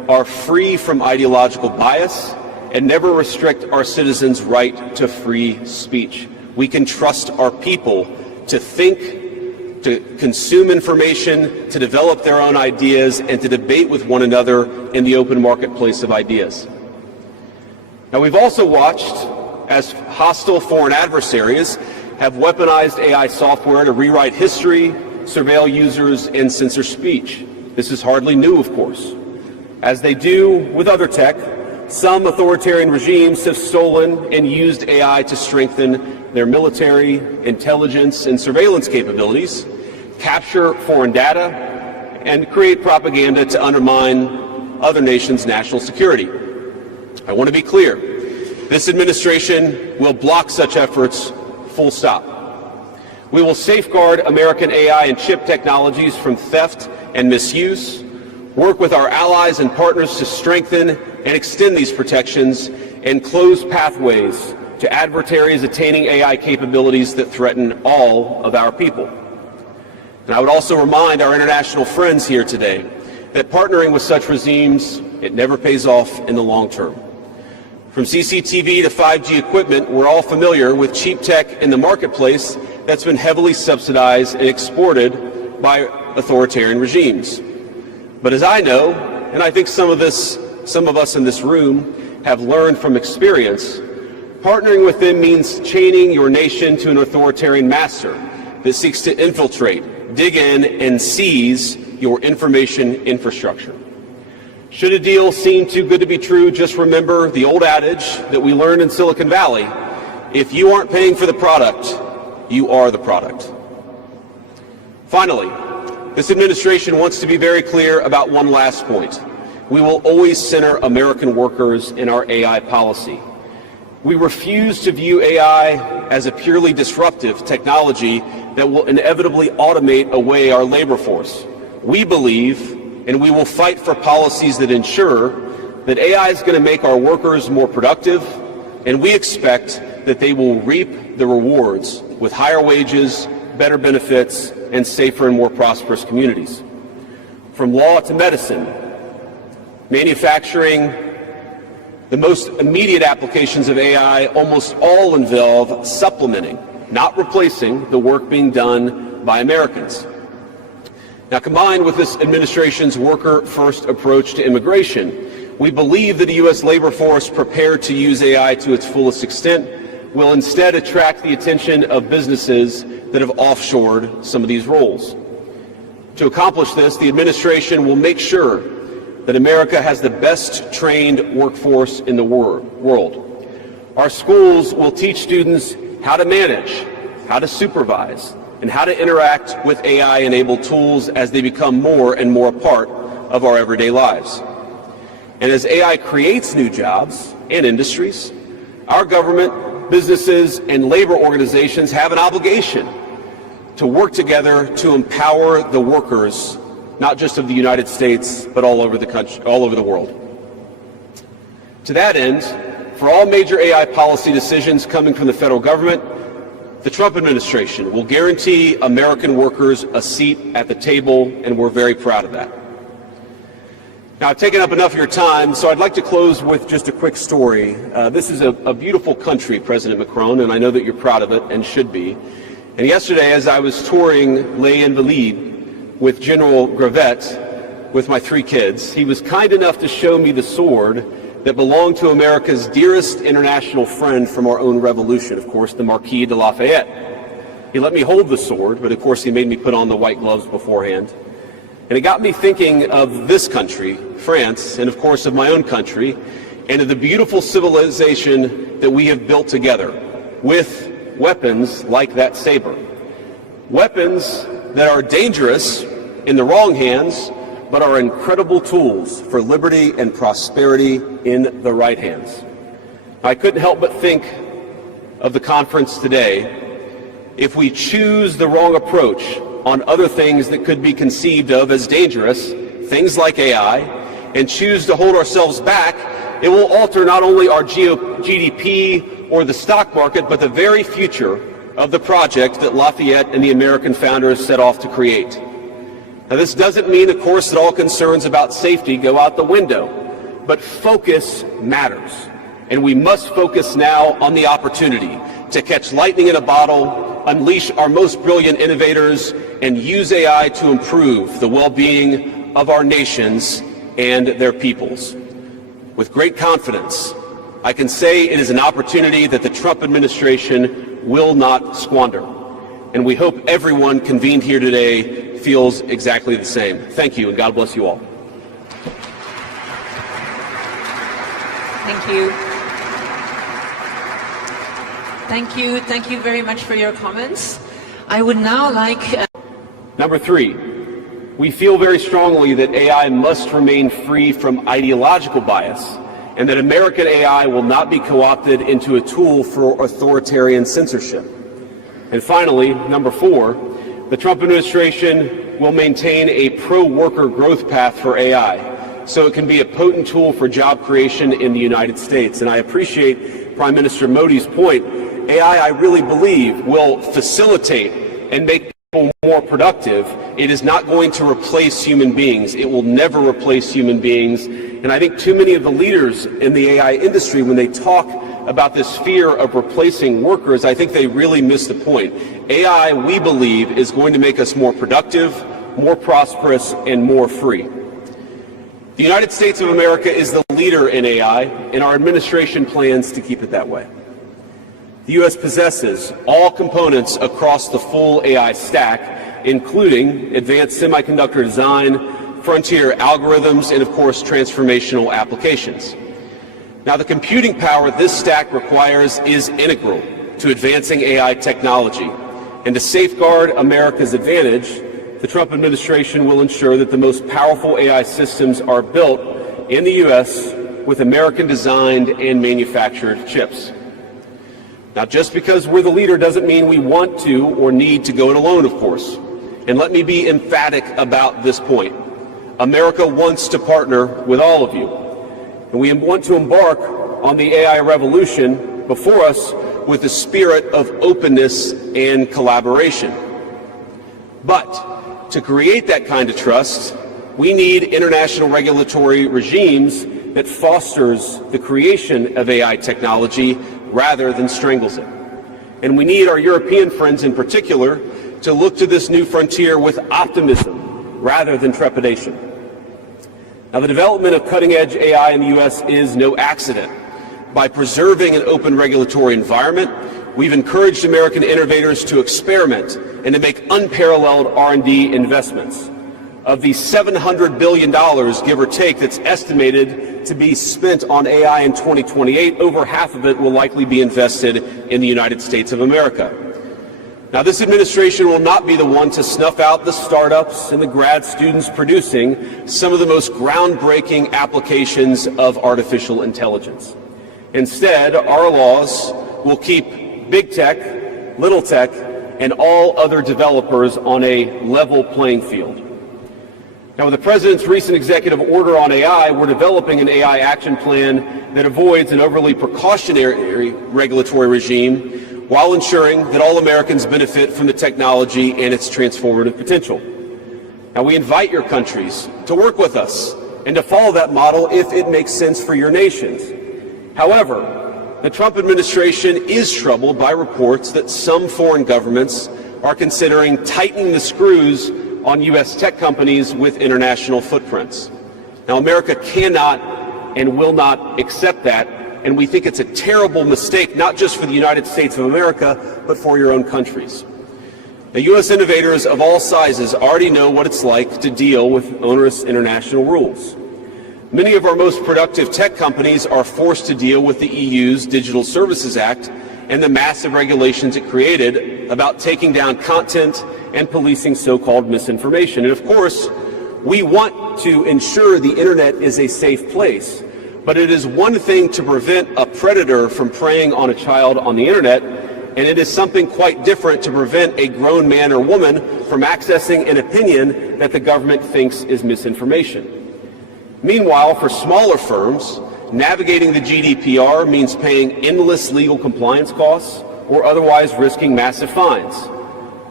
are free from ideological bias and never restrict our citizens' right to free speech. We can trust our people to think, to consume information, to develop their own ideas, and to debate with one another in the open marketplace of ideas. Now, we've also watched as hostile foreign adversaries have weaponized AI software to rewrite history, surveil users, and censor speech. This is hardly new, of course. As they do with other tech, some authoritarian regimes have stolen and used AI to strengthen their military, intelligence, and surveillance capabilities, capture foreign data, and create propaganda to undermine other nations' national security. I want to be clear. This administration will block such efforts, full stop. We will safeguard American AI and chip technologies from theft and misuse, work with our allies and partners to strengthen and extend these protections, and close pathways to adversaries attaining AI capabilities that threaten all of our people. And I would also remind our international friends here today that partnering with such regimes, it never pays off in the long term. From CCTV to 5G equipment, we're all familiar with cheap tech in the marketplace that's been heavily subsidized and exported by authoritarian regimes. But as I know, and I think some of us in this room have learned from experience, partnering with them means chaining your nation to an authoritarian master that seeks to infiltrate, dig in, and seize your information infrastructure. Should a deal seem too good to be true, just remember the old adage that we learned in Silicon Valley: if you aren't paying for the product, you are the product. Finally, this administration wants to be very clear about one last point. We will always center American workers in our AI policy. We refuse to view AI as a purely disruptive technology that will inevitably automate away our labor force. We believe, and we will fight for policies that ensure that AI is going to make our workers more productive, and we expect that they will reap the rewards with higher wages, better benefits, and safer and more prosperous communities. From law to medicine, manufacturing, the most immediate applications of AI almost all involve supplementing, not replacing, the work being done by Americans. Now, combined with this administration's worker-first approach to immigration, we believe that a U.S. labor force prepared to use AI to its fullest extent will instead attract the attention of businesses that have offshored some of these roles. To accomplish this, the administration will make sure that America has the best trained workforce in the world. Our schools will teach students how to manage, how to supervise, and how to interact with AI-enabled tools as they become more and more a part of our everyday lives. And as AI creates new jobs and industries, our government, businesses, and labor organizations have an obligation to work together to empower the workers, not just of the United States, but all over the country, all over the world. To that end, for all major AI policy decisions coming from the federal government, the Trump administration will guarantee American workers a seat at the table, and we're very proud of that. Now, I've taken up enough of your time, so I'd like to close with just a quick story. This is a beautiful country, President Macron, and I know that you're proud of it and should be. And yesterday, as I was touring Les Invalides with General Gravette with my 3 kids, he was kind enough to show me the sword that belonged to America's dearest international friend from our own revolution, of course, the Marquis de Lafayette. He let me hold the sword, but of course he made me put on the white gloves beforehand. And it got me thinking of this country, France, and of course of my own country, and of the beautiful civilization that we have built together with weapons like that saber. Weapons that are dangerous in the wrong hands, but are incredible tools for liberty and prosperity in the right hands. I couldn't help but think of the conference today. If we choose the wrong approach on other things that could be conceived of as dangerous, things like AI, and choose to hold ourselves back, it will alter not only our GDP or the stock market, but the very future of the project that Lafayette and the American founders set off to create. Now, this doesn't mean, of course, that all concerns about safety go out the window, but focus matters. And we must focus now on the opportunity to catch lightning in a bottle, unleash our most brilliant innovators, and use AI to improve the well-being of our nations and their peoples. With great confidence, I can say it is an opportunity that the Trump administration will not squander. And we hope everyone convened here today feels exactly the same. Thank you, and God bless you all. Thank you. Thank you very much for your comments. I would now like... Number 3, we feel very strongly that AI must remain free from ideological bias, and that American AI will not be co-opted into a tool for authoritarian censorship. And finally, number 4, the Trump administration will maintain a pro-worker growth path for AI, so it can be a potent tool for job creation in the United States. And I appreciate Prime Minister Modi's point. AI, I really believe, will facilitate and make people more productive. It is not going to replace human beings. It will never replace human beings. And I think too many of the leaders in the AI industry, when they talk about this fear of replacing workers, I think they really miss the point. AI, we believe, is going to make us more productive, more prosperous, and more free. The United States of America is the leader in AI, and our administration plans to keep it that way. The U.S. possesses all components across the full AI stack, including advanced semiconductor design, frontier algorithms, and of course transformational applications. Now, the computing power this stack requires is integral to advancing AI technology. And to safeguard America's advantage, the Trump administration will ensure that the most powerful AI systems are built in the U.S. with American-designed and manufactured chips. Now, just because we're the leader doesn't mean we want to or need to go it alone, of course. And let me be emphatic about this point. America wants to partner with all of you. And we want to embark on the AI revolution before us with a spirit of openness and collaboration. But to create that kind of trust, we need international regulatory regimes that fosters the creation of AI technology rather than strangles it. And we need our European friends in particular to look to this new frontier with optimism rather than trepidation. Now, the development of cutting-edge AI in the U.S. is no accident. By preserving an open regulatory environment, we've encouraged American innovators to experiment and to make unparalleled R&D investments. Of the $700 billion, give or take, that's estimated to be spent on AI in 2028, over half of it will likely be invested in the United States of America. Now, this administration will not be the one to snuff out the startups and the grad students producing some of the most groundbreaking applications of artificial intelligence. Instead, our laws will keep big tech, little tech, and all other developers on a level playing field. Now, with the President's recent executive order on AI, we're developing an AI action plan that avoids an overly precautionary regulatory regime while ensuring that all Americans benefit from the technology and its transformative potential. Now, we invite your countries to work with us and to follow that model if it makes sense for your nations. However, the Trump administration is troubled by reports that some foreign governments are considering tightening the screws on U.S. tech companies with international footprints. Now, America cannot and will not accept that, and we think it's a terrible mistake, not just for the United States of America, but for your own countries. Now, U.S. innovators of all sizes already know what it's like to deal with onerous international rules. Many of our most productive tech companies are forced to deal with the EU's Digital Services Act and the massive regulations it created about taking down content and policing so-called misinformation. And of course, we want to ensure the internet is a safe place, but it is one thing to prevent a predator from preying on a child on the internet, and it is something quite different to prevent a grown man or woman from accessing an opinion that the government thinks is misinformation. Meanwhile, for smaller firms, navigating the GDPR means paying endless legal compliance costs or otherwise risking massive fines.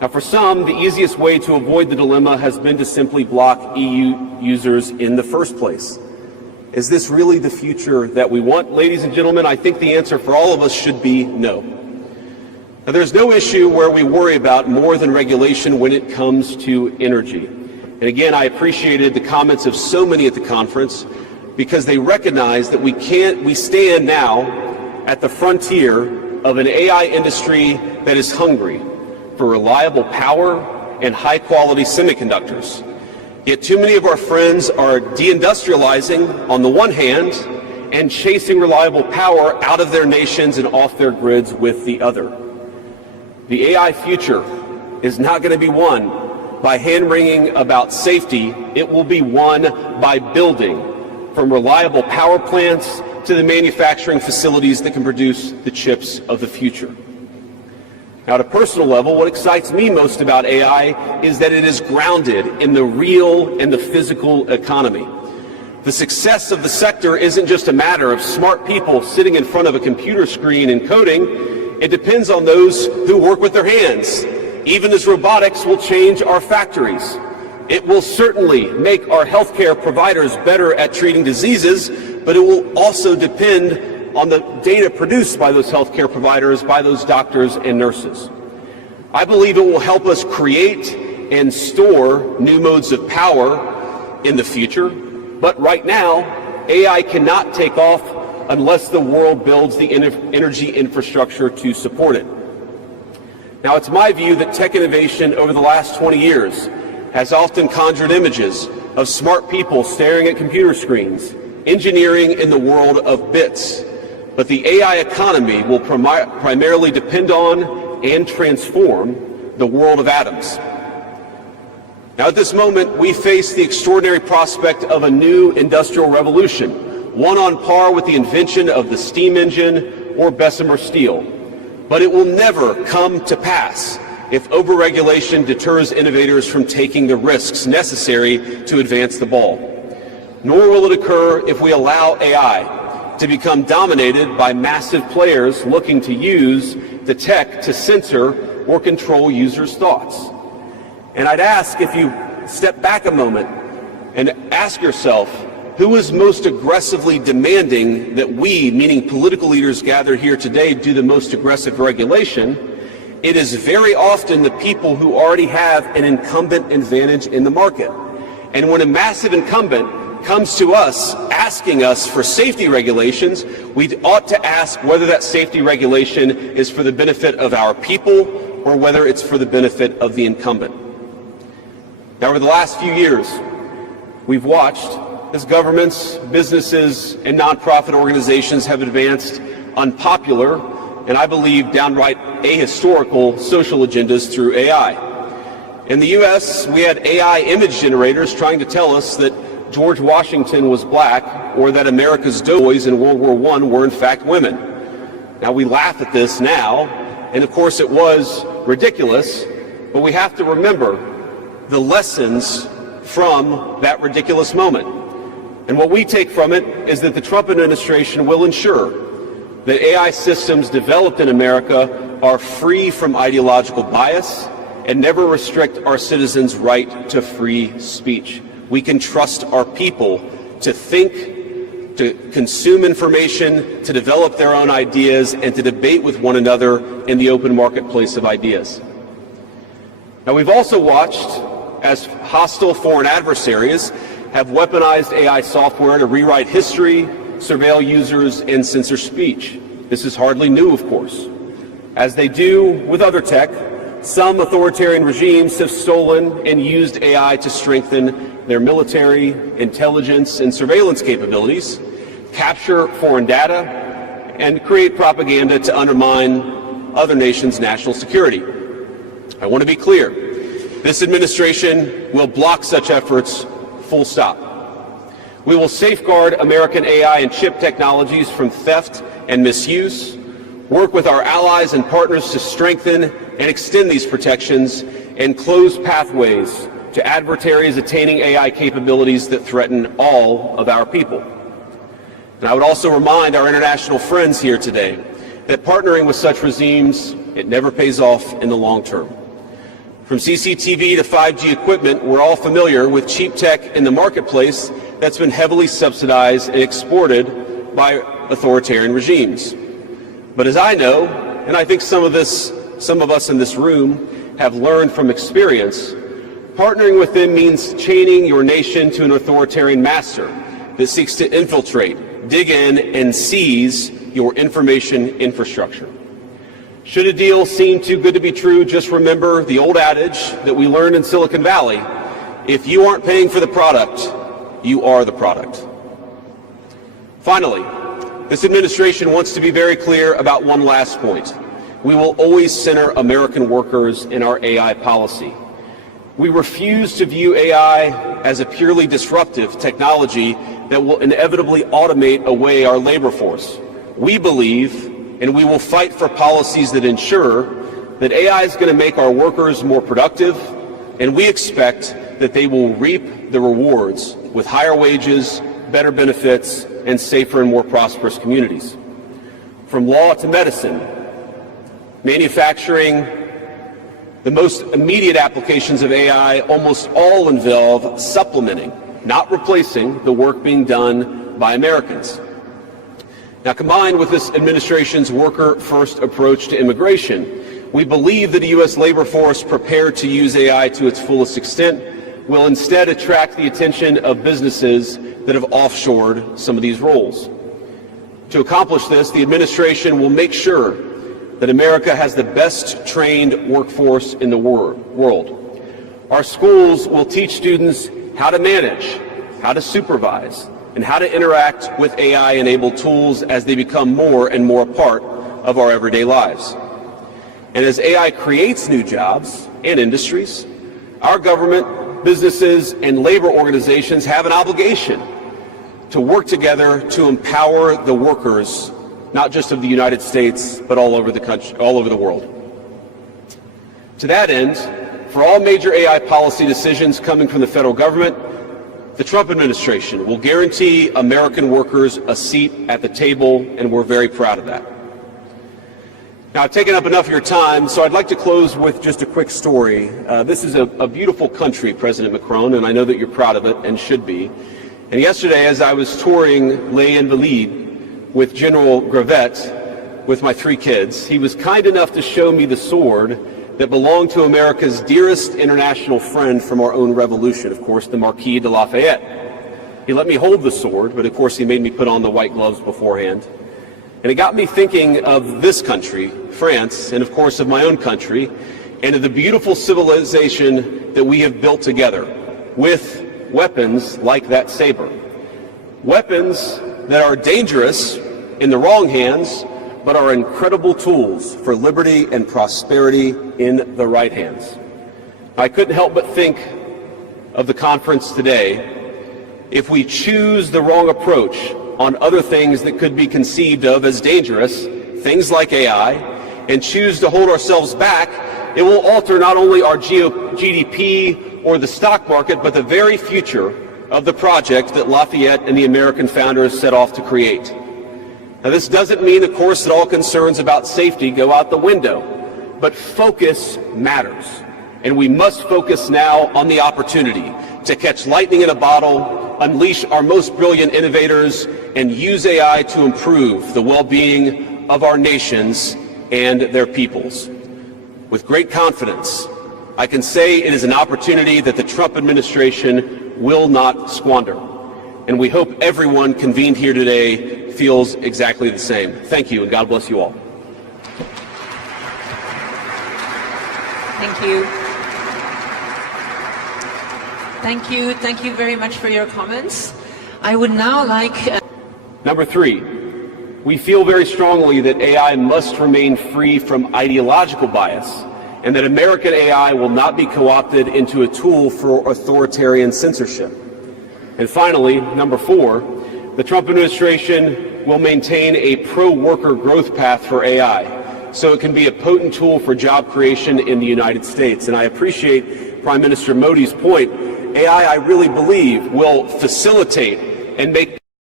Now, for some, the easiest way to avoid the dilemma has been to simply block EU users in the first place. Is this really the future that we want? Ladies and gentlemen, I think the answer for all of us should be no. Now, there's no issue where we worry about more than regulation when it comes to energy. And again, I appreciated the comments of so many at the conference because they recognize that we stand now at the frontier of an AI industry that is hungry for reliable power and high-quality semiconductors. Yet too many of our friends are deindustrializing on the one hand and chasing reliable power out of their nations and off their grids with the other. The AI future is not going to be won by hand-wringing about safety. It will be won by building, from reliable power plants to the manufacturing facilities that can produce the chips of the future. Now, at a personal level, what excites me most about AI is that it is grounded in the real and the physical economy. The success of the sector isn't just a matter of smart people sitting in front of a computer screen and coding. It depends on those who work with their hands. Even as robotics will change our factories, it will certainly make our healthcare providers better at treating diseases, but it will also depend on the data produced by those healthcare providers, by those doctors and nurses. I believe it will help us create and store new modes of power in the future, but right now, AI cannot take off unless the world builds the energy infrastructure to support it. Now, it's my view that tech innovation over the last 20 years has often conjured images of smart people staring at computer screens, engineering in the world of bits. But the AI economy will primarily depend on and transform the world of atoms. Now, at this moment, we face the extraordinary prospect of a new industrial revolution, one on par with the invention of the steam engine or Bessemer steel. But it will never come to pass if overregulation deters innovators from taking the risks necessary to advance the ball. Nor will it occur if we allow AI to become dominated by massive players looking to use the tech to censor or control users' thoughts. And I'd ask if you step back a moment and ask yourself, who is most aggressively demanding that we, meaning political leaders gathered here today, do the most aggressive regulation? It is very often the people who already have an incumbent advantage in the market. And when a massive incumbent comes to us asking us for safety regulations, we ought to ask whether that safety regulation is for the benefit of our people or whether it's for the benefit of the incumbent. Now, over the last few years, we've watched as governments, businesses, and nonprofit organizations have advanced unpopular and, I believe, downright ahistorical social agendas through AI. In the U.S., we had AI image generators trying to tell us that George Washington was black, or that America's doughboys in World War I were in fact women. Now, we laugh at this now, and of course it was ridiculous, but we have to remember the lessons from that ridiculous moment. And what we take from it is that the Trump administration will ensure that AI systems developed in America are free from ideological bias and never restrict our citizens' right to free speech. We can trust our people to think, to consume information, to develop their own ideas, and to debate with one another in the open marketplace of ideas. Now, we've also watched as hostile foreign adversaries have weaponized AI software to rewrite history, surveil users, and censor speech. This is hardly new, of course. As they do with other tech, some authoritarian regimes have stolen and used AI to strengthen their military, intelligence, and surveillance capabilities, capture foreign data, and create propaganda to undermine other nations' national security. I want to be clear. This administration will block such efforts, full stop. We will safeguard American AI and chip technologies from theft and misuse, work with our allies and partners to strengthen and extend these protections, and close pathways to adversaries attaining AI capabilities that threaten all of our people. And I would also remind our international friends here today that partnering with such regimes, it never pays off in the long term. From CCTV to 5G equipment, we're all familiar with cheap tech in the marketplace that's been heavily subsidized and exported by authoritarian regimes. But as I know, and I think some of us in this room have learned from experience, partnering with them means chaining your nation to an authoritarian master that seeks to infiltrate, dig in, and seize your information infrastructure. Should a deal seem too good to be true, just remember the old adage that we learned in Silicon Valley: if you aren't paying for the product, you are the product. Finally, this administration wants to be very clear about one last point. We will always center American workers in our AI policy. We refuse to view AI as a purely disruptive technology that will inevitably automate away our labor force. We believe, and we will fight for policies that ensure that AI is going to make our workers more productive, and we expect that they will reap the rewards with higher wages, better benefits, and safer and more prosperous communities. From law to medicine, manufacturing, the most immediate applications of AI almost all involve supplementing, not replacing, the work being done by Americans. Now, combined with this administration's worker-first approach to immigration, we believe that a U.S. labor force prepared to use AI to its fullest extent will instead attract the attention of businesses that have offshored some of these roles. To accomplish this, the administration will make sure that America has the best trained workforce in the world. Our schools will teach students how to manage, how to supervise, and how to interact with AI-enabled tools as they become more and more a part of our everyday lives. And as AI creates new jobs and industries, our government, businesses, and labor organizations have an obligation to work together to empower the workers, not just of the United States, but all over the country, all over the world. To that end, for all major AI policy decisions coming from the federal government, the Trump administration will guarantee American workers a seat at the table, and we're very proud of that. Now, I've taken up enough of your time, so I'd like to close with just a quick story. This is a beautiful country, President Macron, and I know that you're proud of it and should be. And yesterday, as I was touring Les Invalides with General Gravette with my 3 kids, he was kind enough to show me the sword that belonged to America's dearest international friend from our own revolution, of course, the Marquis de Lafayette. He let me hold the sword, but of course he made me put on the white gloves beforehand. And it got me thinking of this country, France, and of course of my own country, and of the beautiful civilization that we have built together with weapons like that saber. Weapons that are dangerous in the wrong hands, but are incredible tools for liberty and prosperity in the right hands. I couldn't help but think of the conference today. If we choose the wrong approach on other things that could be conceived of as dangerous, things like AI, and choose to hold ourselves back, it will alter not only our GDP or the stock market, but the very future of the project that Lafayette and the American founders set off to create. Now, this doesn't mean, of course, that all concerns about safety go out the window, but focus matters. And we must focus now on the opportunity to catch lightning in a bottle, unleash our most brilliant innovators, and use AI to improve the well-being of our nations and their peoples. With great confidence, I can say it is an opportunity that the Trump administration will not squander. And we hope everyone convened here today feels exactly the same. Thank you, and God bless you all. Thank you. Thank you. Thank you very much for your comments. I would now like... Number 3, we feel very strongly that AI must remain free from ideological bias, and that American AI will not be co-opted into a tool for authoritarian censorship. And finally, number 4, the Trump administration will maintain a pro-worker growth path for AI, so it can be a potent tool for job creation in the United States. And I appreciate Prime Minister Modi's point. AI, I really believe, will facilitate and make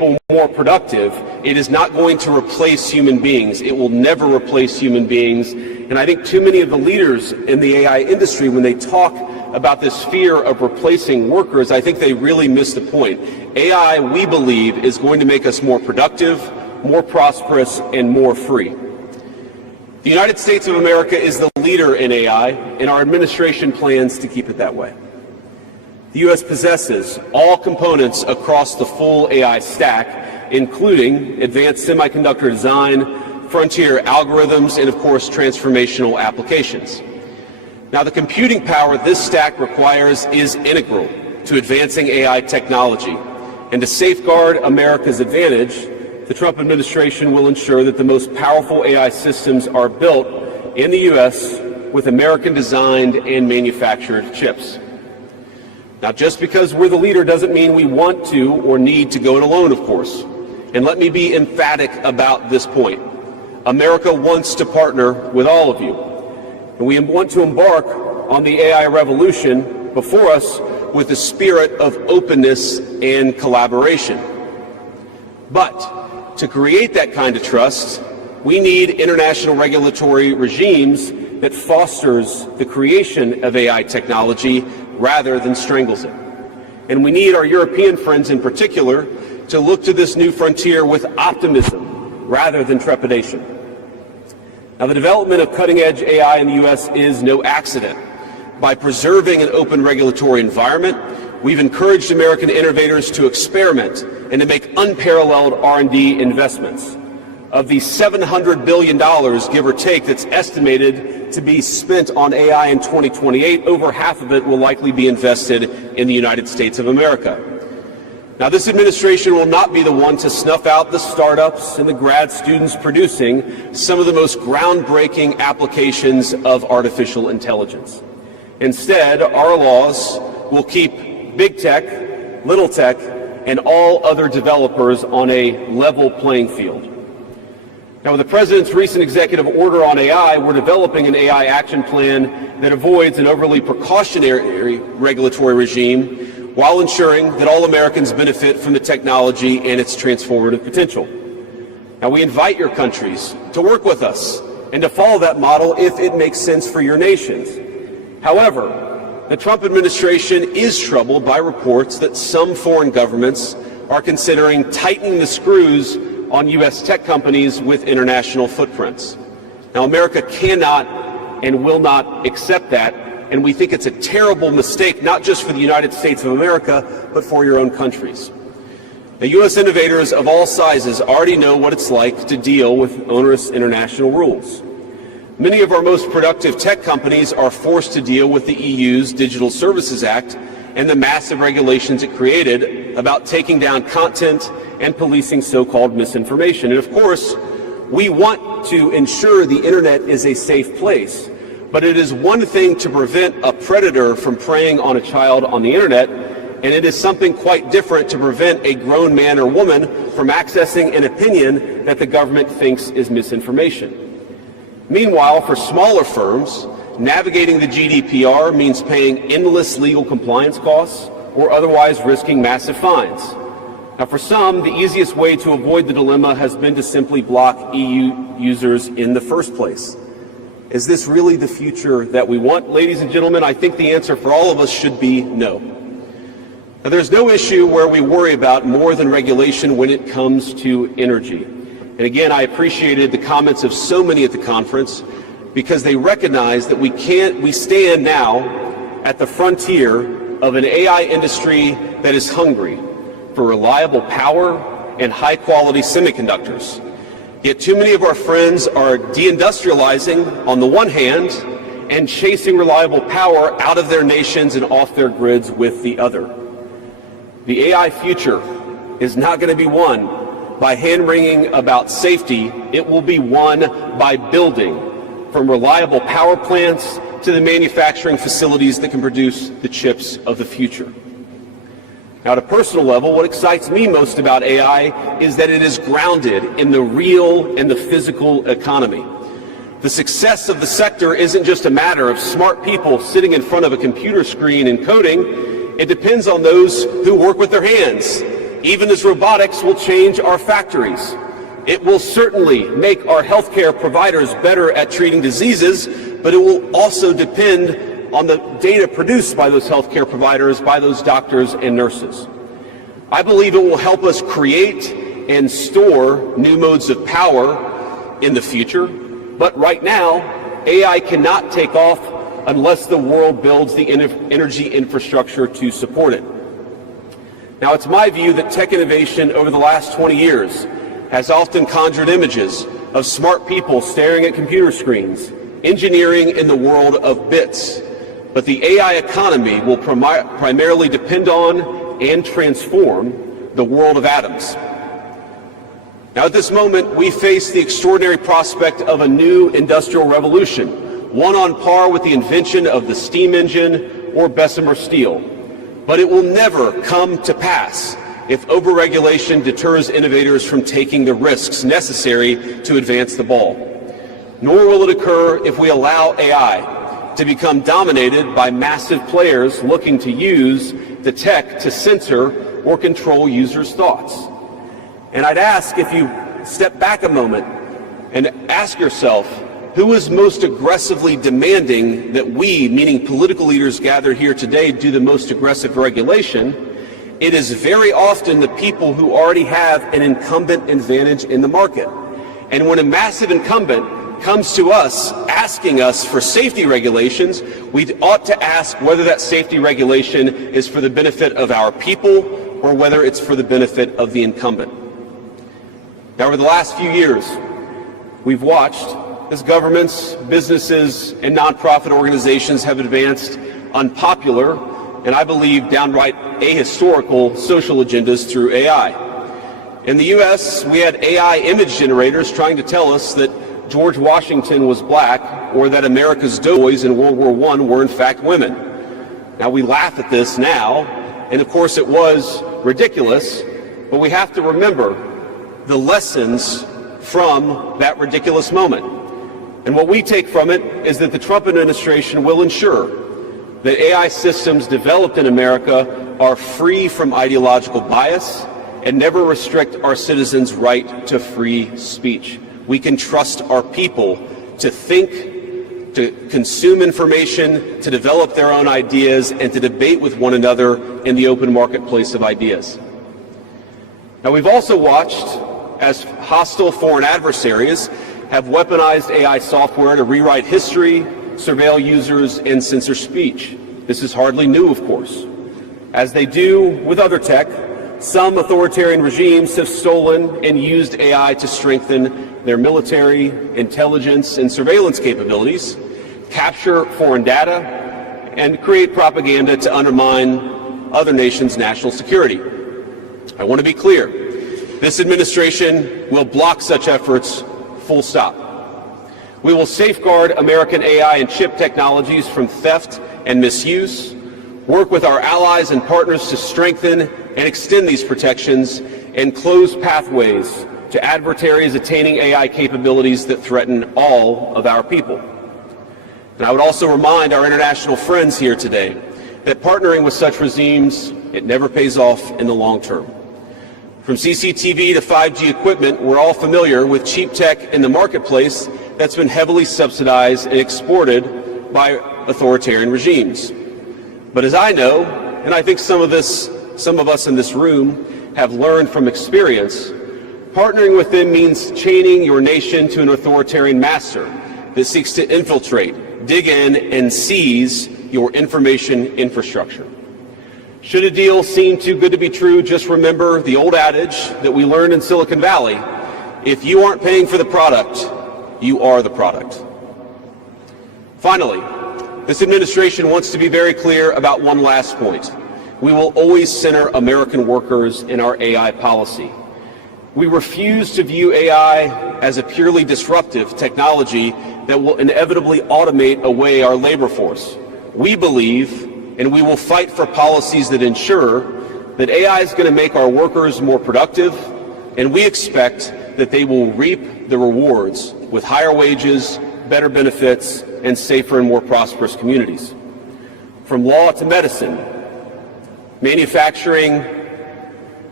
more productive, it is not going to replace human beings. It will never replace human beings. And I think too many of the leaders in the AI industry, when they talk about this fear of replacing workers, I think they really miss the point. AI, we believe, is going to make us more productive, more prosperous, and more free. The United States of America is the leader in AI, and our administration plans to keep it that way. The U.S. possesses all components across the full AI stack, including advanced semiconductor design, frontier algorithms, and of course, transformational applications. Now, the computing power this stack requires is integral to advancing AI technology. And to safeguard America's advantage, the Trump administration will ensure that the most powerful AI systems are built in the U.S. with American-designed and manufactured chips. Now, just because we're the leader doesn't mean we want to or need to go it alone, of course. And let me be emphatic about this point. America wants to partner with all of you. And we want to embark on the AI revolution before us with a spirit of openness and collaboration. But to create that kind of trust, we need international regulatory regimes that fosters the creation of AI technology rather than strangles it. And we need our European friends in particular to look to this new frontier with optimism rather than trepidation. Now, the development of cutting-edge AI in the U.S. is no accident. By preserving an open regulatory environment, we've encouraged American innovators to experiment and to make unparalleled R&D investments. Of the $700 billion, give or take, that's estimated to be spent on AI in 2028, over half of it will likely be invested in the United States of America. Now, this administration will not be the one to snuff out the startups and the grad students producing some of the most groundbreaking applications of artificial intelligence. Instead, our laws will keep big tech, little tech, and all other developers on a level playing field. Now, with the President's recent executive order on AI, we're developing an AI action plan that avoids an overly precautionary regulatory regime while ensuring that all Americans benefit from the technology and its transformative potential. Now, we invite your countries to work with us and to follow that model if it makes sense for your nations. However, the Trump administration is troubled by reports that some foreign governments are considering tightening the screws on U.S. tech companies with international footprints. Now, America cannot and will not accept that, and we think it's a terrible mistake, not just for the United States of America, but for your own countries. The U.S. innovators of all sizes already know what it's like to deal with onerous international rules. Many of our most productive tech companies are forced to deal with the EU's Digital Services Act and the massive regulations it created about taking down content and policing so-called misinformation. And of course, we want to ensure the internet is a safe place, but it is one thing to prevent a predator from preying on a child on the internet, and it is something quite different to prevent a grown man or woman from accessing an opinion that the government thinks is misinformation. Meanwhile, for smaller firms, navigating the GDPR means paying endless legal compliance costs or otherwise risking massive fines. Now, for some, the easiest way to avoid the dilemma has been to simply block EU users in the first place. Is this really the future that we want? Ladies and gentlemen, I think the answer for all of us should be no. Now, there's no issue where we worry about more than regulation when it comes to energy. And again, I appreciated the comments of so many at the conference because they recognize that we stand now at the frontier of an AI industry that is hungry for reliable power and high-quality semiconductors. Yet too many of our friends are deindustrializing on the one hand and chasing reliable power out of their nations and off their grids with the other. The AI future is not going to be won by hand-wringing about safety. It will be won by building, from reliable power plants to the manufacturing facilities that can produce the chips of the future. Now, at a personal level, what excites me most about AI is that it is grounded in the real and the physical economy. The success of the sector isn't just a matter of smart people sitting in front of a computer screen and coding. It depends on those who work with their hands, even as robotics will change our factories. It will certainly make our healthcare providers better at treating diseases, but it will also depend on the data produced by those healthcare providers, by those doctors and nurses. I believe it will help us create and store new modes of power in the future, but right now, AI cannot take off unless the world builds the energy infrastructure to support it. Now, it's my view that tech innovation over the last 20 years has often conjured images of smart people staring at computer screens, engineering in the world of bits. But the AI economy will primarily depend on and transform the world of atoms. Now, at this moment, we face the extraordinary prospect of a new industrial revolution, one on par with the invention of the steam engine or Bessemer steel. But it will never come to pass if overregulation deters innovators from taking the risks necessary to advance the ball. Nor will it occur if we allow AI to become dominated by massive players looking to use the tech to censor or control users' thoughts. And I'd ask if you step back a moment and ask yourself, who is most aggressively demanding that we, meaning political leaders gathered here today, do the most aggressive regulation? It is very often the people who already have an incumbent advantage in the market. And when a massive incumbent comes to us asking us for safety regulations, we ought to ask whether that safety regulation is for the benefit of our people or whether it's for the benefit of the incumbent. Now, over the last few years, we've watched as governments, businesses, and nonprofit organizations have advanced unpopular and, I believe, downright ahistorical social agendas through AI. In the U.S., we had AI image generators trying to tell us that George Washington was black or that America's doughboys in World War I were in fact women. Now, we laugh at this now, and of course it was ridiculous, but we have to remember the lessons from that ridiculous moment. And what we take from it is that the Trump administration will ensure that AI systems developed in America are free from ideological bias and never restrict our citizens' right to free speech. We can trust our people to think, to consume information, to develop their own ideas, and to debate with one another in the open marketplace of ideas. Now, we've also watched as hostile foreign adversaries have weaponized AI software to rewrite history, surveil users, and censor speech. This is hardly new, of course. As they do with other tech, some authoritarian regimes have stolen and used AI to strengthen their military, intelligence, and surveillance capabilities, capture foreign data, and create propaganda to undermine other nations' national security. I want to be clear. This administration will block such efforts, full stop. We will safeguard American AI and chip technologies from theft and misuse, work with our allies and partners to strengthen and extend these protections, and close pathways to adversaries attaining AI capabilities that threaten all of our people. And I would also remind our international friends here today that partnering with such regimes, it never pays off in the long term. From CCTV to 5G equipment, we're all familiar with cheap tech in the marketplace that's been heavily subsidized and exported by authoritarian regimes. But as I know, and I think some of us in this room have learned from experience, partnering with them means chaining your nation to an authoritarian master that seeks to infiltrate, dig in, and seize your information infrastructure. Should a deal seem too good to be true, just remember the old adage that we learned in Silicon Valley: if you aren't paying for the product, you are the product. Finally, this administration wants to be very clear about one last point. We will always center American workers in our AI policy. We refuse to view AI as a purely disruptive technology that will inevitably automate away our labor force. We believe, and we will fight for policies that ensure that AI is going to make our workers more productive, and we expect that they will reap the rewards with higher wages, better benefits, and safer and more prosperous communities. From law to medicine, manufacturing,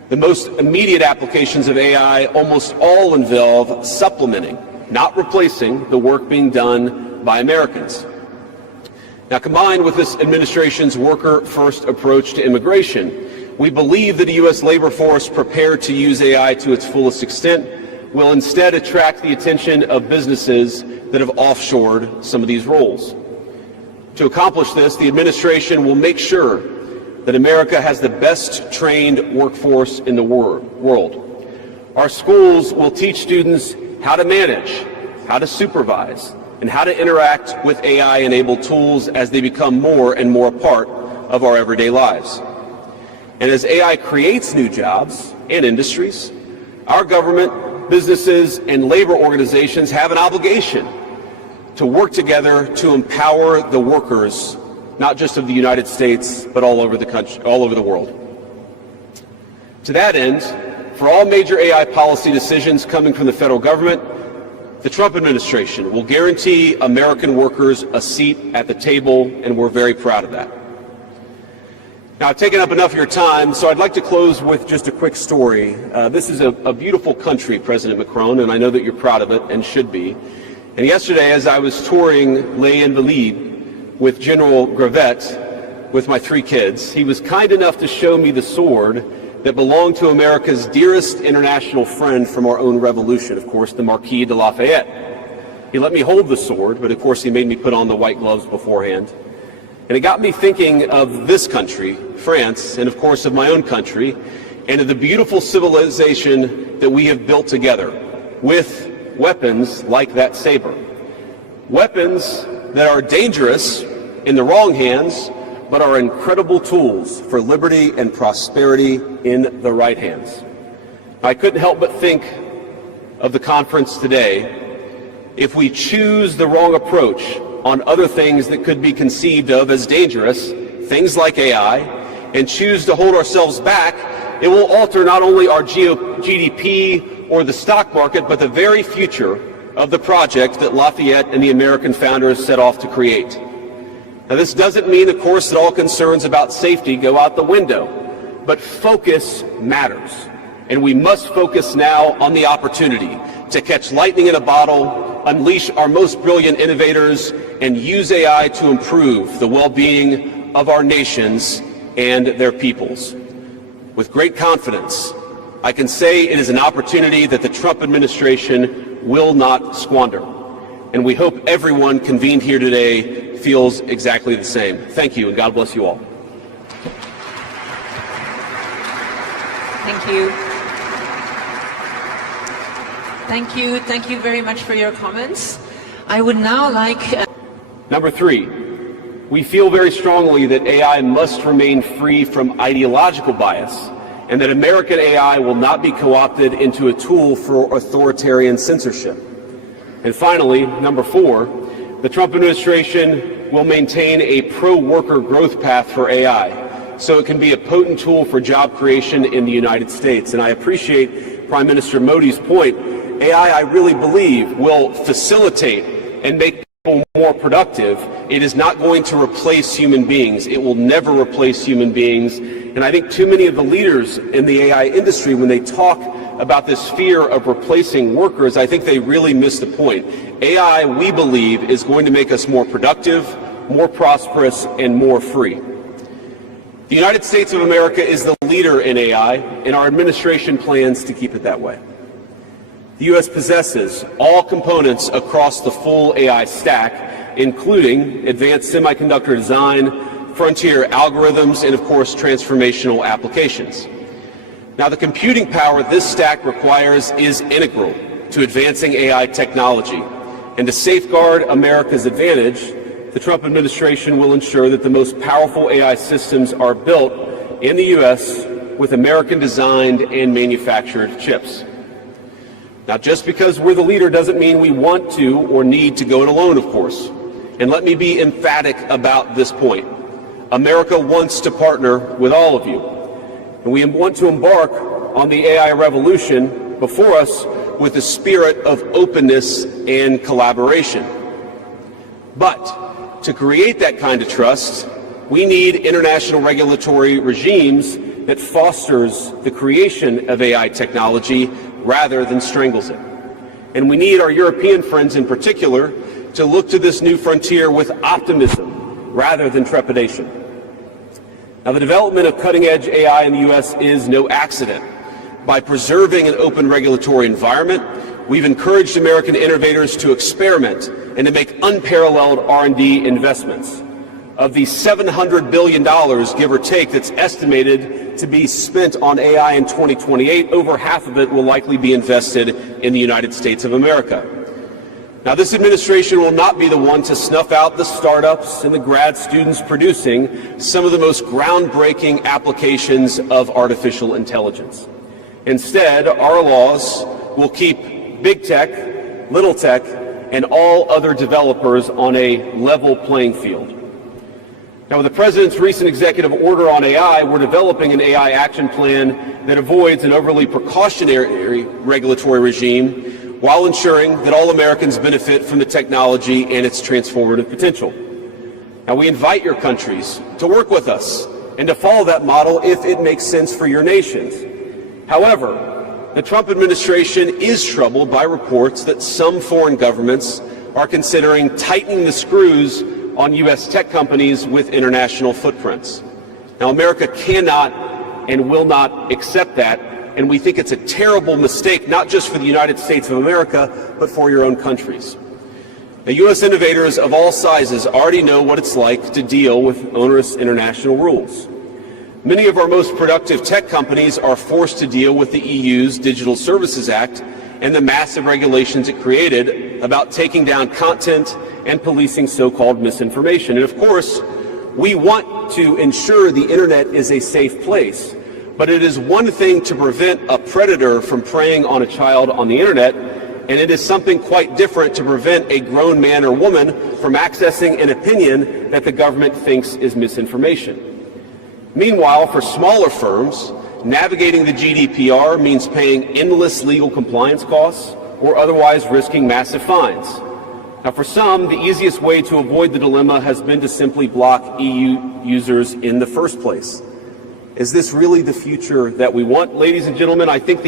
The most immediate applications of AI almost all involve supplementing, not replacing, the work being done by Americans. Now, combined with this administration's worker-first approach to immigration, we believe that a U.S. labor force prepared to use AI to its fullest extent will instead attract the attention of businesses that have offshored some of these roles. To accomplish this, the administration will make sure that America has the best trained workforce in the world. Our schools will teach students how to manage, how to supervise, and how to interact with AI-enabled tools as they become more and more a part of our everyday lives. And as AI creates new jobs and industries, our government, businesses, and labor organizations have an obligation to work together to empower the workers, not just of the United States, but all over the country, all over the world. To that end, for all major AI policy decisions coming from the federal government, the Trump administration will guarantee American workers a seat at the table, and we're very proud of that. Now, I've taken up enough of your time, so I'd like to close with just a quick story. This is a beautiful country, President Macron, and I know that you're proud of it and should be. And yesterday, as I was touring Les Invalides with General Gravette with my 3 kids, he was kind enough to show me the sword that belonged to America's dearest international friend from our own revolution, of course, the Marquis de Lafayette. He let me hold the sword, but of course he made me put on the white gloves beforehand. And it got me thinking of this country, France, and of course of my own country, and of the beautiful civilization that we have built together with weapons like that saber. Weapons that are dangerous in the wrong hands, but are incredible tools for liberty and prosperity in the right hands. I couldn't help but think of the conference today. If we choose the wrong approach on other things that could be conceived of as dangerous, things like AI, and choose to hold ourselves back, it will alter not only our GDP or the stock market, but the very future of the project that Lafayette and the American founders set off to create. Now, this doesn't mean, of course, that all concerns about safety go out the window, but focus matters. And we must focus now on the opportunity to catch lightning in a bottle, unleash our most brilliant innovators, and use AI to improve the well-being of our nations and their peoples. With great confidence, I can say it is an opportunity that the Trump administration will not squander. And we hope everyone convened here today feels exactly the same. Thank you, and God bless you all. Thank you. Thank you. Thank you very much for your comments. I would now like... Number 3, we feel very strongly that AI must remain free from ideological bias, and that American AI will not be co-opted into a tool for authoritarian censorship. And finally, number 4, the Trump administration will maintain a pro-worker growth path for AI, so it can be a potent tool for job creation in the United States. And I appreciate Prime Minister Modi's point. AI, I really believe, will facilitate and make people more productive. It is not going to replace human beings. It will never replace human beings. And I think too many of the leaders in the AI industry, when they talk about this fear of replacing workers, I think they really miss the point. AI, we believe, is going to make us more productive, more prosperous, and more free. The United States of America is the leader in AI, and our administration plans to keep it that way. The U.S. possesses all components across the full AI stack, including advanced semiconductor design, frontier algorithms, and of course, transformational applications. Now, the computing power this stack requires is integral to advancing AI technology. And to safeguard America's advantage, the Trump administration will ensure that the most powerful AI systems are built in the U.S. with American-designed and manufactured chips. Now, just because we're the leader doesn't mean we want to or need to go it alone, of course. And let me be emphatic about this point. America wants to partner with all of you. And we want to embark on the AI revolution before us with a spirit of openness and collaboration. But to create that kind of trust, we need international regulatory regimes that fosters the creation of AI technology rather than strangles it. And we need our European friends in particular to look to this new frontier with optimism rather than trepidation. Now, the development of cutting-edge AI in the U.S. is no accident. By preserving an open regulatory environment, we've encouraged American innovators to experiment and to make unparalleled R&D investments. Of the $700 billion, give or take, that's estimated to be spent on AI in 2028, over half of it will likely be invested in the United States of America. Now, this administration will not be the one to snuff out the startups and the grad students producing some of the most groundbreaking applications of artificial intelligence. Instead, our laws will keep big tech, little tech, and all other developers on a level playing field. Now, with the President's recent executive order on AI, we're developing an AI action plan that avoids an overly precautionary regulatory regime while ensuring that all Americans benefit from the technology and its transformative potential. Now, we invite your countries to work with us and to follow that model if it makes sense for your nations. However, the Trump administration is troubled by reports that some foreign governments are considering tightening the screws on U.S. tech companies with international footprints. Now, America cannot and will not accept that, and we think it's a terrible mistake, not just for the United States of America, but for your own countries. Now, U.S. innovators of all sizes already know what it's like to deal with onerous international rules. Many of our most productive tech companies are forced to deal with the EU's Digital Services Act and the massive regulations it created about taking down content and policing so-called misinformation. And of course, we want to ensure the internet is a safe place, but it is one thing to prevent a predator from preying on a child on the internet, and it is something quite different to prevent a grown man or woman from accessing an opinion that the government thinks is misinformation. Meanwhile, for smaller firms, navigating the GDPR means paying endless legal compliance costs or otherwise risking massive fines. Now, for some, the easiest way to avoid the dilemma has been to simply block EU users in the first place. Is this really the future that we want? Ladies and gentlemen, I think